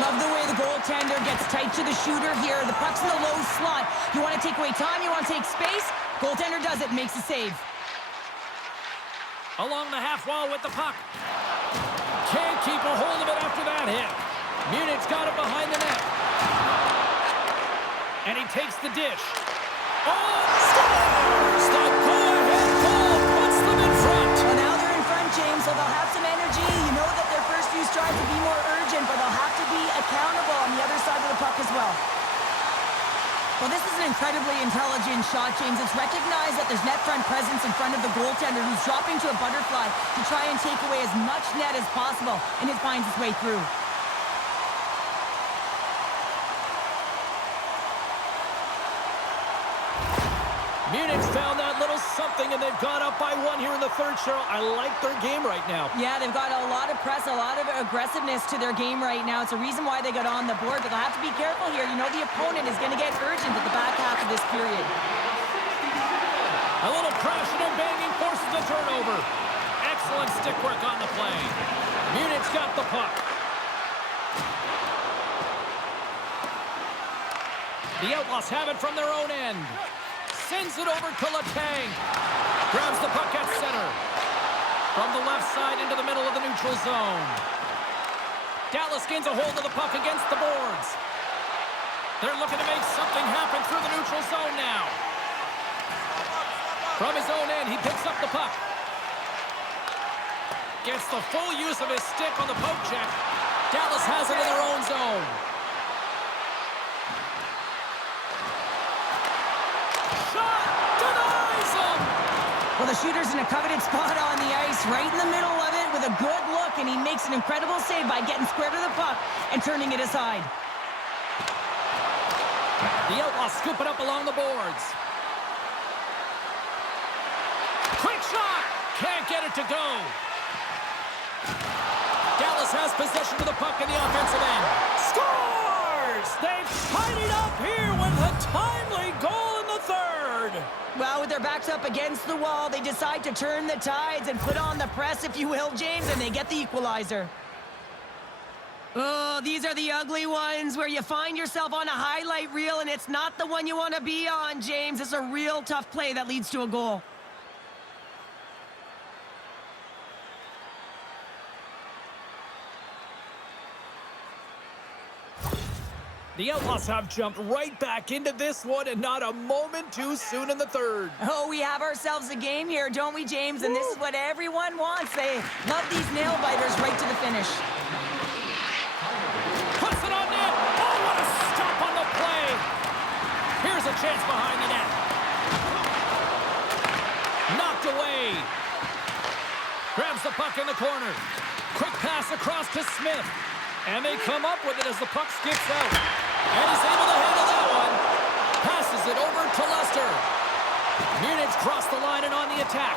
Love the way the goaltender gets tight to the shooter here. The puck's in the low slot. You want to take away time, you want to take space. Goaltender does it, makes a save. Along the half wall with the puck. Can't keep a hold of it after that hit. Munich's got it behind the net. And he takes the dish. Oh, scores! The go-ahead goal puts them in front. Well, now they're in front, James, so they'll have some energy. You know that their first few strides will be more urgent, but they'll have to be accountable on the other side of the puck as well. Well, this is an incredibly intelligent shot, James. It's recognized that there's net front presence in front of the goaltender who's dropping to a butterfly to try and take away as much net as possible, and it finds its way through. Munich's found that little something, and they've got up by one here in the third, Cheryl. I like their game right now. Yeah, they've got a lot of press, a lot of aggressiveness to their game right now. It's a reason why they got on the board, but they'll have to be careful here. You know the opponent is going to get urgent at the back half of this period. A little crashing and banging forces the turnover. Excellent stick work on the play. Munich's got the puck. The Outlaws have it from their own end. Sends it over to Letang. Grabs the puck at center. From the left side into the middle of the neutral zone. Dallas gains a hold of the puck against the boards. They're looking to make something happen through the neutral zone now. From his own end, he picks up the puck. Gets the full use of his stick on the poke check. Dallas has it in their own zone. Well, the shooter's in a coveted spot on the ice, right in the middle of it with a good look, and he makes an incredible save by getting square to the puck and turning it aside. The Outlaws scoop it up along the boards. Quick shot! Can't get it to go. Dallas has possession of the puck in the offensive end. Scores! They've tied it up here with a timely goal in the third. Well, with their backs up against the wall, they decide to turn the tides and put on the press, if you will, James, and they get the equalizer. Oh, these are the ugly ones where you find yourself on a highlight reel and it's not the one you want to be on, James. It's a real tough play that leads to a goal. The Outlaws have jumped right back into this one, and not a moment too soon in the third. Oh, we have ourselves a game here, don't we, James? And this is what everyone wants. They love these nail-biters right to the finish. Puts it on net. Oh, what a stop on the play. Here's a chance behind the net. Knocked away. Grabs the puck in the corner. Quick pass across to Smith. And they come up with it as the puck skips out. And he's able to handle that one. Passes it over to Lester. Munich crossed the line and on the attack.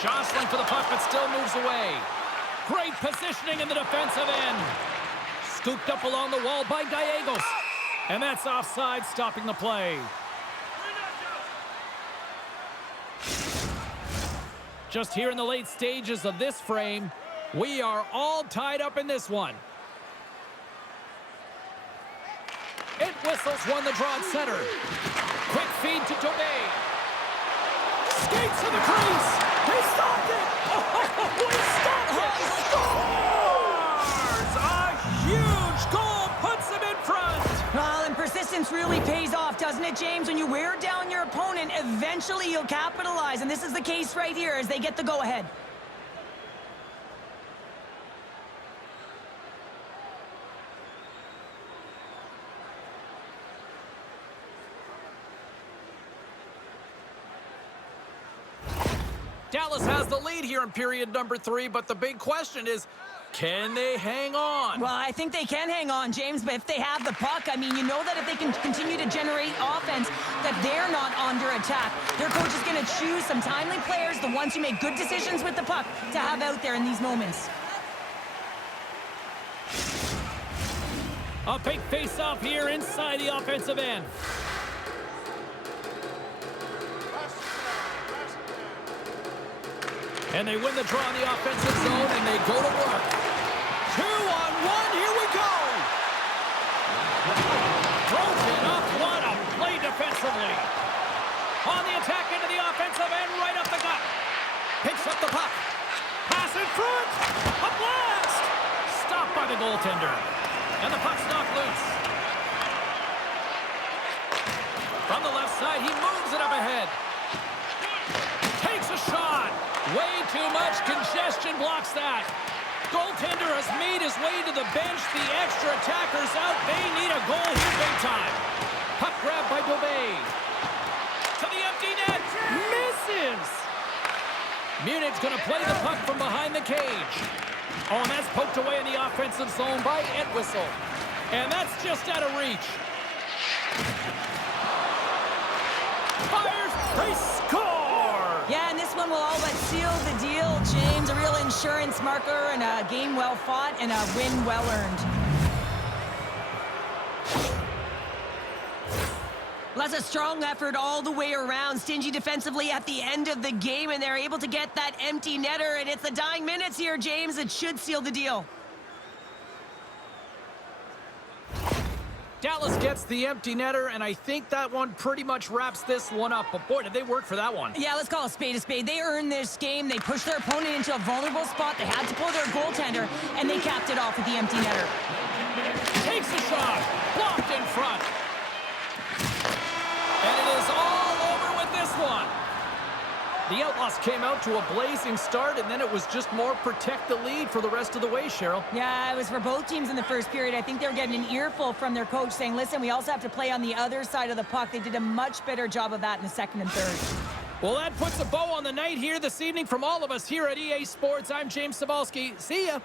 Jostling for the puck, but still moves away. Great positioning in the defensive end. Scooped up along the wall by Gallegos. And that's offside, stopping the play. Just here in the late stages of this frame, we are all tied up in this one. It whistles one the draw at center. Quick feed to Gameday. Skates to the crease. He stopped it. Oh, he stopped it. Scores! A huge goal puts him in front. Well, and persistence really pays off, doesn't it, James? When you wear down your opponent, eventually you'll capitalize. And this is the case right here as they get the go-ahead. Dallas has the lead here in period number 3, but the big question is, can they hang on? Well, I think they can hang on, James, but if they have the puck, I mean, you know that if they can continue to generate offense, that they're not under attack. Their coach is going to choose some timely players, the ones who make good decisions with the puck, to have out there in these moments. A big face-off here inside the offensive end. And they win the draw in the offensive zone, and they go to work. 2-on-1, here we go! Broken up, what a play defensively. On the attack into the offensive end, right up the gut. Picks up the puck. Pass in front. A blast! Stopped by the goaltender. And the puck's knocked loose. From the left side, he moves it up ahead. Takes a shot. Way too much congestion blocks that. Goaltender has made his way to the bench. The extra attackers out. They need a goal here big time. Puck grab by Gameday. To the empty net. Misses. Munich's going to play the puck from behind the cage. Oh, and that's poked away in the offensive zone by Entwistle. And that's just out of reach. Fires. They score. Yeah, and this one will all but seal the deal, James. A real insurance marker and a game well fought and a win well earned. Well, that's a strong effort all the way around. Stingy defensively at the end of the game, and they're able to get that empty netter. And it's the dying minutes here, James. It should seal the deal. Dallas gets the empty netter, and I think that one pretty much wraps this one up. But boy, did they work for that one. Yeah, let's call a spade a spade. They earned this game. They pushed their opponent into a vulnerable spot. They had to pull their goaltender, and they capped it off with the empty netter. Takes a shot. Blocked in front. And it is all over with this one. The Outlaws came out to a blazing start, and then it was just more protect the lead for the rest of the way, Cheryl. Yeah, it was for both teams in the first period. I think they were getting an earful from their coach saying, listen, we also have to play on the other side of the puck. They did a much better job of that in the second and third. Well, that puts a bow on the night here this evening from all of us here at EA Sports. I'm James Cybulski. See ya.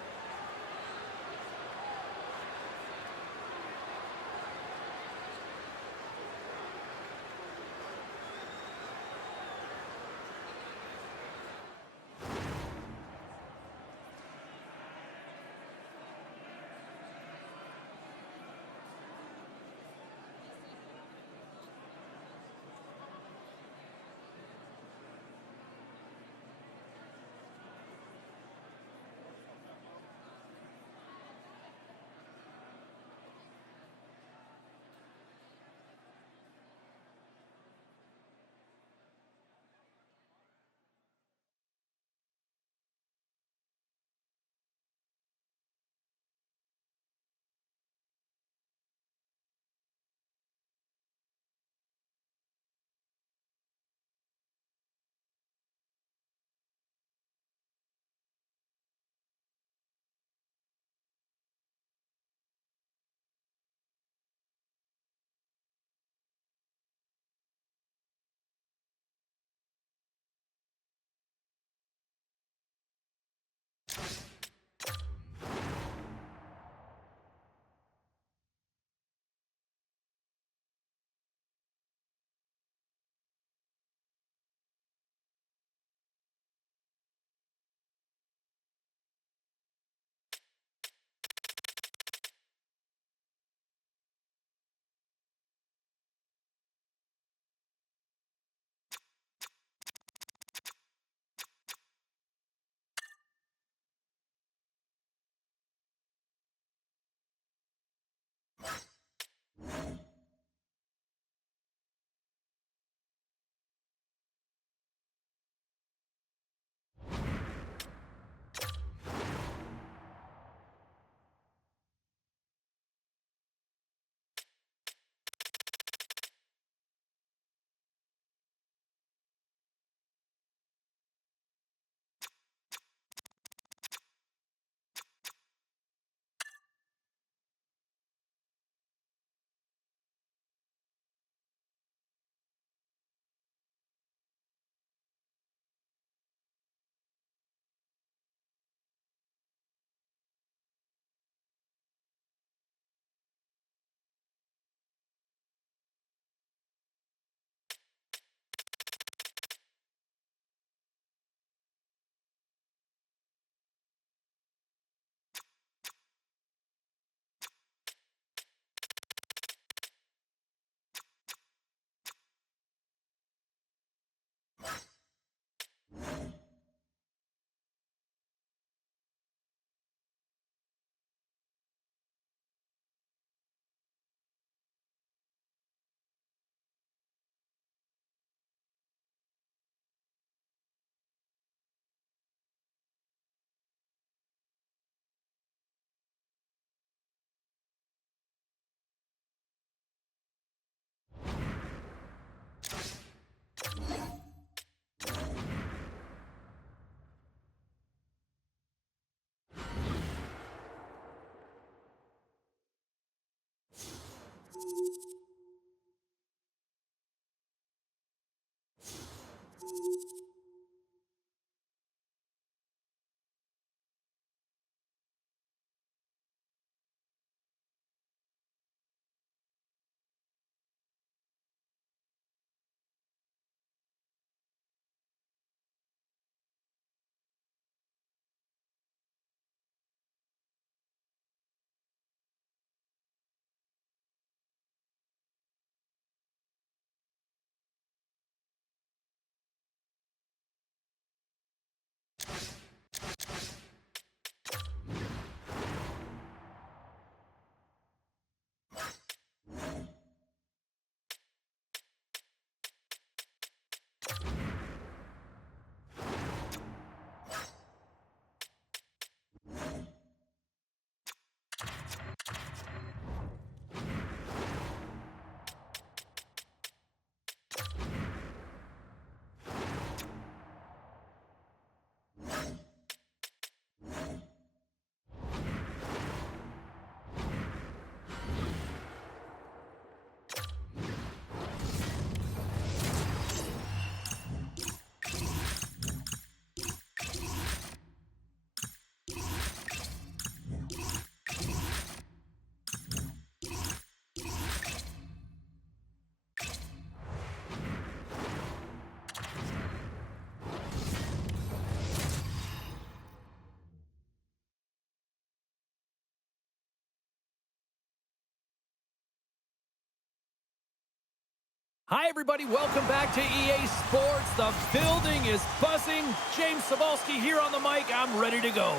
Hi, everybody. Welcome back to EA Sports. The building is buzzing. James Cebulski here on the mic. I'm ready to go.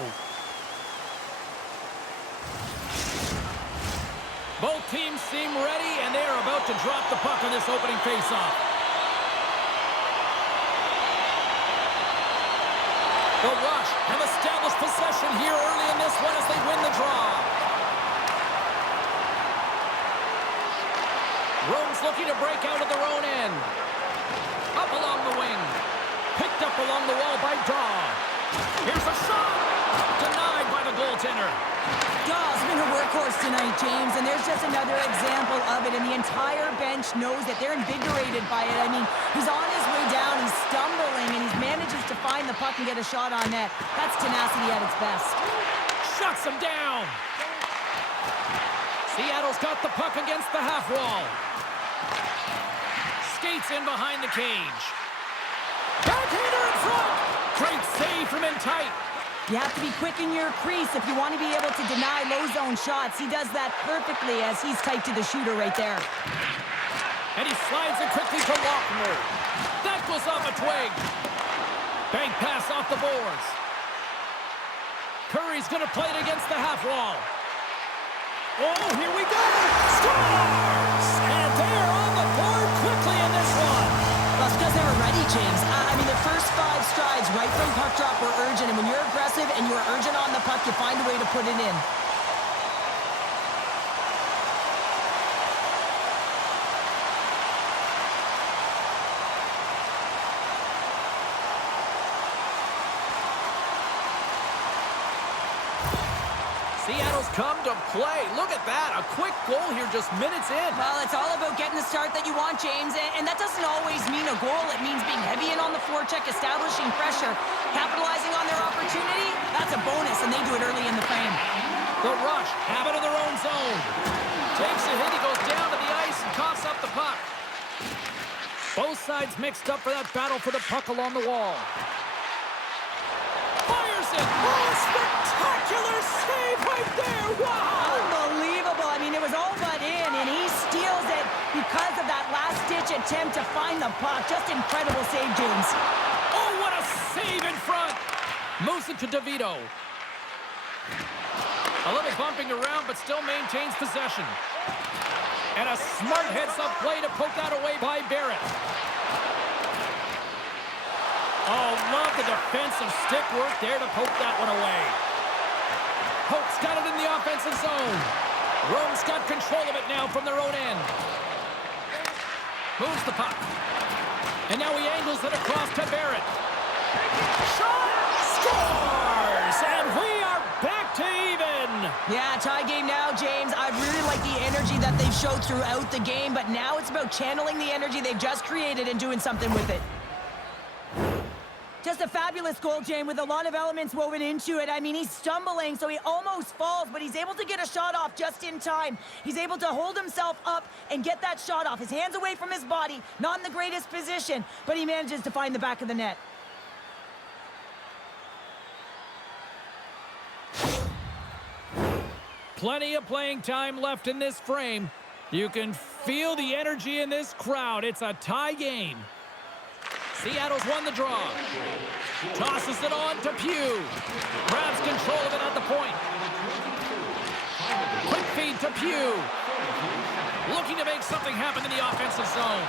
Both teams seem ready, and they are about to drop the puck on this opening faceoff. The Rush have established possession here early in this one as they win the draw. Rome's looking to break out of their own end. Up along the wing. Picked up along the wall by Daw. Here's a shot. Denied by the goaltender. Daw's been a workhorse tonight, James, and there's just another example of it, and the entire bench knows that they're invigorated by it. I mean, he's on his way down, he's stumbling, and he manages to find the puck and get a shot on net. That's tenacity at its best. Shuts him down. Seattle's got the puck against the half wall. Skates in behind the cage. Backhander in front. Great save from in tight. You have to be quick in your crease if you want to be able to deny low zone shots. He does that perfectly as he's tight to the shooter right there. And he slides it quickly to Walkner. That goes off a twig. Bank pass off the boards. Curry's going to play it against the half wall. Oh, here we go. Scores! And they are on the board quickly in this one. Well, it's because they were ready, James. I mean, the first 5 strides right from puck drop were urgent, and when you're aggressive and you're urgent on the puck, you find a way to put it in. Seattle's come to play. Look at that. A quick goal here just minutes in. Well, it's all about getting the start that you want, James, and that doesn't always mean a goal. It means being heavy in on the forecheck, establishing pressure, capitalizing on their opportunity. That's a bonus, and they do it early in the frame. The Rush have it in their own zone. Takes a hit. He goes down to the ice and coughs up the puck. Both sides mixed up for that battle for the puck along the wall. Fires it. Oh, spectacular save right there. Wow. Unbelievable. I mean, it was all but in, and he steals it because of that last-ditch attempt to find the puck. Just incredible save, James. Oh, what a save in front. Moves it to DeVito. A little bumping around, but still maintains possession. And a smart heads-up play to poke that away by Barrett. Oh, love the defensive stick work there to poke that one away. Hope's got it in the offensive zone. Rome's got control of it now from their own end. Moves the puck. And now he angles it across to Barrett. Shot! Scores! And we are back to even. Yeah, tie game now, James. I really like the energy that they've showed throughout the game, but now it's about channeling the energy they've just created and doing something with it. Just a fabulous goal, Jane, with a lot of elements woven into it. I mean, he's stumbling, so he almost falls, but he's able to get a shot off just in time. He's able to hold himself up and get that shot off. His hands away from his body, not in the greatest position, but he manages to find the back of the net. Plenty of playing time left in this frame. You can feel the energy in this crowd. It's a tie game. Seattle's won the draw. Tosses it on to Pugh. Grabs control of it at the point. Quick feed to Pugh. Looking to make something happen in the offensive zone.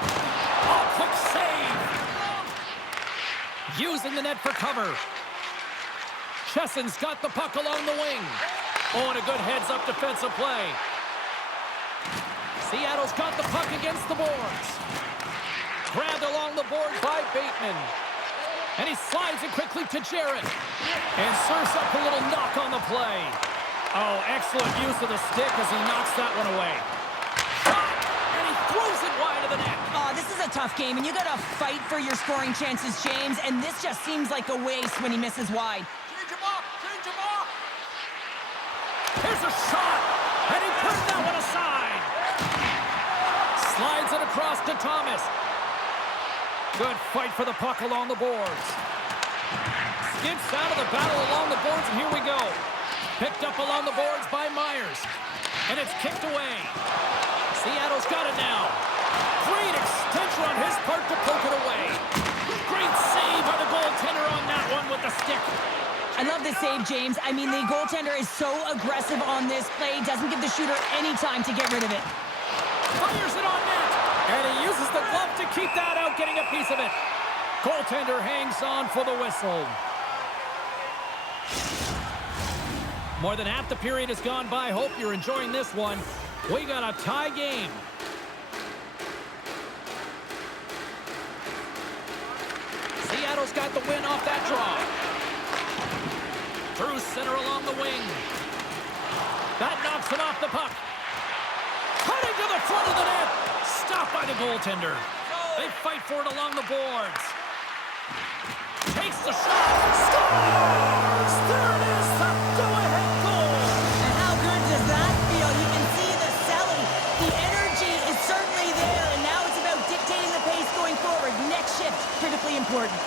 Oh, quick save. Using the net for cover. Chesson's got the puck along the wing. Oh, and a good heads-up defensive play. Seattle's got the puck against the boards. Grabbed along the board by Bateman. And he slides it quickly to Jarrett. And serves up a little knock on the play. Oh, excellent use of the stick as he knocks that one away. Shot! And he throws it wide of the net. Oh, this is a tough game, and you got to fight for your scoring chances, James. And this just seems like a waste when he misses wide. Change him up! Change him up! Here's a shot! And he puts that one aside. Slides it across to Thomas. Good fight for the puck along the boards. Skips out of the battle along the boards, and here we go. Picked up along the boards by Myers. And it's kicked away. Seattle's got it now. Great extension on his part to poke it away. Great save by the goaltender on that one with the stick. I love this save, James. I mean, the goaltender is so aggressive on this play. Doesn't give the shooter any time to get rid of it. Fires it on net. And he uses the glove to keep that out, getting a piece of it. Goaltender hangs on for the whistle. More than half the period has gone by. Hope you're enjoying this one. We got a tie game. Seattle's got the win off that draw. Through center along the wing. That knocks it off the puck. Cutting to the front of the net. Stopped by the goaltender. They fight for it along the boards. Takes the shot. Scores! There it is, the go-ahead goal. And how good does that feel? You can see the selling. The energy is certainly there, and now it's about dictating the pace going forward. Next shift, critically important.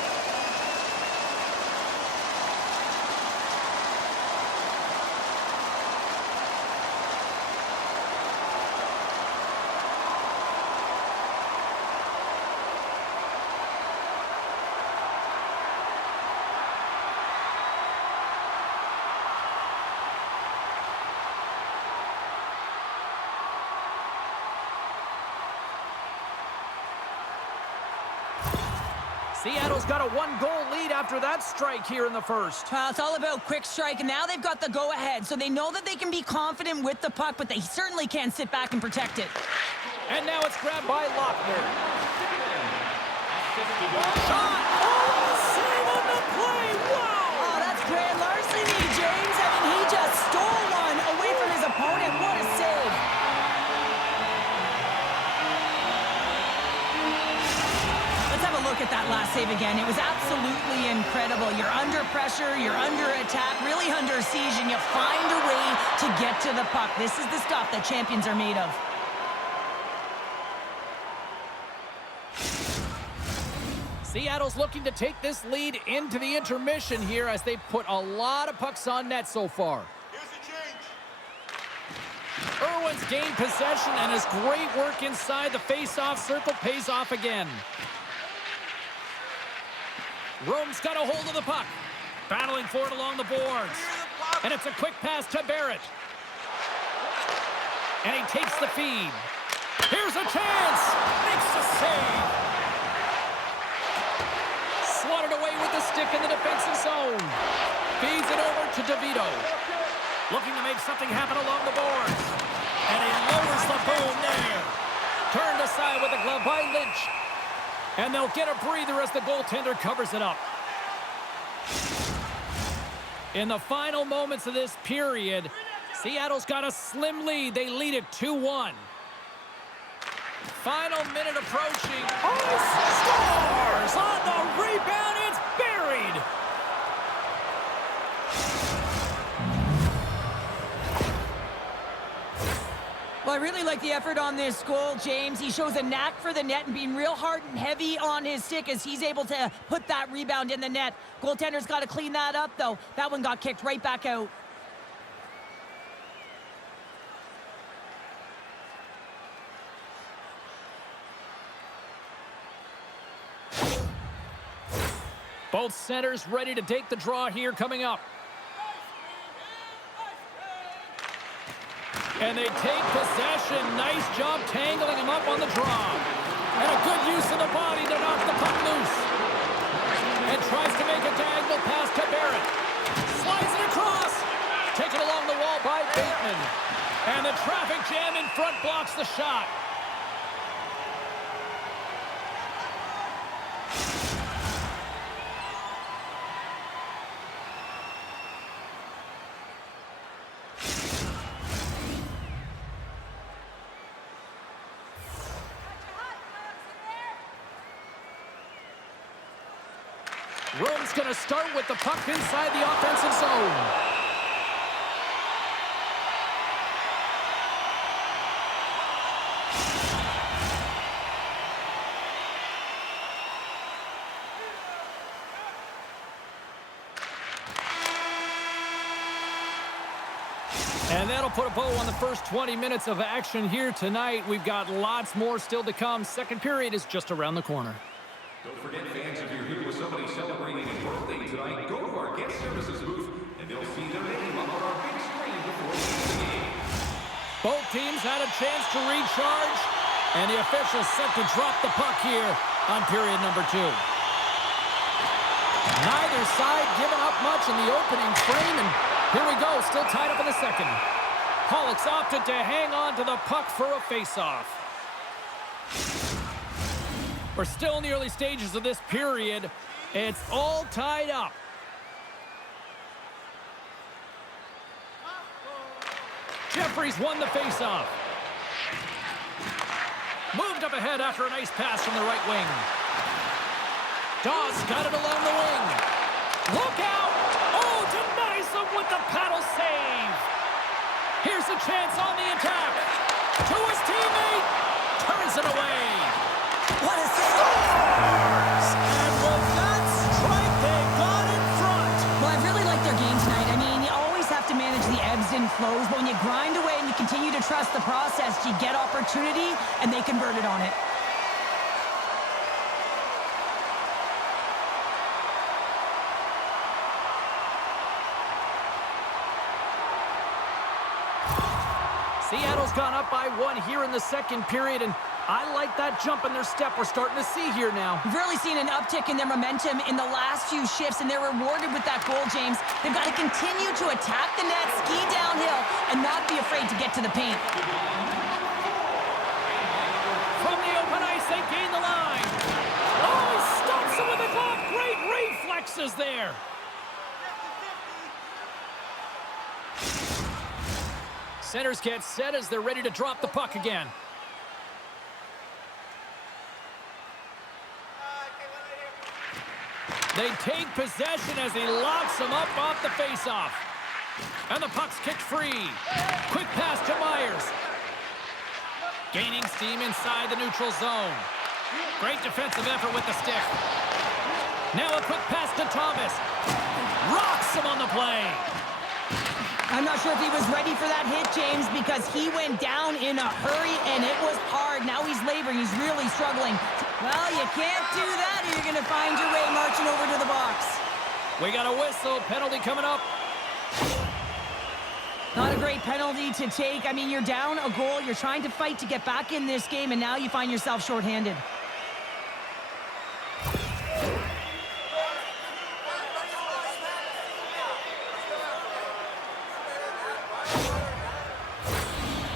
Seattle's got a one-goal lead after that strike here in the first. Well, it's all about quick strike, and now they've got the go-ahead, so they know that they can be confident with the puck, but they certainly can't sit back and protect it. And now it's grabbed by Lochner. Shot! Oh, save on the play! Wow! Oh, that's grand larceny, James. I mean, he just stole one away from his opponent. What a save. Let's have a look at that last save again. It was absolutely incredible. You're under pressure, you're under attack, really under siege, and you find a way to get to the puck. This is the stuff that champions are made of. Seattle's looking to take this lead into the intermission here as they put a lot of pucks on net so far. Here's a change. Irwin's gained possession, and his great work inside the face-off circle pays off again. Rome's got a hold of the puck. Battling for it along the boards. And it's a quick pass to Barrett. And he takes the feed. Here's a chance. Makes the save. Swatted away with the stick in the defensive zone. Feeds it over to DeVito. Looking to make something happen along the boards. And he lowers the boom there. Turned aside with a glove by Lynch. And they'll get a breather as the goaltender covers it up. In the final moments of this period, Seattle's got a slim lead. They lead it 2-1. Final minute approaching. Oh, scores on the rebound. like the effort on this goal, James. He shows a knack for the net and being real hard and heavy on his stick as he's able to put that rebound in the net. Goaltender's got to clean that up, though. That one got kicked right back out. Both centers ready to take the draw here coming up. And they take possession. Nice job tangling him up on the draw. And a good use of the body to knock the puck loose. And tries to make a diagonal pass to Barrett. Slides it across. Taken along the wall by Bateman. And the traffic jam in front blocks the shot. Rome's going to start with the puck inside the offensive zone. And that'll put a bow on the first 20 minutes of action here tonight. We've got lots more still to come. Second period is just around the corner. Don't forget, fans, if you're here with somebody celebrating a birthday tonight, go to our guest services booth, and they'll see their name on our big screen before we begin the game. Both teams had a chance to recharge, and the officials set to drop the puck here on period number 2. Neither side giving up much in the opening frame, and here we go, still tied up in the second. Pollock's opted to hang on to the puck for a face-off. We're still in the early stages of this period. It's all tied up. Jeffries won the faceoff. Moved up ahead after a nice pass from the right wing. Dawes got it along the wing. Look out! Oh, denies him with the paddle save. Here's a chance on the attack. To his teammate. Turns it away. What a save! And with that strike, they got in front. Well, I really like their game tonight. I mean, you always have to manage the ebbs and flows, but when you grind away and you continue to trust the process, you get opportunity, and they converted on it. Seattle's gone up by 1 here in the second period, and I like that jump in their step we're starting to see here now. We've really seen an uptick in their momentum in the last few shifts, and they're rewarded with that goal, James. They've got to continue to attack the net, ski downhill, and not be afraid to get to the paint. From the open ice, they gain the line. Oh, he stumps him with the glove. Great reflexes there. Centers get set as they're ready to drop the puck again. They take possession as he locks him up off the faceoff. And the puck's kicked free. Quick pass to Myers. Gaining steam inside the neutral zone. Great defensive effort with the stick. Now a quick pass to Thomas. Rocks him on the play. I'm not sure if he was ready for that hit, James, because he went down in a hurry, and it was hard. Now he's laboring. He's really struggling. Well, you can't do that, or you're going to find your way marching over to the box. We got a whistle. Penalty coming up. Not a great penalty to take. I mean, you're down a goal. You're trying to fight to get back in this game, and now you find yourself shorthanded.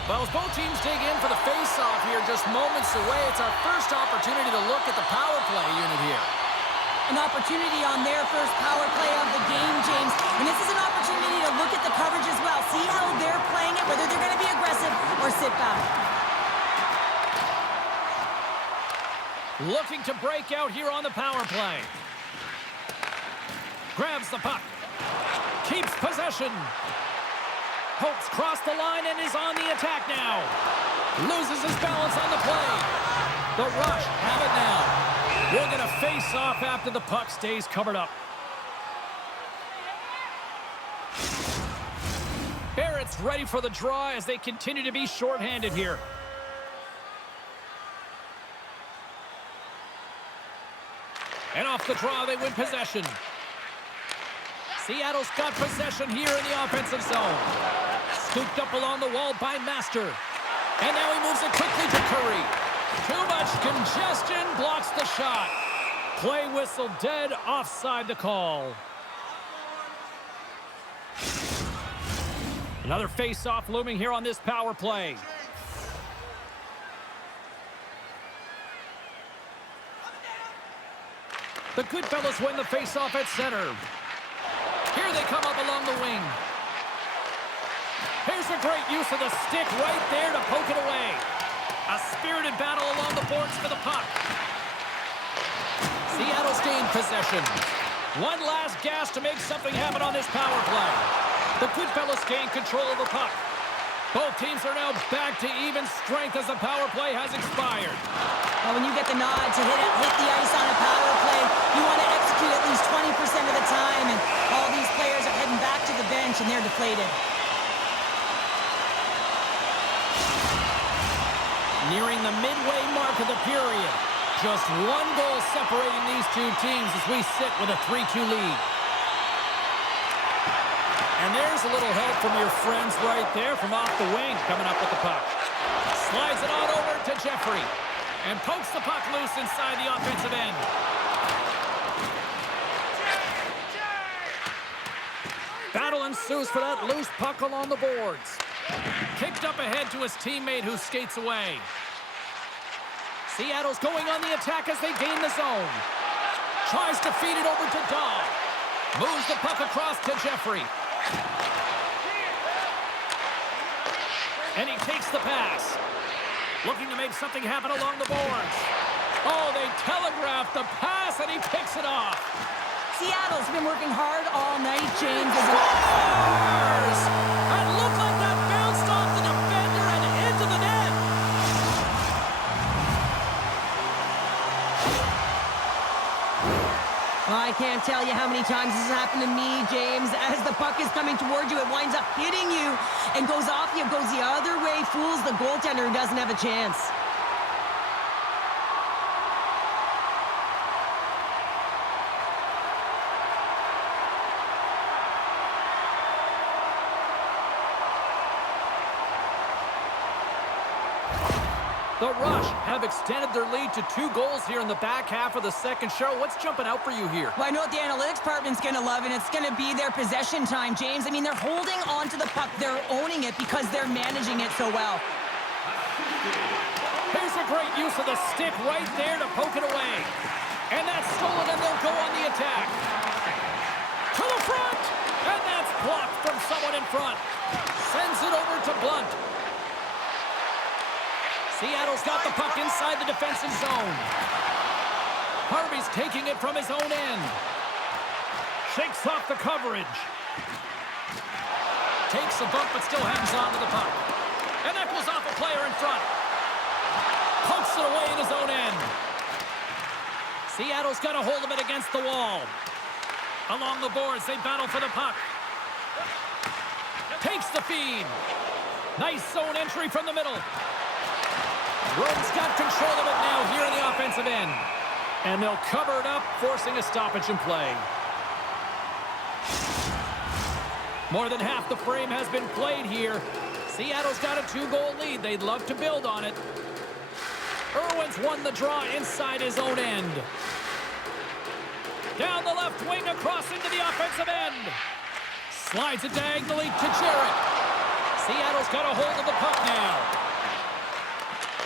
Well, as both teams dig in for the face-off here just moments away, it's our first opportunity to look at the power play unit here. An opportunity on their first power play of the game, James. And this is an opportunity to look at the coverage as well. See how they're playing it, whether they're going to be aggressive or sit back. Looking to break out here on the power play. Grabs the puck. Keeps possession. Holtz crossed the line and is on the attack now. Loses his balance on the play. The Rush have it now. We're going to face off after the puck stays covered up. Barrett's ready for the draw as they continue to be shorthanded here. And off the draw, they win possession. Seattle's got possession here in the offensive zone. Scooped up along the wall by Master. And now he moves it quickly to Curry. Too much congestion blocks the shot. Play whistle dead, offside the call. Another face-off looming here on this power play. The Goodfellas win the face-off at center. Here they come up along the wing. Here's a great use of the stick right there to poke it away. A spirited battle along the boards for the puck. Seattle's gained possession. One last gas to make something happen on this power play. The Goodfellas gain control of the puck. Both teams are now back to even strength as the power play has expired. Well, when you get the nod to hit the ice on a power play, you want to execute at least 20% of the time, and all these players are heading back to the bench, and they're deflated. Nearing the midway mark of the period. Just one goal separating these two teams as we sit with a 3-2 lead. And there's a little help from your friends right there from off the wing coming up with the puck. Slides it on over to Jeffrey. And pokes the puck loose inside the offensive end. Battle ensues for that loose puck along the boards. Kicked up ahead to his teammate who skates away. Seattle's going on the attack as they gain the zone. Tries to feed it over to Dahl. Moves the puck across to Jeffrey. And he takes the pass. Looking to make something happen along the boards. Oh, they telegraphed the pass, and he picks it off. Seattle's been working hard all night, James. Scores! It looked like that bounced off the defender and into the net. Well, I can't tell you how many times this has happened to me, James. As the puck is coming toward you, it winds up hitting you and goes off you, goes the other way, fools the goaltender who doesn't have a chance. The Rush have extended their lead to 2 goals here in the back half of the second. Cheryl, what's jumping out for you here? Well, I know what the analytics department's going to love, and it's going to be their possession time, James. I mean, they're holding on to the puck. They're owning it because they're managing it so well. Here's a great use of the stick right there to poke it away. And that's stolen, and they'll go on the attack. To the front! And that's blocked from someone in front. Sends it over to Blunt. Seattle's got the puck inside the defensive zone. Harvey's taking it from his own end. Shakes off the coverage. Takes a bump but still hangs on to the puck. And that goes off a player in front. Pokes it away in his own end. Seattle's got a hold of it against the wall. Along the boards, they battle for the puck. Takes the feed. Nice zone entry from the middle. Rome's got control of it now here in the offensive end. And they'll cover it up, forcing a stoppage in play. More than half the frame has been played here. Seattle's got a 2-goal lead. They'd love to build on it. Irwin's won the draw inside his own end. Down the left wing, across into the offensive end. Slides it diagonally to Jarrett. Seattle's got a hold of the puck now.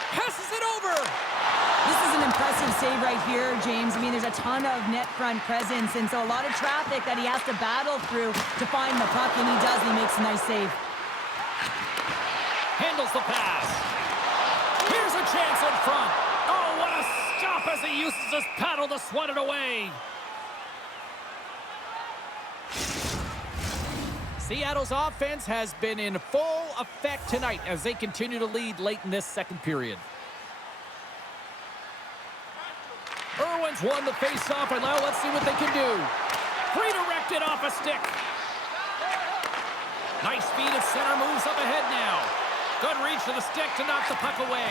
Passes it over. This is an impressive save right here, James. I mean, there's a ton of net front presence, and so a lot of traffic that he has to battle through to find the puck, and he does. He makes a nice save. Handles the pass. Here's a chance in front. Oh, what a stop as he uses his paddle to swat it away. Seattle's offense has been in full effect tonight as they continue to lead late in this second period. Irwin's won the face-off, and now let's see what they can do. Redirected off a stick. Nice feed at center, moves up ahead now. Good reach to the stick to knock the puck away.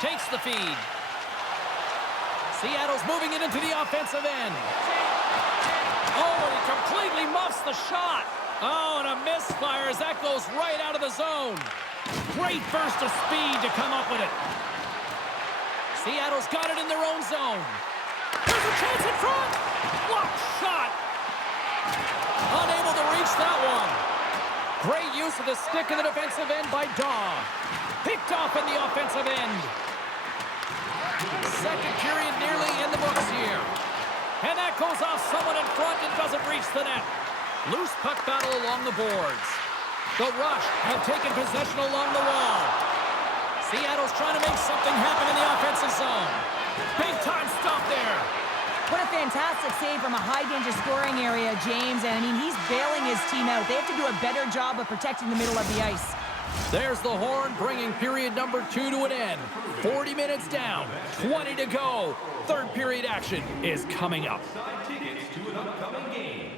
Takes the feed. Seattle's moving it into the offensive end. Oh, and he completely muffs the shot. Oh, and a misfire as that goes right out of the zone. Great burst of speed to come up with it. Seattle's got it in their own zone. There's a chance in front. Blocked shot. Unable to reach that one. Great use of the stick in the defensive end by Daw. Picked off in the offensive end. Second period nearly in the books here. And that goes off someone in front and doesn't reach the net. Loose puck battle along the boards. The Rush have taken possession along the wall. Seattle's trying to make something happen in the offensive zone. Big time stop there. What a fantastic save from a high-danger scoring area, James. And, I mean, he's bailing his team out. They have to do a better job of protecting the middle of the ice. There's the horn, bringing period number 2 to an end. 40 minutes down, 20 to go. Third period action is coming up. Side tickets to an upcoming game.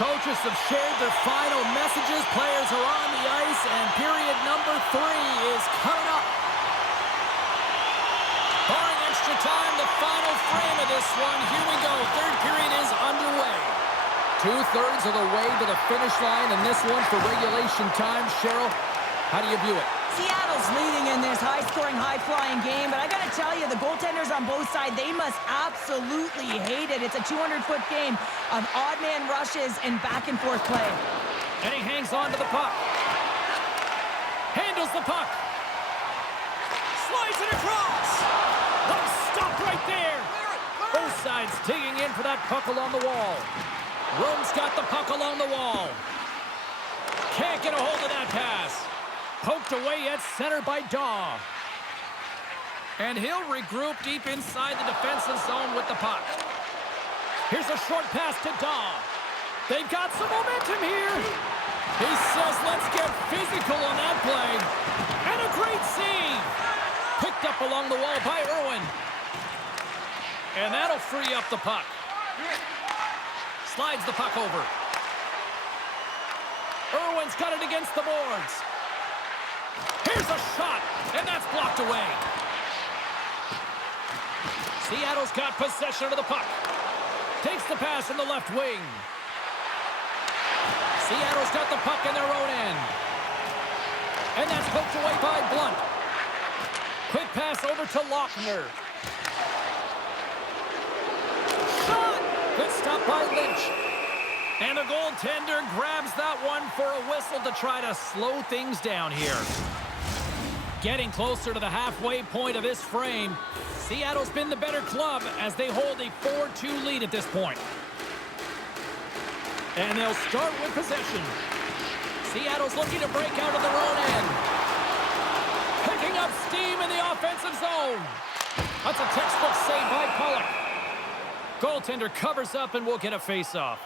Coaches have shared their final messages. Players are on the ice, and period number 3 is coming up. Barring extra time, the final frame of this one. Here we go. Third period is underway. 2/3 of the way to the finish line, and this one for regulation time. Cheryl, how do you view it? Seattle's leading in this high-scoring, high-flying game, but I got to tell you, the goaltenders on both sides, they must absolutely hate it. It's a 200-foot game of odd-man rushes and back-and-forth play. And he hangs on to the puck. Handles the puck. Slides it across. Let him stop right there. Both sides digging in for that puck along the wall. Rome's got the puck along the wall. Can't get a hold of that pass. Poked away at center by Daw. And he'll regroup deep inside the defensive zone with the puck. Here's a short pass to Daw. They've got some momentum here. He says, let's get physical on that play. And a great save. Picked up along the wall by Irwin. And that'll free up the puck. Slides the puck over. Irwin's got it against the boards. Here's a shot, and that's blocked away. Seattle's got possession of the puck. Takes the pass from the left wing. Seattle's got the puck in their own end. And that's poked away by Blunt. Quick pass over to Lochner. Shot! Good stop by Lynch. And the goaltender grabs that one for a whistle to try to slow things down here. Getting closer to the halfway point of this frame. Seattle's been the better club as they hold a 4-2 lead at this point. And they'll start with possession. Seattle's looking to break out of their own end. Picking up steam in the offensive zone. That's a textbook save by Pollock. Goaltender covers up and will get a face-off.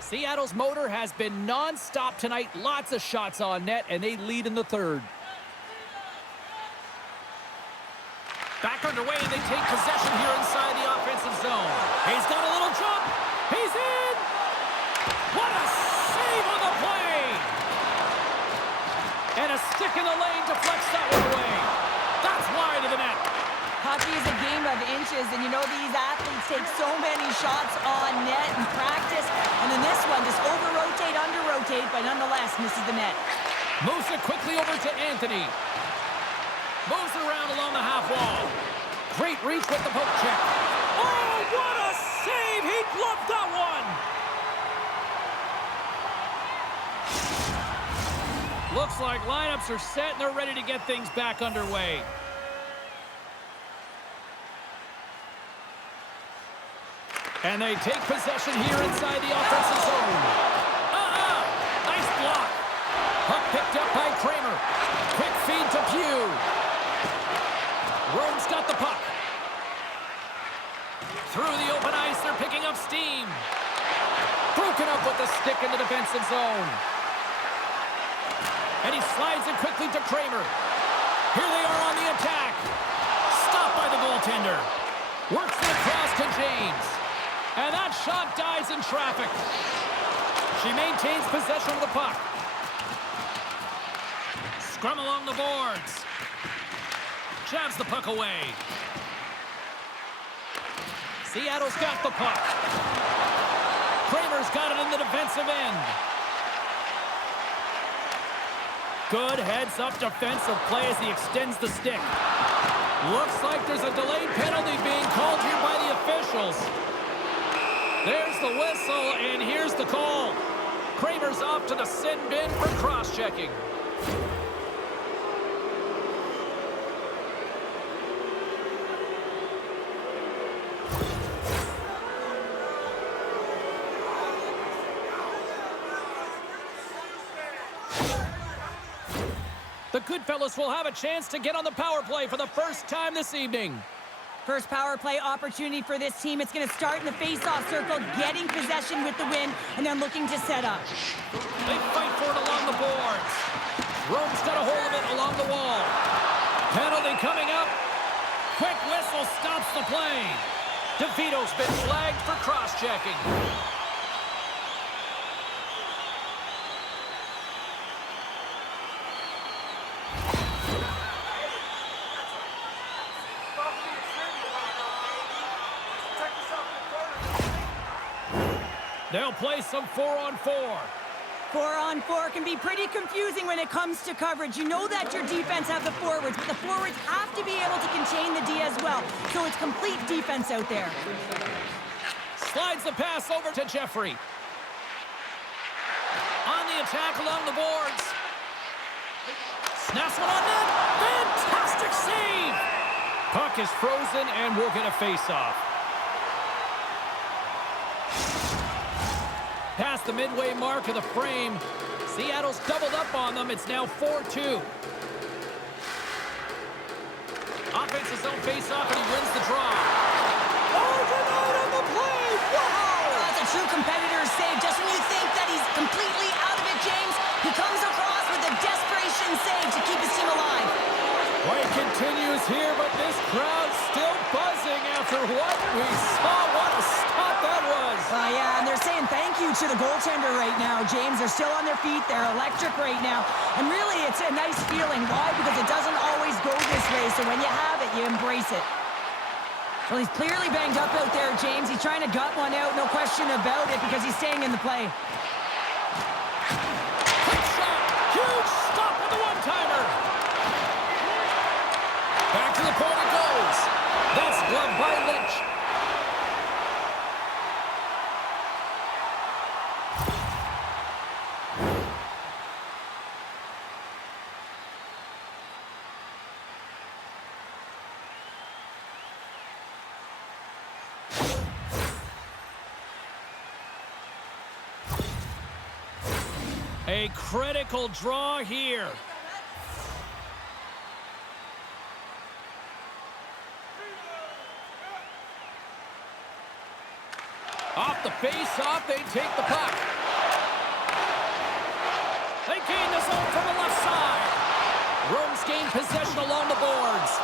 Seattle's motor has been non-stop tonight. Lots of shots on net, and they lead in the third. Back underway, and they take possession here inside the offensive zone. He's got a little jump. He's in. What a save on the play. And a stick in the lane deflects that one away. That's wide of the net. Hockey is a game of inches, and you know these athletes take so many shots on net in practice, and then this one just over-rotate, under-rotate, but nonetheless misses the net. Moves it quickly over to Anthony. Moves it around along the half wall. Great reach with the poke check. Oh, what a save! He gloved that one! Looks like lineups are set, and they're ready to get things back underway. And they take possession here inside the offensive zone. Nice block. Puck picked up by few. Rome's got the puck. Through the open ice, they're picking up steam. Broken up with the stick in the defensive zone. And he slides it quickly to Kramer. Here they are on the attack. Stopped by the goaltender. Works it across to James. And that shot dies in traffic. She maintains possession of the puck. Scrum along the boards. Jabs the puck away. Seattle's got the puck. Kramer's got it in the defensive end. Good heads-up defensive play as he extends the stick. Looks like there's a delayed penalty being called here by the officials. There's the whistle, and here's the call. Kramer's off to the sin bin for cross-checking. The Goodfellas will have a chance to get on the power play for the first time this evening. First power play opportunity for this team. It's going to start in the face-off circle, getting possession with the win, and then looking to set up. They fight for it along the boards. Rome's got a hold of it along the wall. Penalty coming up. Quick whistle stops the play. DeVito's been flagged for cross-checking. They'll play some 4-on-4. 4-on-4 can be pretty confusing when it comes to coverage. You know that your defense have the forwards, but the forwards have to be able to contain the D as well. So it's complete defense out there. Slides the pass over to Jeffrey. On the attack along the boards. Snaps one on net. Fantastic save! Puck is frozen and we'll get a face-off. Past the midway mark of the frame. Seattle's doubled up on them. It's now 4-2. Offense his own face-off, and he wins the draw. Overload on the play! Wow! That's a true competitor's save. Just when you think that he's completely out of it, James, he comes across with a desperation save to keep his team alive. Play continues here, but this crowd's still buzzing after what we saw. What a stop that was. Yeah, and they're saying thank you to the goaltender right now, James. They're still on their feet. They're electric right now. And really, it's a nice feeling. Why? Because it doesn't always go this way. So when you have it, you embrace it. Well, he's clearly banged up out there, James. He's trying to gut one out, no question about it, because he's staying in the play. Quick shot. Huge stop with the one-timer. Back to the point it goes. That's gloved by Lynch. A critical draw here. Off the face-off, they take the puck. They gain the zone from the left side. Rome's gained possession along the boards.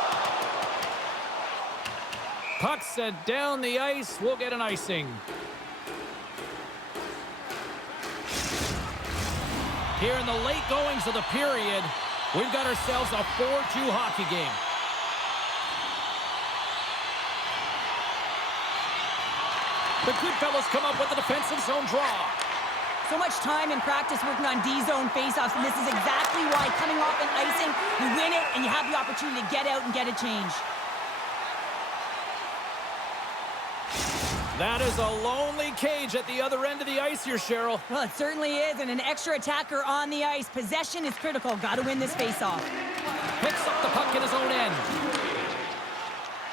Puck sent down the ice. We'll get an icing. Here in the late goings of the period, we've got ourselves a 4-2 hockey game. The Goodfellas come up with a defensive zone draw. So much time in practice working on D-zone faceoffs, and this is exactly why coming off an icing, you win it, and you have the opportunity to get out and get a change. That is a lonely cage at the other end of the ice here, Cheryl. Well, it certainly is, and an extra attacker on the ice. Possession is critical. Got to win this faceoff. Picks up the puck in his own end.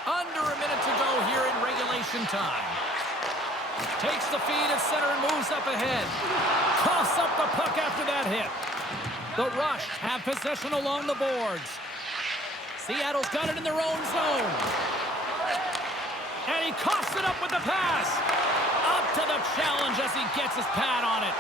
Under a minute to go here in regulation time. Takes the feed at center and moves up ahead. Coughs up the puck after that hit. The Rush have possession along the boards. Seattle's got it in their own zone. And he coughs it up with the pass. Up to the challenge as he gets his pad on it.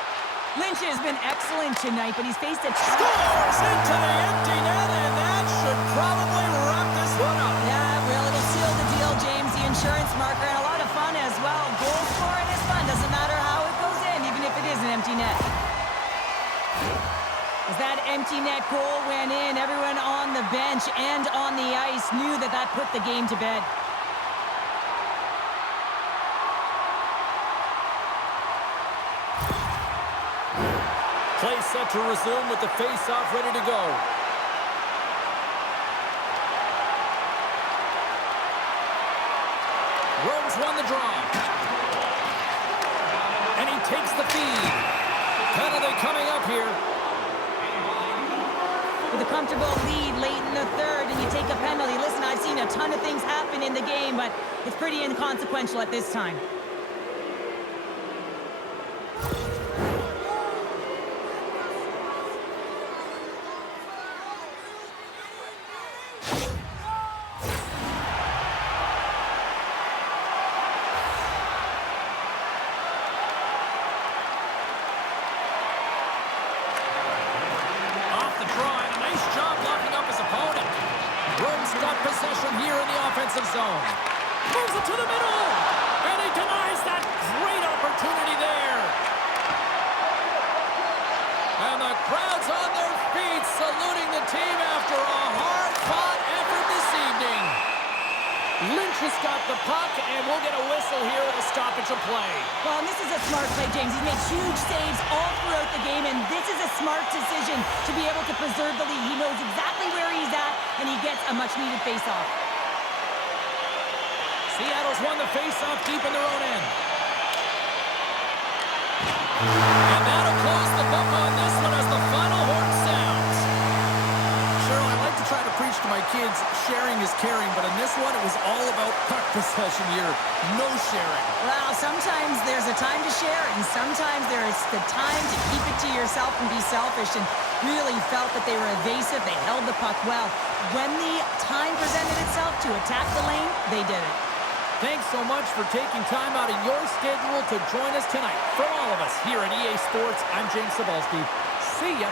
Lynch has been excellent tonight, but he's faced a Scores into the empty net, and that should probably wrap this one up. Yeah, it will. It'll seal the deal, James. The insurance marker, and a lot of fun as well. Goal scoring is fun. Doesn't matter how it goes in, even if it is an empty net. As that empty net goal went in, everyone on the bench and on the ice knew that that put the game to bed. Play set to resume with the face-off ready to go. Rome's won the draw. And he takes the feed. Penalty coming up here. With a comfortable lead late in the third, and you take a penalty. Listen, I've seen a ton of things happen in the game, but it's pretty inconsequential at this time. Possession here in the offensive zone. Moves it to the middle. And he denies that great opportunity there. And the crowd's on their feet saluting the team after a hard-fought effort this evening. Lynch has got the puck, and we'll get a whistle here with a stoppage of play. Well, and this is a smart play, James. He's made huge saves all throughout the game, and this is a smart decision to be able to preserve the lead. He knows exactly where he's at, and he gets a much-needed face-off. Seattle's won the face-off deep in their own end. And that'll close the book on this one as the final horn sounds. Cheryl, I like to try to preach to my kids, sharing is caring, but in this one, it was all about puck possession here. No sharing. Well, sometimes there's a time to share, and sometimes there's the time to keep it to yourself and be selfish, and really felt that they were evasive. They held the puck well. When the time presented itself to attack the lane, they did it. Thanks so much for taking time out of your schedule to join us tonight. From all of us here at EA Sports, I'm James Cebulski. See ya.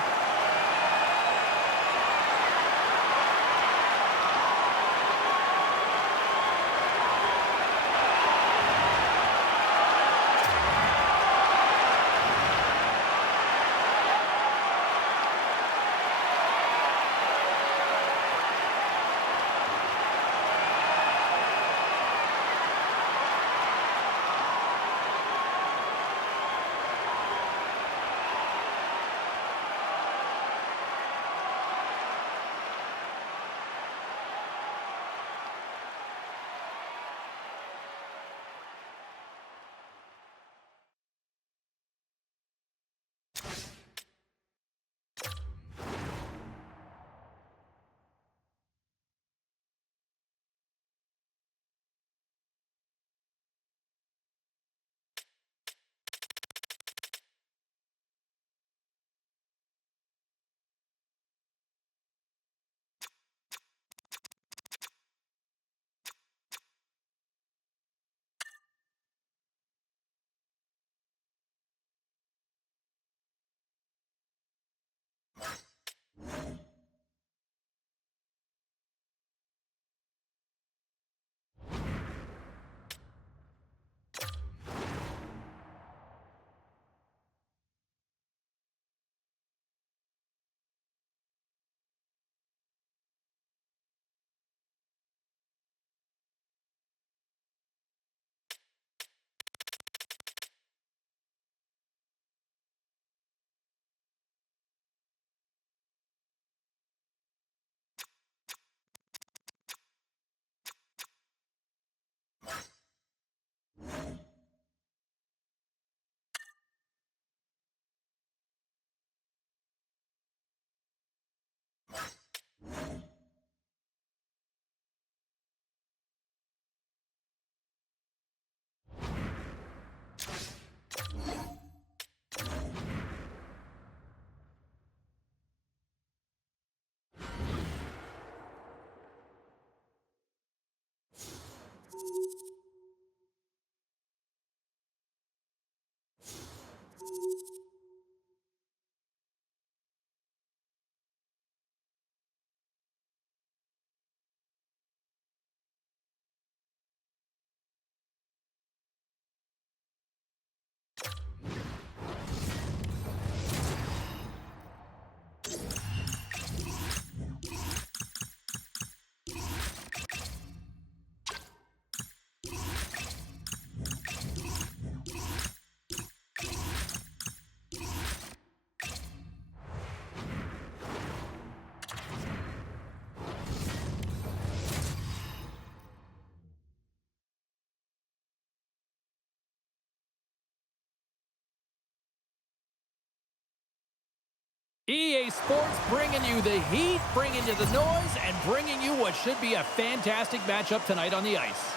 Gameday Sports, bringing you the heat, bringing you the noise, and bringing you what should be a fantastic matchup tonight on the ice.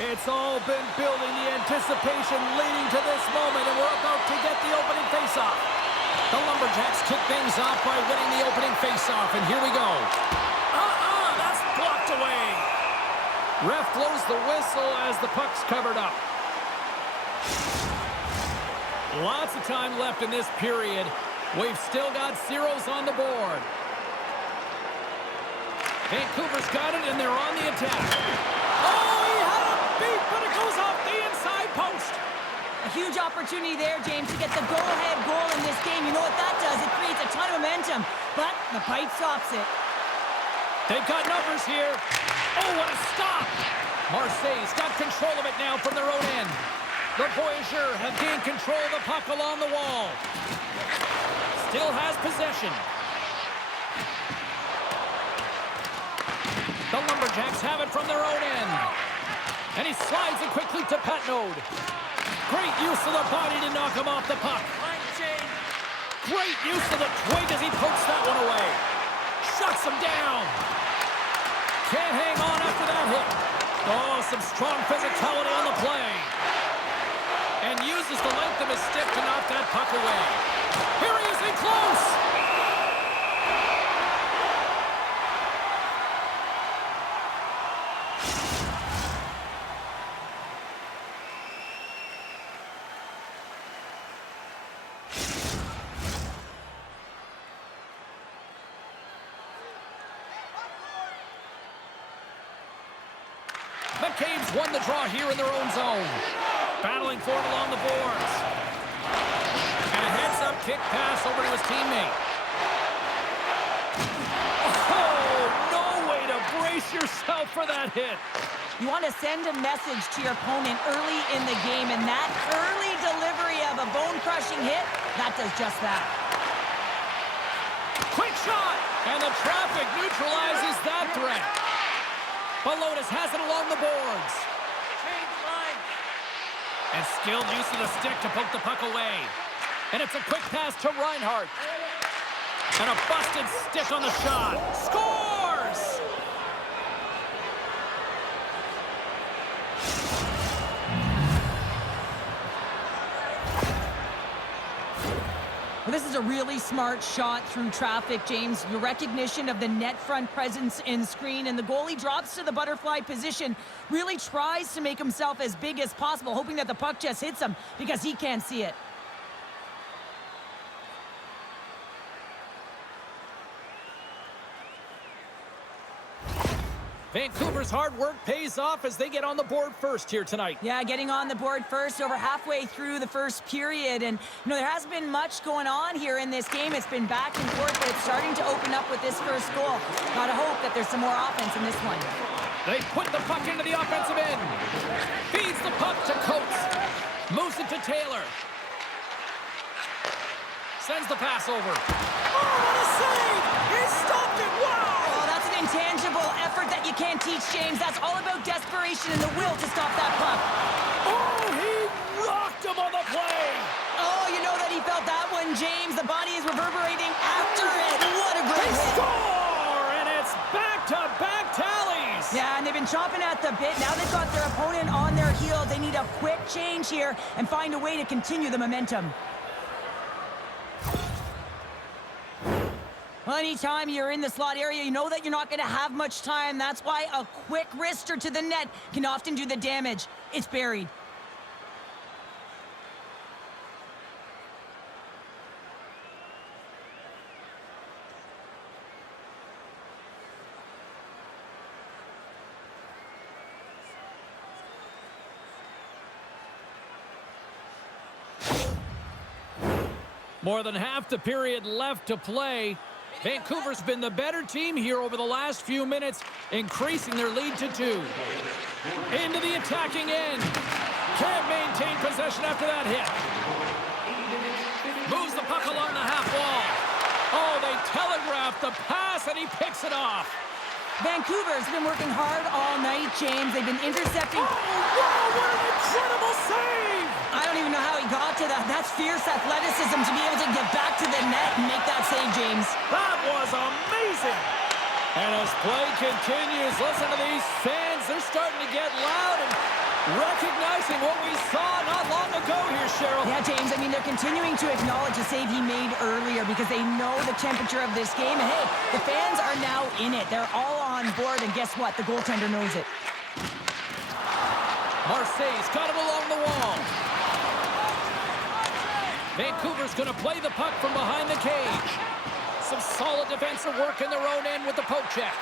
It's all been building, the anticipation leading to this moment, and we're about to get the opening faceoff. The Lumberjacks kick things off by winning the opening faceoff, and here we go. That's blocked away. Ref blows the whistle as the puck's covered up. Lots of time left in this period. We've still got zeros on the board. Vancouver's got it, and they're on the attack. Oh, he had a beat, but it goes off the inside post. A huge opportunity there, James, to get the go-ahead goal in this game. You know what that does? It creates a ton of momentum, but the pipe stops it. They've got numbers here. Oh, what a stop. Marseille's got control of it now from their own end. The Voyageurs have gained control of the puck along the wall. Still has possession. The Lumberjacks have it from their own end. And he slides it quickly to Patnaud. Great use of the body to knock him off the puck. Great use of the twig as he pokes that one away. Shuts him down. Can't hang on after that hit. Oh, some strong physicality on the play. And uses the length of his stick to knock that puck away. Here he is in close. McCabe's won the draw here in their own zone. Battling for it along the boards. And a heads-up kick pass over to his teammate. Oh, no way to brace yourself for that hit. You want to send a message to your opponent early in the game, and that early delivery of a bone-crushing hit, that does just that. Quick shot! And the traffic neutralizes that threat. Balotis has it along the boards. And skilled use of the stick to poke the puck away. And it's a quick pass to Reinhart. And a busted stick on the shot. Scores! Well, this is a really smart shot through traffic, James. Your recognition of the net front presence in screen, and the goalie drops to the butterfly position, really tries to make himself as big as possible, hoping that the puck just hits him because he can't see it. Vancouver's hard work pays off as they get on the board first here tonight. Yeah, getting on the board first over halfway through the first period. And, you know, there hasn't been much going on here in this game. It's been back and forth, but it's starting to open up with this first goal. Gotta hope that there's some more offense in this one. They put the puck into the offensive end. Feeds the puck to Coates. Moves it to Taylor. Sends the pass over. Oh, what a save! He stopped it! Wow! Oh, that's an intangible effort that you can't teach, James. That's all about desperation and the will to stop that puck. Oh, he rocked him on the play! Oh, you know that he felt that one, James. The body is reverberating after it. What a great hit. Score! And it's back-to-back tallies! Yeah, and they've been chomping at the bit. Now they've got their opponent on their heels. They need a quick change here and find a way to continue the momentum. Well, anytime you're in the slot area, you know that you're not going to have much time. That's why a quick wrister to the net can often do the damage. It's buried. More than half the period left to play. Vancouver's been the better team here over the last few minutes, increasing their lead to 2. Into the attacking end. Can't maintain possession after that hit. Moves the puck along the half wall. Oh, they telegraph the pass, and he picks it off. Vancouver's been working hard all night, James. They've been intercepting. Oh, wow, what an incredible save! I don't even know how he got to that. That's fierce athleticism to be able to get back to the net and make that save, James. That was amazing. And as play continues, listen to these fans. They're starting to get loud and recognizing what we saw not long ago here, Cheryl. Yeah, James, I mean, they're continuing to acknowledge the save he made earlier because they know the temperature of this game. And hey, the fans are now in it. They're all on board, and guess what? The goaltender knows it. Marseille's got it along the wall. Vancouver's going to play the puck from behind the cage. Some solid defensive work in their own end with the poke check.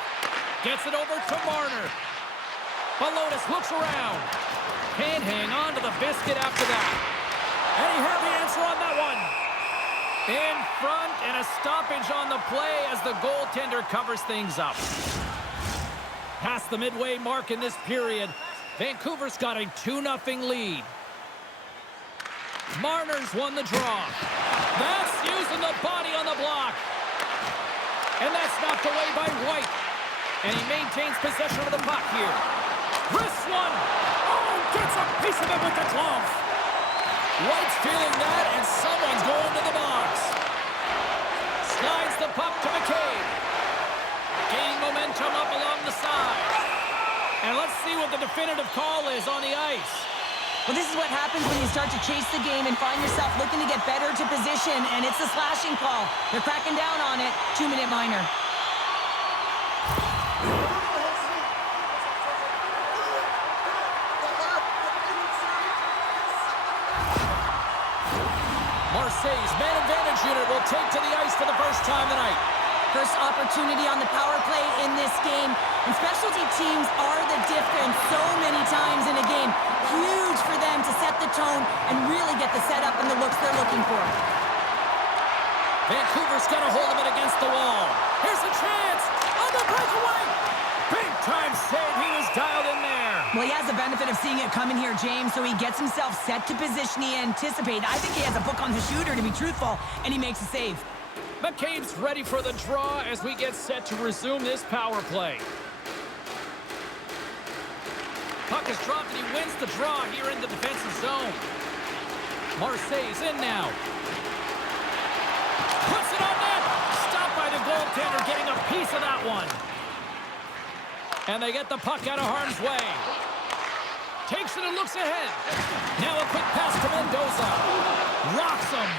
Gets it over to Marner. Balonis looks around. Can't hang on to the biscuit after that. And he heard the answer on that one. In front, and a stoppage on the play as the goaltender covers things up. Past the midway mark in this period, Vancouver's got a 2-0 lead. Marner's won the draw. That's using the body on the block. And that's knocked away by White. And he maintains possession of the puck here. Wrist one. Oh, gets a piece of it with the glove. White's feeling that, and someone's going to the box. Slides the puck to McCabe. Gaining momentum up along the side. And let's see what the definitive call is on the ice. Well, this is what happens when you start to chase the game and find yourself looking to get better to position, and it's a slashing call. They're cracking down on it. 2-minute minor. Marseille's man advantage unit will take to the ice for the first time tonight. First opportunity on the power play in this game. And specialty teams are the difference so many times in a game. Huge for them to set the tone and really get the setup and the looks they're looking for. Vancouver's got a hold of it against the wall. Here's a chance on the breakaway. Big time save. He was dialed in there. Well, he has the benefit of seeing it coming here, James, so he gets himself set to position he anticipated. I think he has a book on the shooter, to be truthful, and he makes a save. McCabe's ready for the draw as we get set to resume this power play. Puck is dropped and he wins the draw here in the defensive zone. Marseille's in now. Puts it on net. Stopped by the goaltender, getting a piece of that one. And they get the puck out of harm's way. Takes it and looks ahead. Now a quick pass to Mendoza. Rocks him.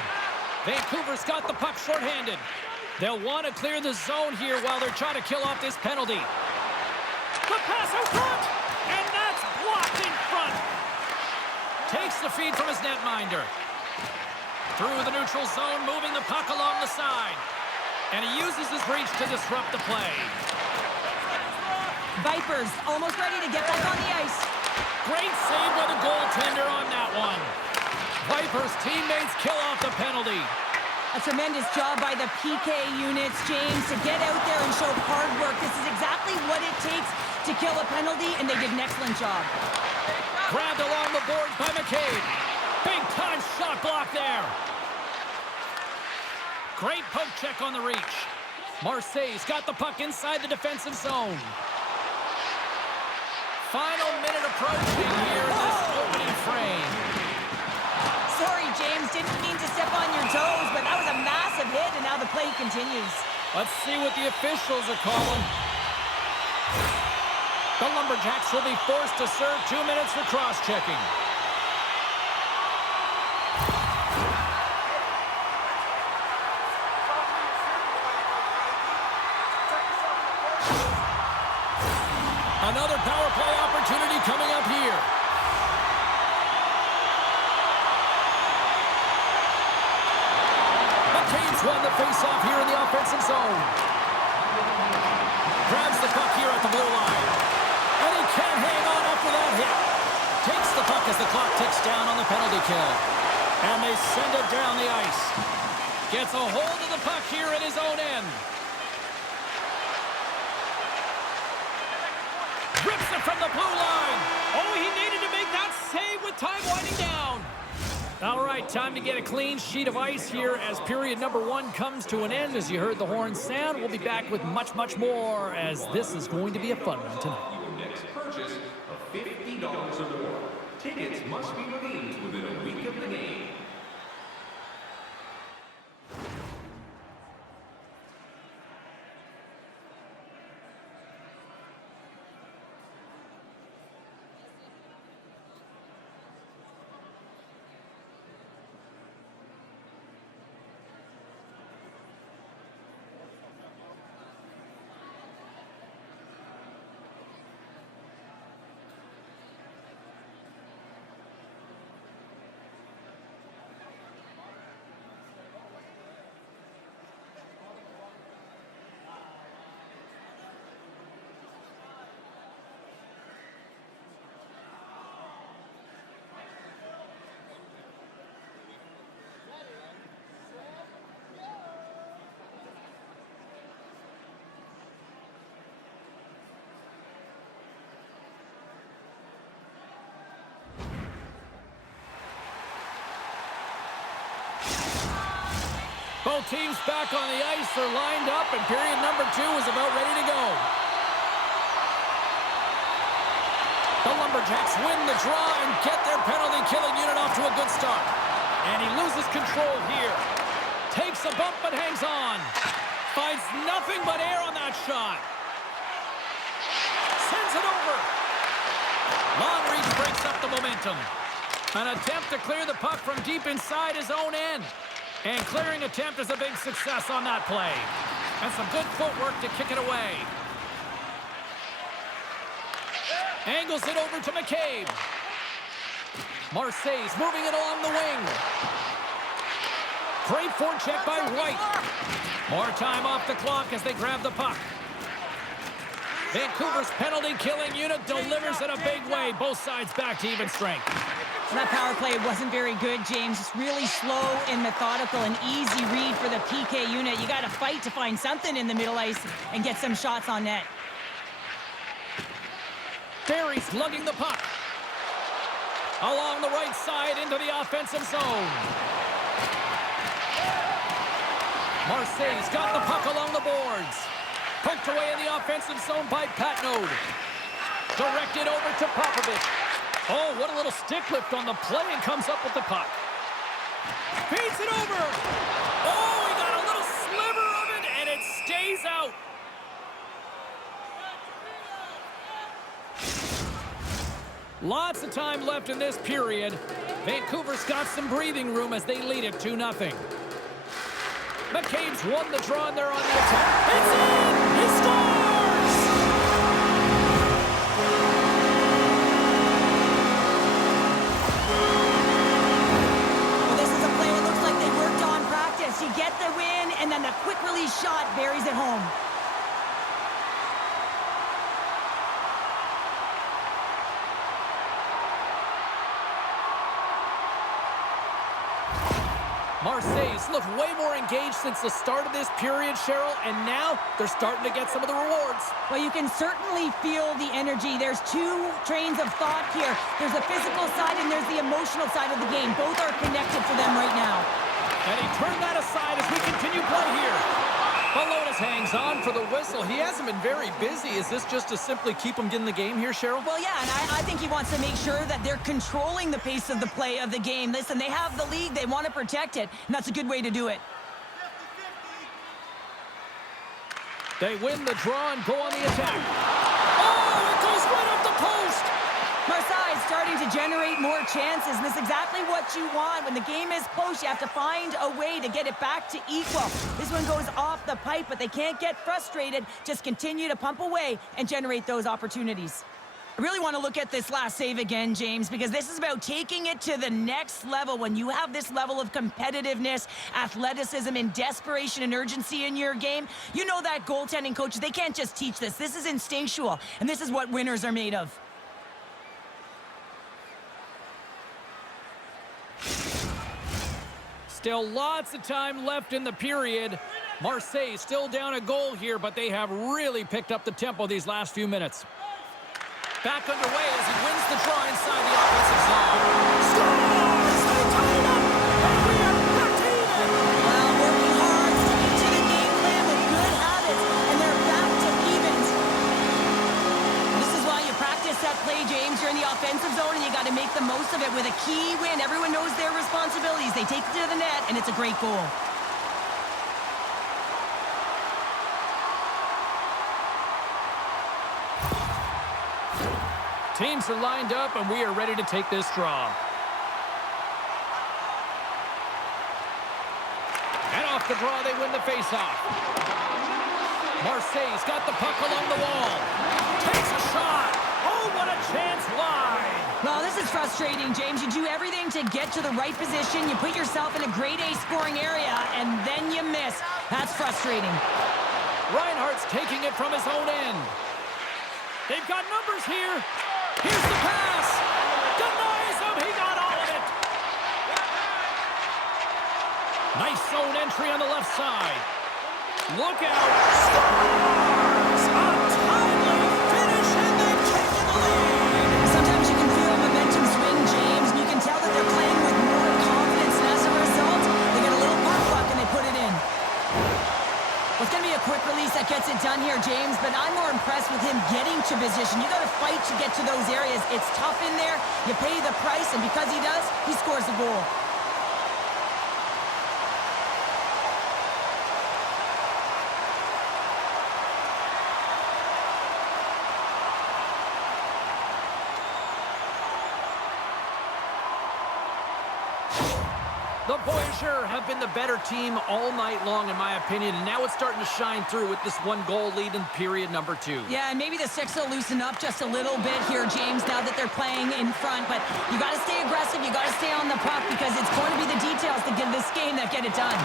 Vancouver's got the puck shorthanded. They'll want to clear the zone here while they're trying to kill off this penalty. The pass out front, and that's blocked in front. Takes the feed from his netminder. Through the neutral zone, moving the puck along the side. And he uses his reach to disrupt the play. Vipers almost ready to get back on the ice. Great save by the goaltender on that one. Vipers teammates kill off the penalty. A tremendous job by the PK units, James, to get out there and show hard work. This is exactly what it takes to kill a penalty, and they did an excellent job. Grabbed along the boards by McCabe. Big time shot block there. Great poke check on the reach. Marseille's got the puck inside the defensive zone. Final minute approaching here in this opening frame. Sorry, James, didn't mean to step on your toes, but that was a massive hit, and now the play continues. Let's see what the officials are calling. The Lumberjacks will be forced to serve 2 minutes for cross-checking. Another power play opportunity coming up here. McCabe's won the face-off here in the offensive zone. Grabs the puck here at the blue line. And he can't hang on after that hit. Takes the puck as the clock ticks down on the penalty kill. And they send it down the ice. Gets a hold of the puck here at his own end. Rips it from the blue line. Oh, he needed to make that save with time winding down. All right, time to get a clean sheet of ice here as period number 1 comes to an end. As you heard the horn sound, we'll be back with much, much more as this is going to be a fun one tonight. Your next purchase of $50 or more. Tickets must be redeemed within a week of the game. Both teams back on the ice are lined up, and period number 2 is about ready to go. The Lumberjacks win the draw and get their penalty-killing unit off to a good start. And he loses control here. Takes a bump but hangs on. Finds nothing but air on that shot. Sends it over. Long reach breaks up the momentum. An attempt to clear the puck from deep inside his own end. And clearing attempt is a big success on that play. And some good footwork to kick it away. Angles it over to McCabe. Marseille's moving it along the wing. Great forecheck by White. More time off the clock as they grab the puck. Vancouver's penalty-killing unit delivers in a big way. Both sides back to even strength. That power play wasn't very good, James. It's really slow and methodical, an easy read for the PK unit. You got to fight to find something in the middle ice and get some shots on net. Barry's lugging the puck. Along the right side into the offensive zone. Marseille's got the puck along the boards. Poked away in the offensive zone by Patnode. Directed over to Popovich. Oh, what a little stick lift on the play, and comes up with the puck. Feeds it over. Oh, he got a little sliver of it, and it stays out. Lots of time left in this period. Vancouver's got some breathing room as they lead it 2-0. McCabe's won the draw, and they're on the attack. It's in! He scores! Well, this is a play that looks like they worked on practice. You get the win, and then the quick release shot buries it home. Marseille's looked way more engaged since the start of this period, Cheryl, and now they're starting to get some of the rewards. Well, you can certainly feel the energy. There's two trains of thought here. There's the physical side and there's the emotional side of the game. Both are connected for them right now. And he turned that aside as we continue play here. Balonis hangs on for the whistle. He hasn't been very busy. Is this just to simply keep him in the game here, Cheryl? Well, yeah, and I think he wants to make sure that they're controlling the pace of the play of the game. Listen, they have the lead. They want to protect it, and that's a good way to do it. They win the draw and go on the attack. Oh, it goes right up the post! Marseille starting to generate more chances, and that's exactly what you want. When the game is close, you have to find a way to get it back to equal. This one goes off the pipe, but they can't get frustrated. Just continue to pump away and generate those opportunities. I really want to look at this last save again, James, because this is about taking it to the next level. When you have this level of competitiveness, athleticism, and desperation and urgency in your game, you know that goaltending coaches, they can't just teach this. This is instinctual, and this is what winners are made of. Still lots of time left in the period. Marseille still down a goal here, but they have really picked up the tempo these last few minutes. Back underway as he wins the draw inside the offensive zone. Scores! They tie it up! And we are back to even! Well, working hard, sticking to the game plan with good habits, and they're back to evens. This is why you practice that play, James. You're in the offensive zone, and you got to make the most of it with a key win. Everyone knows their responsibilities. They take it to the net, and it's a great goal. Teams are lined up, and we are ready to take this draw. And off the draw, they win the faceoff. Marseille's got the puck along the wall. Takes a shot. Oh, what a chance wide. Well, this is frustrating, James. You do everything to get to the right position. You put yourself in a grade A scoring area, and then you miss. That's frustrating. Reinhardt's taking it from his own end. They've got numbers here. Here's the pass. Denies him. He got all of it. Nice zone entry on the left side. Look out. Scores! A timely finish, and they've taken the lead. Sometimes you can feel momentum swing, James, and you can tell that they're playing with more confidence, and as a result, they get a little puck luck and they put it in. here, James, but I'm more impressed with him getting to position. You got to fight to get to those areas. It's tough in there. You pay the price, and because he does, he scores a goal. The boys sure have been the better team all night long, in my opinion, and now it's starting to shine through with this one-goal lead in period number 2. Yeah, and maybe the Six will loosen up just a little bit here, James, now that they're playing in front. But you got to stay aggressive. You got to stay on the puck because it's going to be the details that give this game that get it done.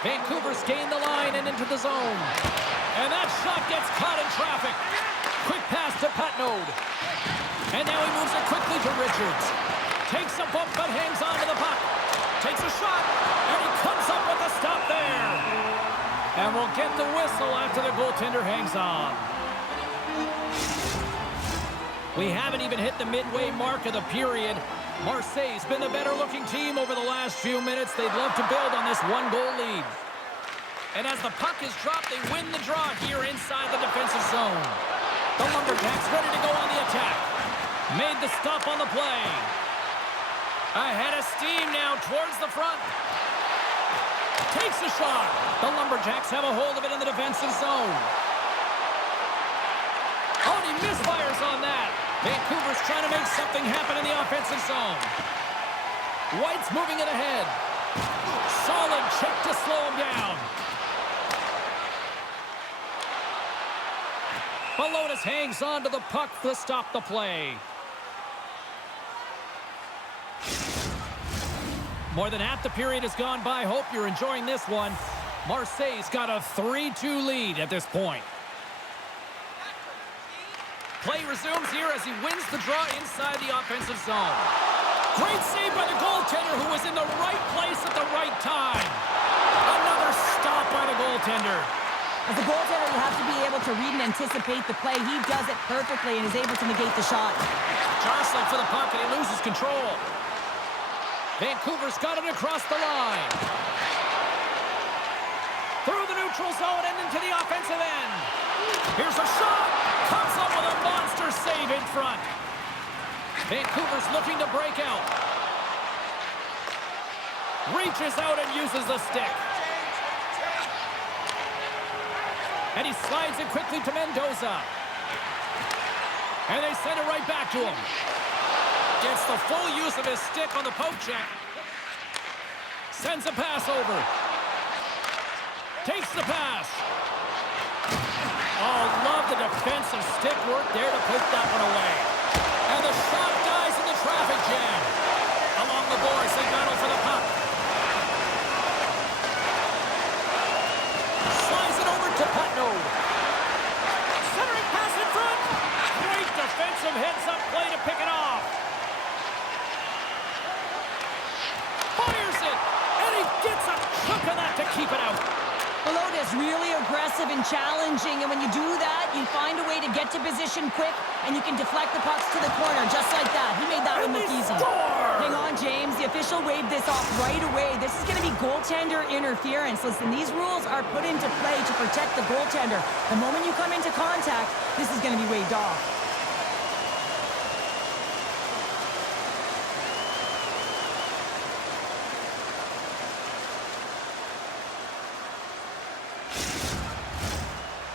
Vancouver's gained the line and into the zone. And that shot gets caught in traffic. Quick pass to Patnaud. And now he moves it quickly to Richards. Takes a bump but hangs on to the puck. Takes a shot, and he comes up with a stop there. And we'll get the whistle after the goaltender hangs on. We haven't even hit the midway mark of the period. Marseille's been the better-looking team over the last few minutes. They'd love to build on this one-goal lead. And as the puck is dropped, they win the draw here inside the defensive zone. The Lumberjacks ready to go on the attack. Made the stop on the play. Ahead of steam now towards the front. Takes a shot. The Lumberjacks have a hold of it in the defensive zone. Oh, and he misfires on that. Vancouver's trying to make something happen in the offensive zone. White's moving it ahead. Solid check to slow him down. Balotis hangs on to the puck to stop the play. More than half the period has gone by. Hope you're enjoying this one. Marseille's got a 3-2 lead at this point. Play resumes here as he wins the draw inside the offensive zone. Great save by the goaltender who was in the right place at the right time. Another stop by the goaltender. As a goaltender, you have to be able to read and anticipate the play. He does it perfectly and is able to negate the shot. Jostling for the puck and he loses control. Vancouver's got it across the line. Through the neutral zone and into the offensive end. Here's a shot. Comes up with a monster save in front. Vancouver's looking to break out. Reaches out and uses the stick. And he slides it quickly to Mendoza. And they send it right back to him. Gets the full use of his stick on the poke check. Sends a pass over. Takes the pass. Oh, love the defensive stick work there to poke that one away. And the shot dies in the traffic jam. Along the boards, they battle for the puck. Slides it over to Patnaud. Centering pass in front. Great defensive heads-up play to pick it off. Fires it, and he gets a chunk of that to keep it out. Balotis really aggressive and challenging, and when you do that, you find a way to get to position quick, and you can deflect the pucks to the corner just like that. He made that one look easy. Hang on, James. The official waved this off right away. This is going to be goaltender interference. Listen, these rules are put into play to protect the goaltender. The moment you come into contact, this is going to be waved off.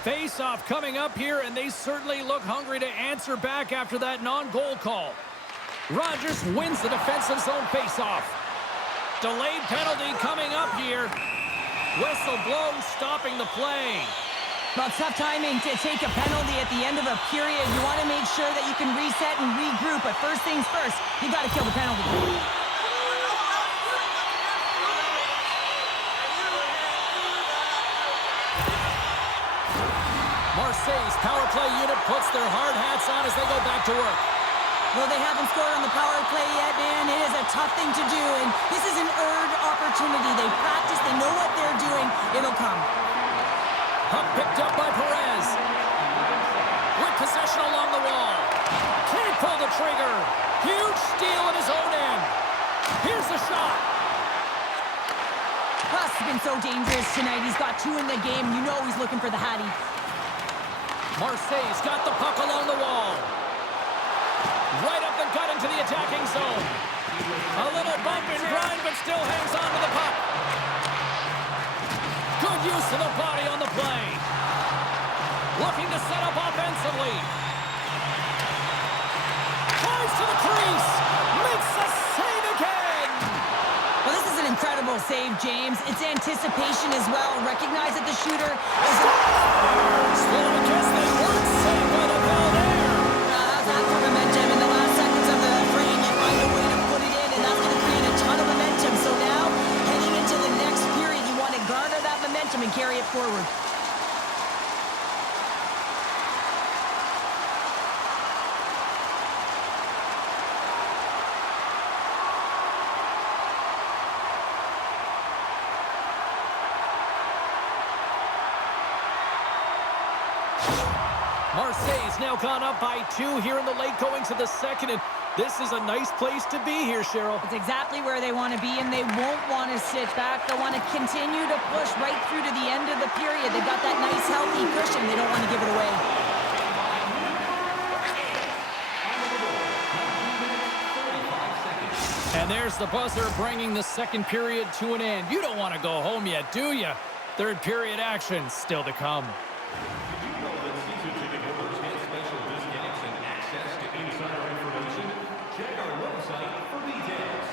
Face-off coming up here, and they certainly look hungry to answer back after that non-goal call. Rogers wins the defensive zone face-off. Delayed penalty coming up here. Whistle blown, stopping the play. Well, it's tough timing to take a penalty at the end of a period. You want to make sure that you can reset and regroup, but first things first, you got to kill the penalty. Marseille's power play unit puts their hard hats on as they go back to work. Well, they haven't scored on the power play yet, man. It is a tough thing to do, and this is an earned opportunity. They practice, they know what they're doing. It'll come. Puck picked up by Perez. With possession along the wall. Can't pull the trigger. Huge steal at his own end. Here's the shot. Huss has been so dangerous tonight. He's got 2 in the game. You know he's looking for the Hattie. Marseille's got the puck along the wall. Right up the gut into the attacking zone. A little bump and grind, but still hangs on to the puck. Good use of the body on the play. Looking to set up offensively. Tries to the crease. Makes the save again. Well, this is an incredible save, James. It's anticipation as well. Recognize that the shooter is... Well, I guess they weren't saved by the ball there. That's for momentum. In the last seconds of the frame, you find a way to put it in, and that's going to create a ton of momentum. So now, heading into the next period, you want to garner that momentum and carry it forward. Marseille's now gone up by 2 here in the late goings of the second, and this is a nice place to be here, Cheryl. It's exactly where they want to be, and they won't want to sit back. They'll want to continue to push right through to the end of the period. They've got that nice, healthy cushion. They don't want to give it away. And there's the buzzer bringing the second period to an end. You don't want to go home yet, do you? Third period action still to come. Check our website for details.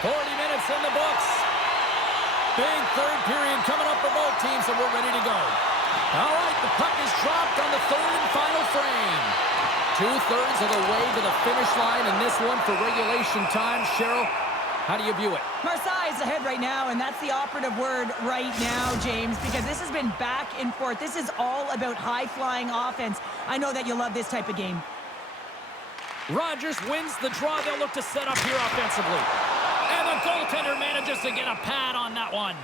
40 minutes in the books. Big third period coming up for both teams, and we're ready to go. All right, the puck is dropped on the third and final frame. 2/3 of the way to the finish line in this one for regulation time. Cheryl, how do you view it? Marseille's ahead right now, and that's the operative word right now, James, because this has been back and forth. This is all about high-flying offense. I know that you love this type of game. Rogers wins the draw. They'll look to set up here offensively. And the goaltender manages to get a pad on that one.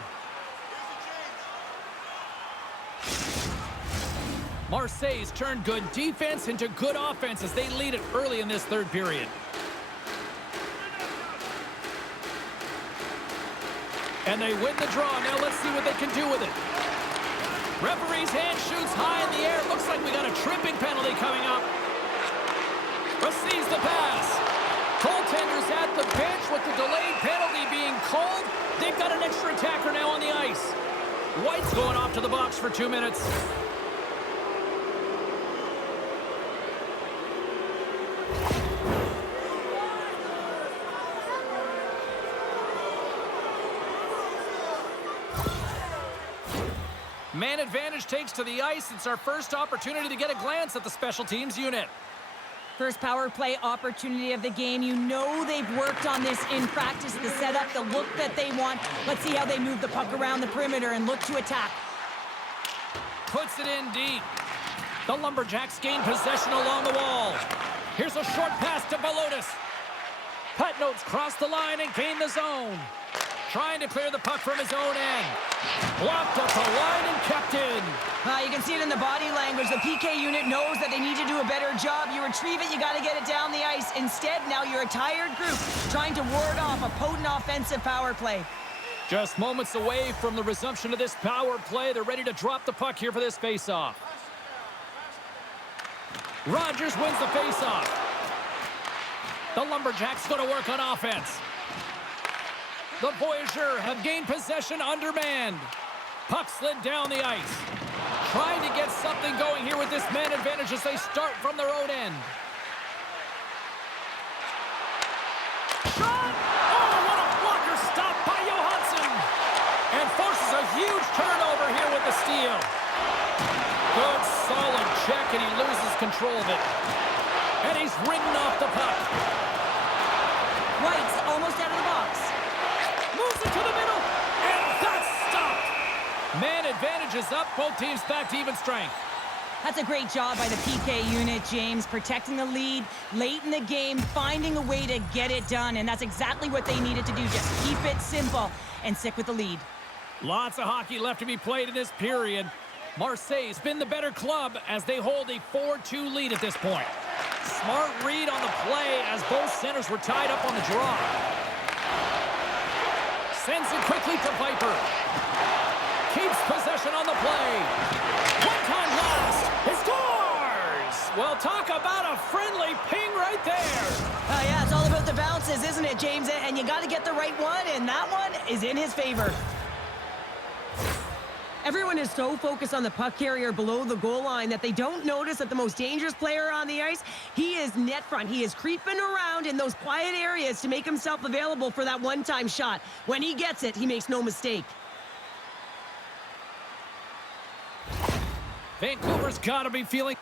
Marseille's turned good defense into good offense as they lead it early in this third period. And they win the draw. Now let's see what they can do with it. Referee's hand shoots high in the air. Looks like we got a tripping penalty coming up. Receives the pass. Goaltender's at the bench with the delayed penalty being called. They've got an extra attacker now on the ice. White's going off to the box for 2 minutes. Man advantage takes to the ice. It's our first opportunity to get a glance at the special teams unit. First power play opportunity of the game. You know they've worked on this in practice, the setup, the look that they want. Let's see how they move the puck around the perimeter and look to attack. Puts it in deep. The Lumberjacks gain possession along the wall. Here's a short pass to Balotis. Patnotes cross the line and gain the zone. Trying to clear the puck from his own end. Blocked up the line and kept in. You can see it in the body language. The PK unit knows that they need to do a better job. You retrieve it, you got to get it down the ice. Instead, now you're a tired group trying to ward off a potent offensive power play. Just moments away from the resumption of this power play. They're ready to drop the puck here for this faceoff. Rogers wins the faceoff. The Lumberjacks go to work on offense. The Voyageurs have gained possession undermanned. Puck slid down the ice. Trying to get something going here with this man advantage as they start from their own end. Shot! Oh, what a blocker stop by Johansson! And forces a huge turnover here with the steal. Good, solid check, and he loses control of it. And he's ridden off the puck. White's almost out of the box. Moves it to the middle, and that's stopped. Man advantage is up. Both teams back to even strength. That's a great job by the PK unit, James, protecting the lead late in the game, finding a way to get it done, and that's exactly what they needed to do. Just keep it simple and stick with the lead. Lots of hockey left to be played in this period. Marseille's been the better club as they hold a 4-2 lead at this point. Smart read on the play as both centers were tied up on the draw. Sends it quickly to Viper. Keeps possession on the play. One-time blast. He scores! Well, talk about a friendly ping right there. Yeah, it's all about the bounces, isn't it, James? And you got to get the right one, and that one is in his favor. Everyone is so focused on the puck carrier below the goal line that they don't notice that the most dangerous player on the ice, he is net front. He is creeping around in those quiet areas to make himself available for that one-time shot. When he gets it, he makes no mistake. Vancouver's got to be feeling...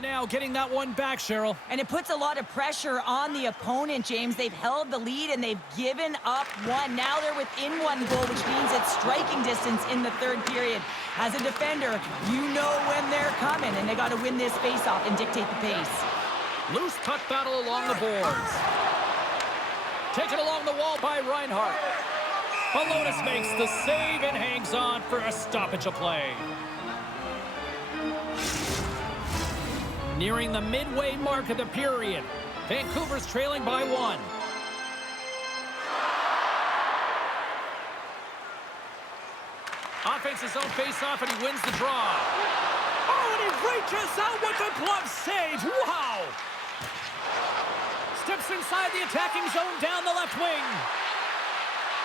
Now getting that one back, Cheryl. And it puts a lot of pressure on the opponent, James. They've held the lead and they've given up one. Now they're within one goal, which means it's striking distance in the third period. As a defender, you know when they're coming, and they got to win this face-off and dictate the pace. Loose puck battle along the boards. Taken along the wall by Reinhart. Balonis makes the save and hangs on for a stoppage of play. Nearing the midway mark of the period. Vancouver's trailing by one. Offense's own face-off, and he wins the draw. Oh, and he reaches out with the glove save. Wow! Steps inside the attacking zone down the left wing.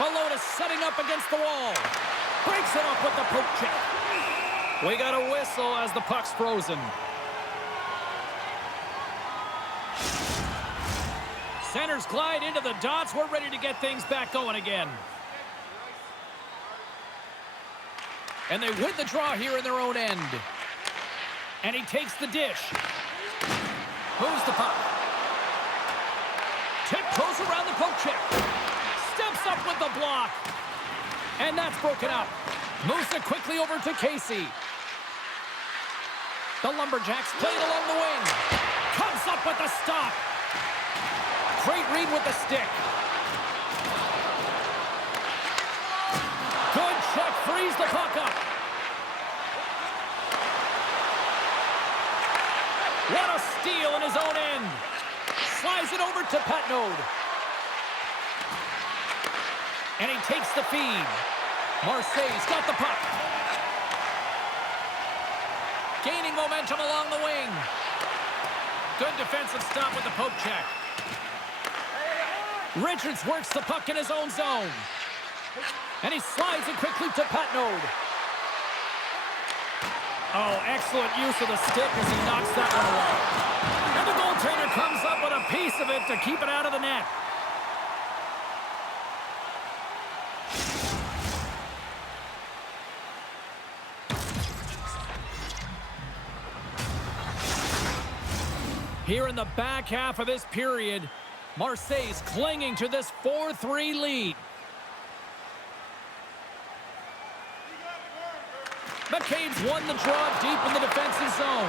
Balonis setting up against the wall. Breaks it up with the poke check. We got a whistle as the puck's frozen. Centers glide into the dots. We're ready to get things back going again. And they win the draw here in their own end. And he takes the dish. Moves the puck. Tiptoes around the poke check. Steps up with the block. And that's broken up. Moves it quickly over to Casey. The Lumberjacks play it along the wing. Comes up with the stop. Great read with the stick. Good check, frees the puck up. What a steal in his own end. Slides it over to Patnode. And he takes the feed. Marseille's got the puck. Gaining momentum along the wing. Good defensive stop with the poke check. Richards works the puck in his own zone. And he slides it quickly to Patnode. Oh, excellent use of the stick as he knocks that one away. And the goaltender comes up with a piece of it to keep it out of the net. Here in the back half of this period, Marseille's clinging to this 4-3 lead. McCabe's won the draw deep in the defensive zone.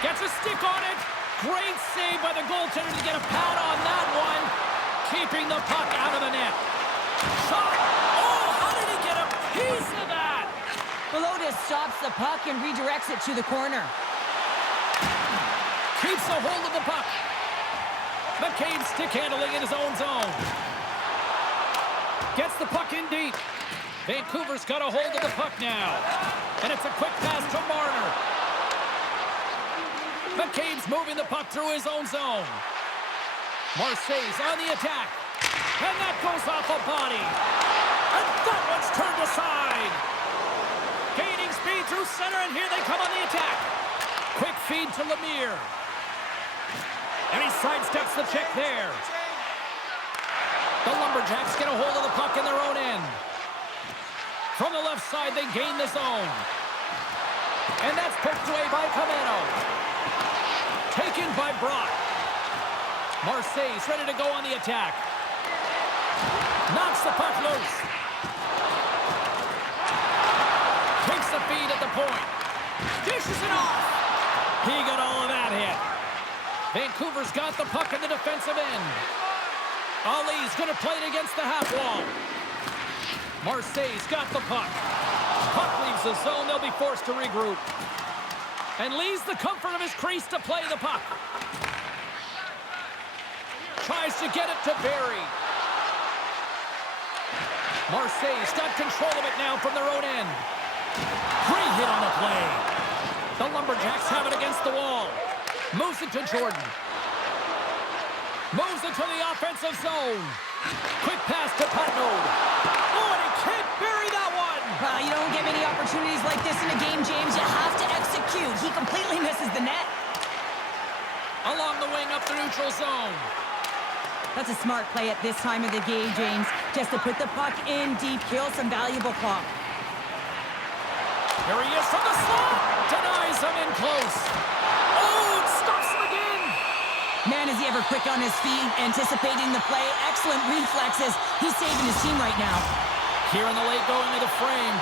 Gets a stick on it. Great save by the goaltender to get a pad on that one. Keeping the puck out of the net. Shot. Oh, how did he get a piece of that? Balonis stops the puck and redirects it to the corner. Keeps a hold of the puck. McCabe stick handling in his own zone. Gets the puck in deep. Vancouver's got a hold of the puck now. And it's a quick pass to Marner. McCabe's moving the puck through his own zone. Marseille's on the attack. And that goes off a body. And that one's turned aside. Gaining speed through center, and here they come on the attack. Quick feed to Lemire. And he sidesteps the check there. The Lumberjacks get a hold of the puck in their own end. From the left side, they gain the zone. And that's poked away by Camano. Taken by Brock. Marseille's ready to go on the attack. Knocks the puck loose. Takes the feed at the point. Dishes it off. He got all of that hit. Vancouver's got the puck in the defensive end. Ali's going to play it against the half wall. Marseille's got the puck. Puck leaves the zone. They'll be forced to regroup. And leaves the comfort of his crease to play the puck. Tries to get it to Barry. Marseille's got control of it now from their own end. Great hit on the play. The Lumberjacks have it against the wall. Moves it to Jordan. Moves it to the offensive zone. Quick pass to Patnaud. Oh, and he can't bury that one. You don't get many opportunities like this in a game, James. You have to execute. He completely misses the net. Along the wing up the neutral zone. That's a smart play at this time of the game, James. Just to put the puck in deep, kill some valuable clock. Here he is from the slot. Denies him in close. Oh, it stops him again. Man, is he ever quick on his feet, anticipating the play. Excellent reflexes. He's saving his team right now. Here in the late going of the frame,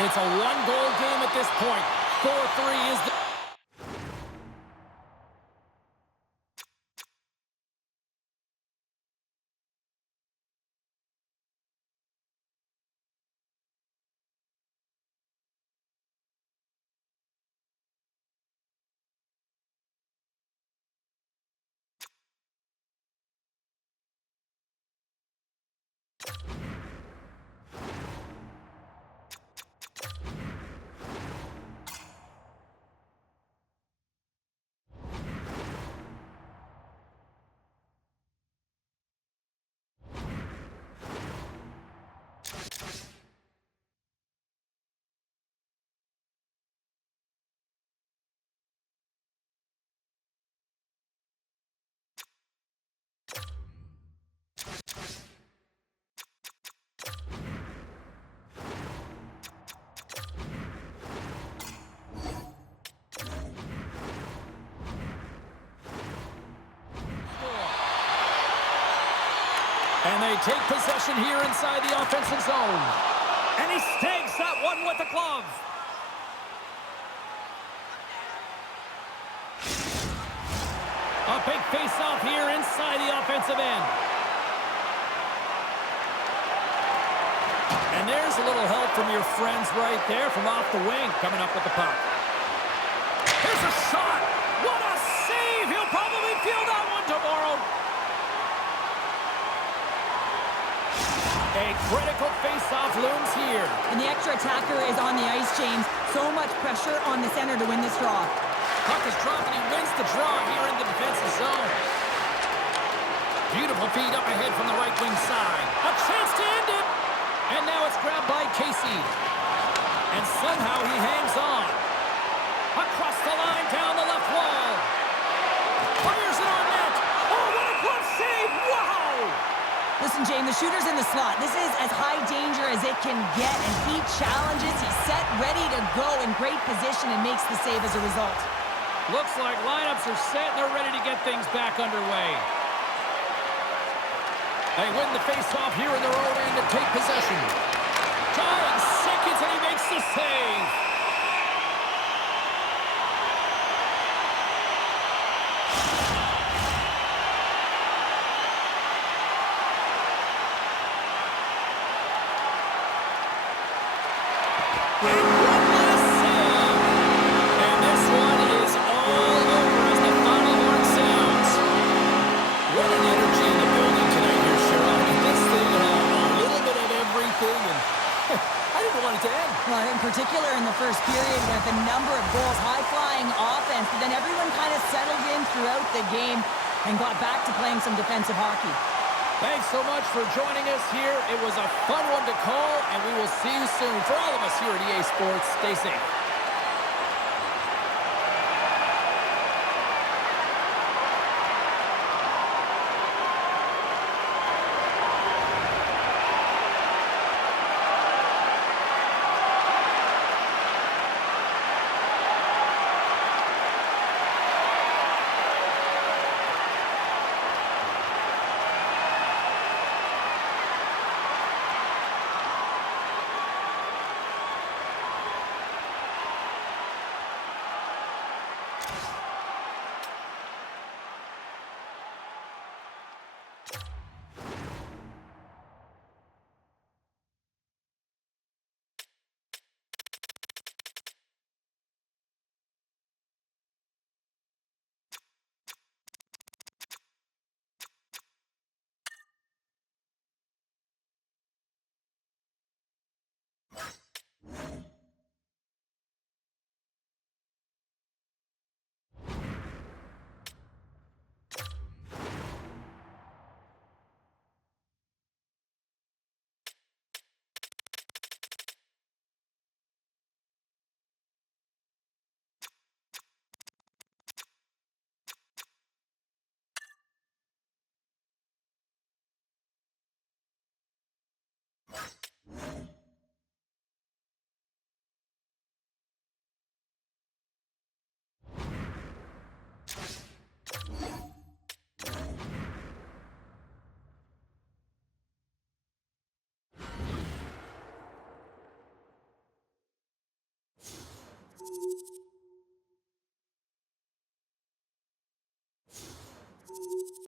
it's a one-goal game at this point. 4-3 is the... And they take possession here inside the offensive zone. And he snags that one with the glove. A big face-off here inside the offensive end. And there's a little help from your friends right there from off the wing coming up with the puck. Here's a shot. What a save. He'll probably feel that one tomorrow. A critical face-off looms here. And the extra attacker is on the ice, James. So much pressure on the center to win this draw. Puck is dropped and he wins the draw here in the defensive zone. Beautiful feed up ahead from the right wing side. A chance to end it. And now it's grabbed by Casey. And somehow he hangs on. Across the line, down the left wall. Fires it on net. Oh, what a glove save. Wow. Listen, James, the shooter's in the slot. This is as high danger as it can get, and he challenges. He's set, ready to go, in great position, and makes the save as a result. Looks like lineups are set, and they're ready to get things back underway. They win the face-off here in their own end and take possession. Tying seconds, and he makes the save. Particular in the first period with a number of goals, high-flying offense, but then everyone kind of settled in throughout the game and got back to playing some defensive hockey. Thanks so much for joining us here. It was a fun one to call, and we will see you soon. For all of us here at EA Sports, stay safe.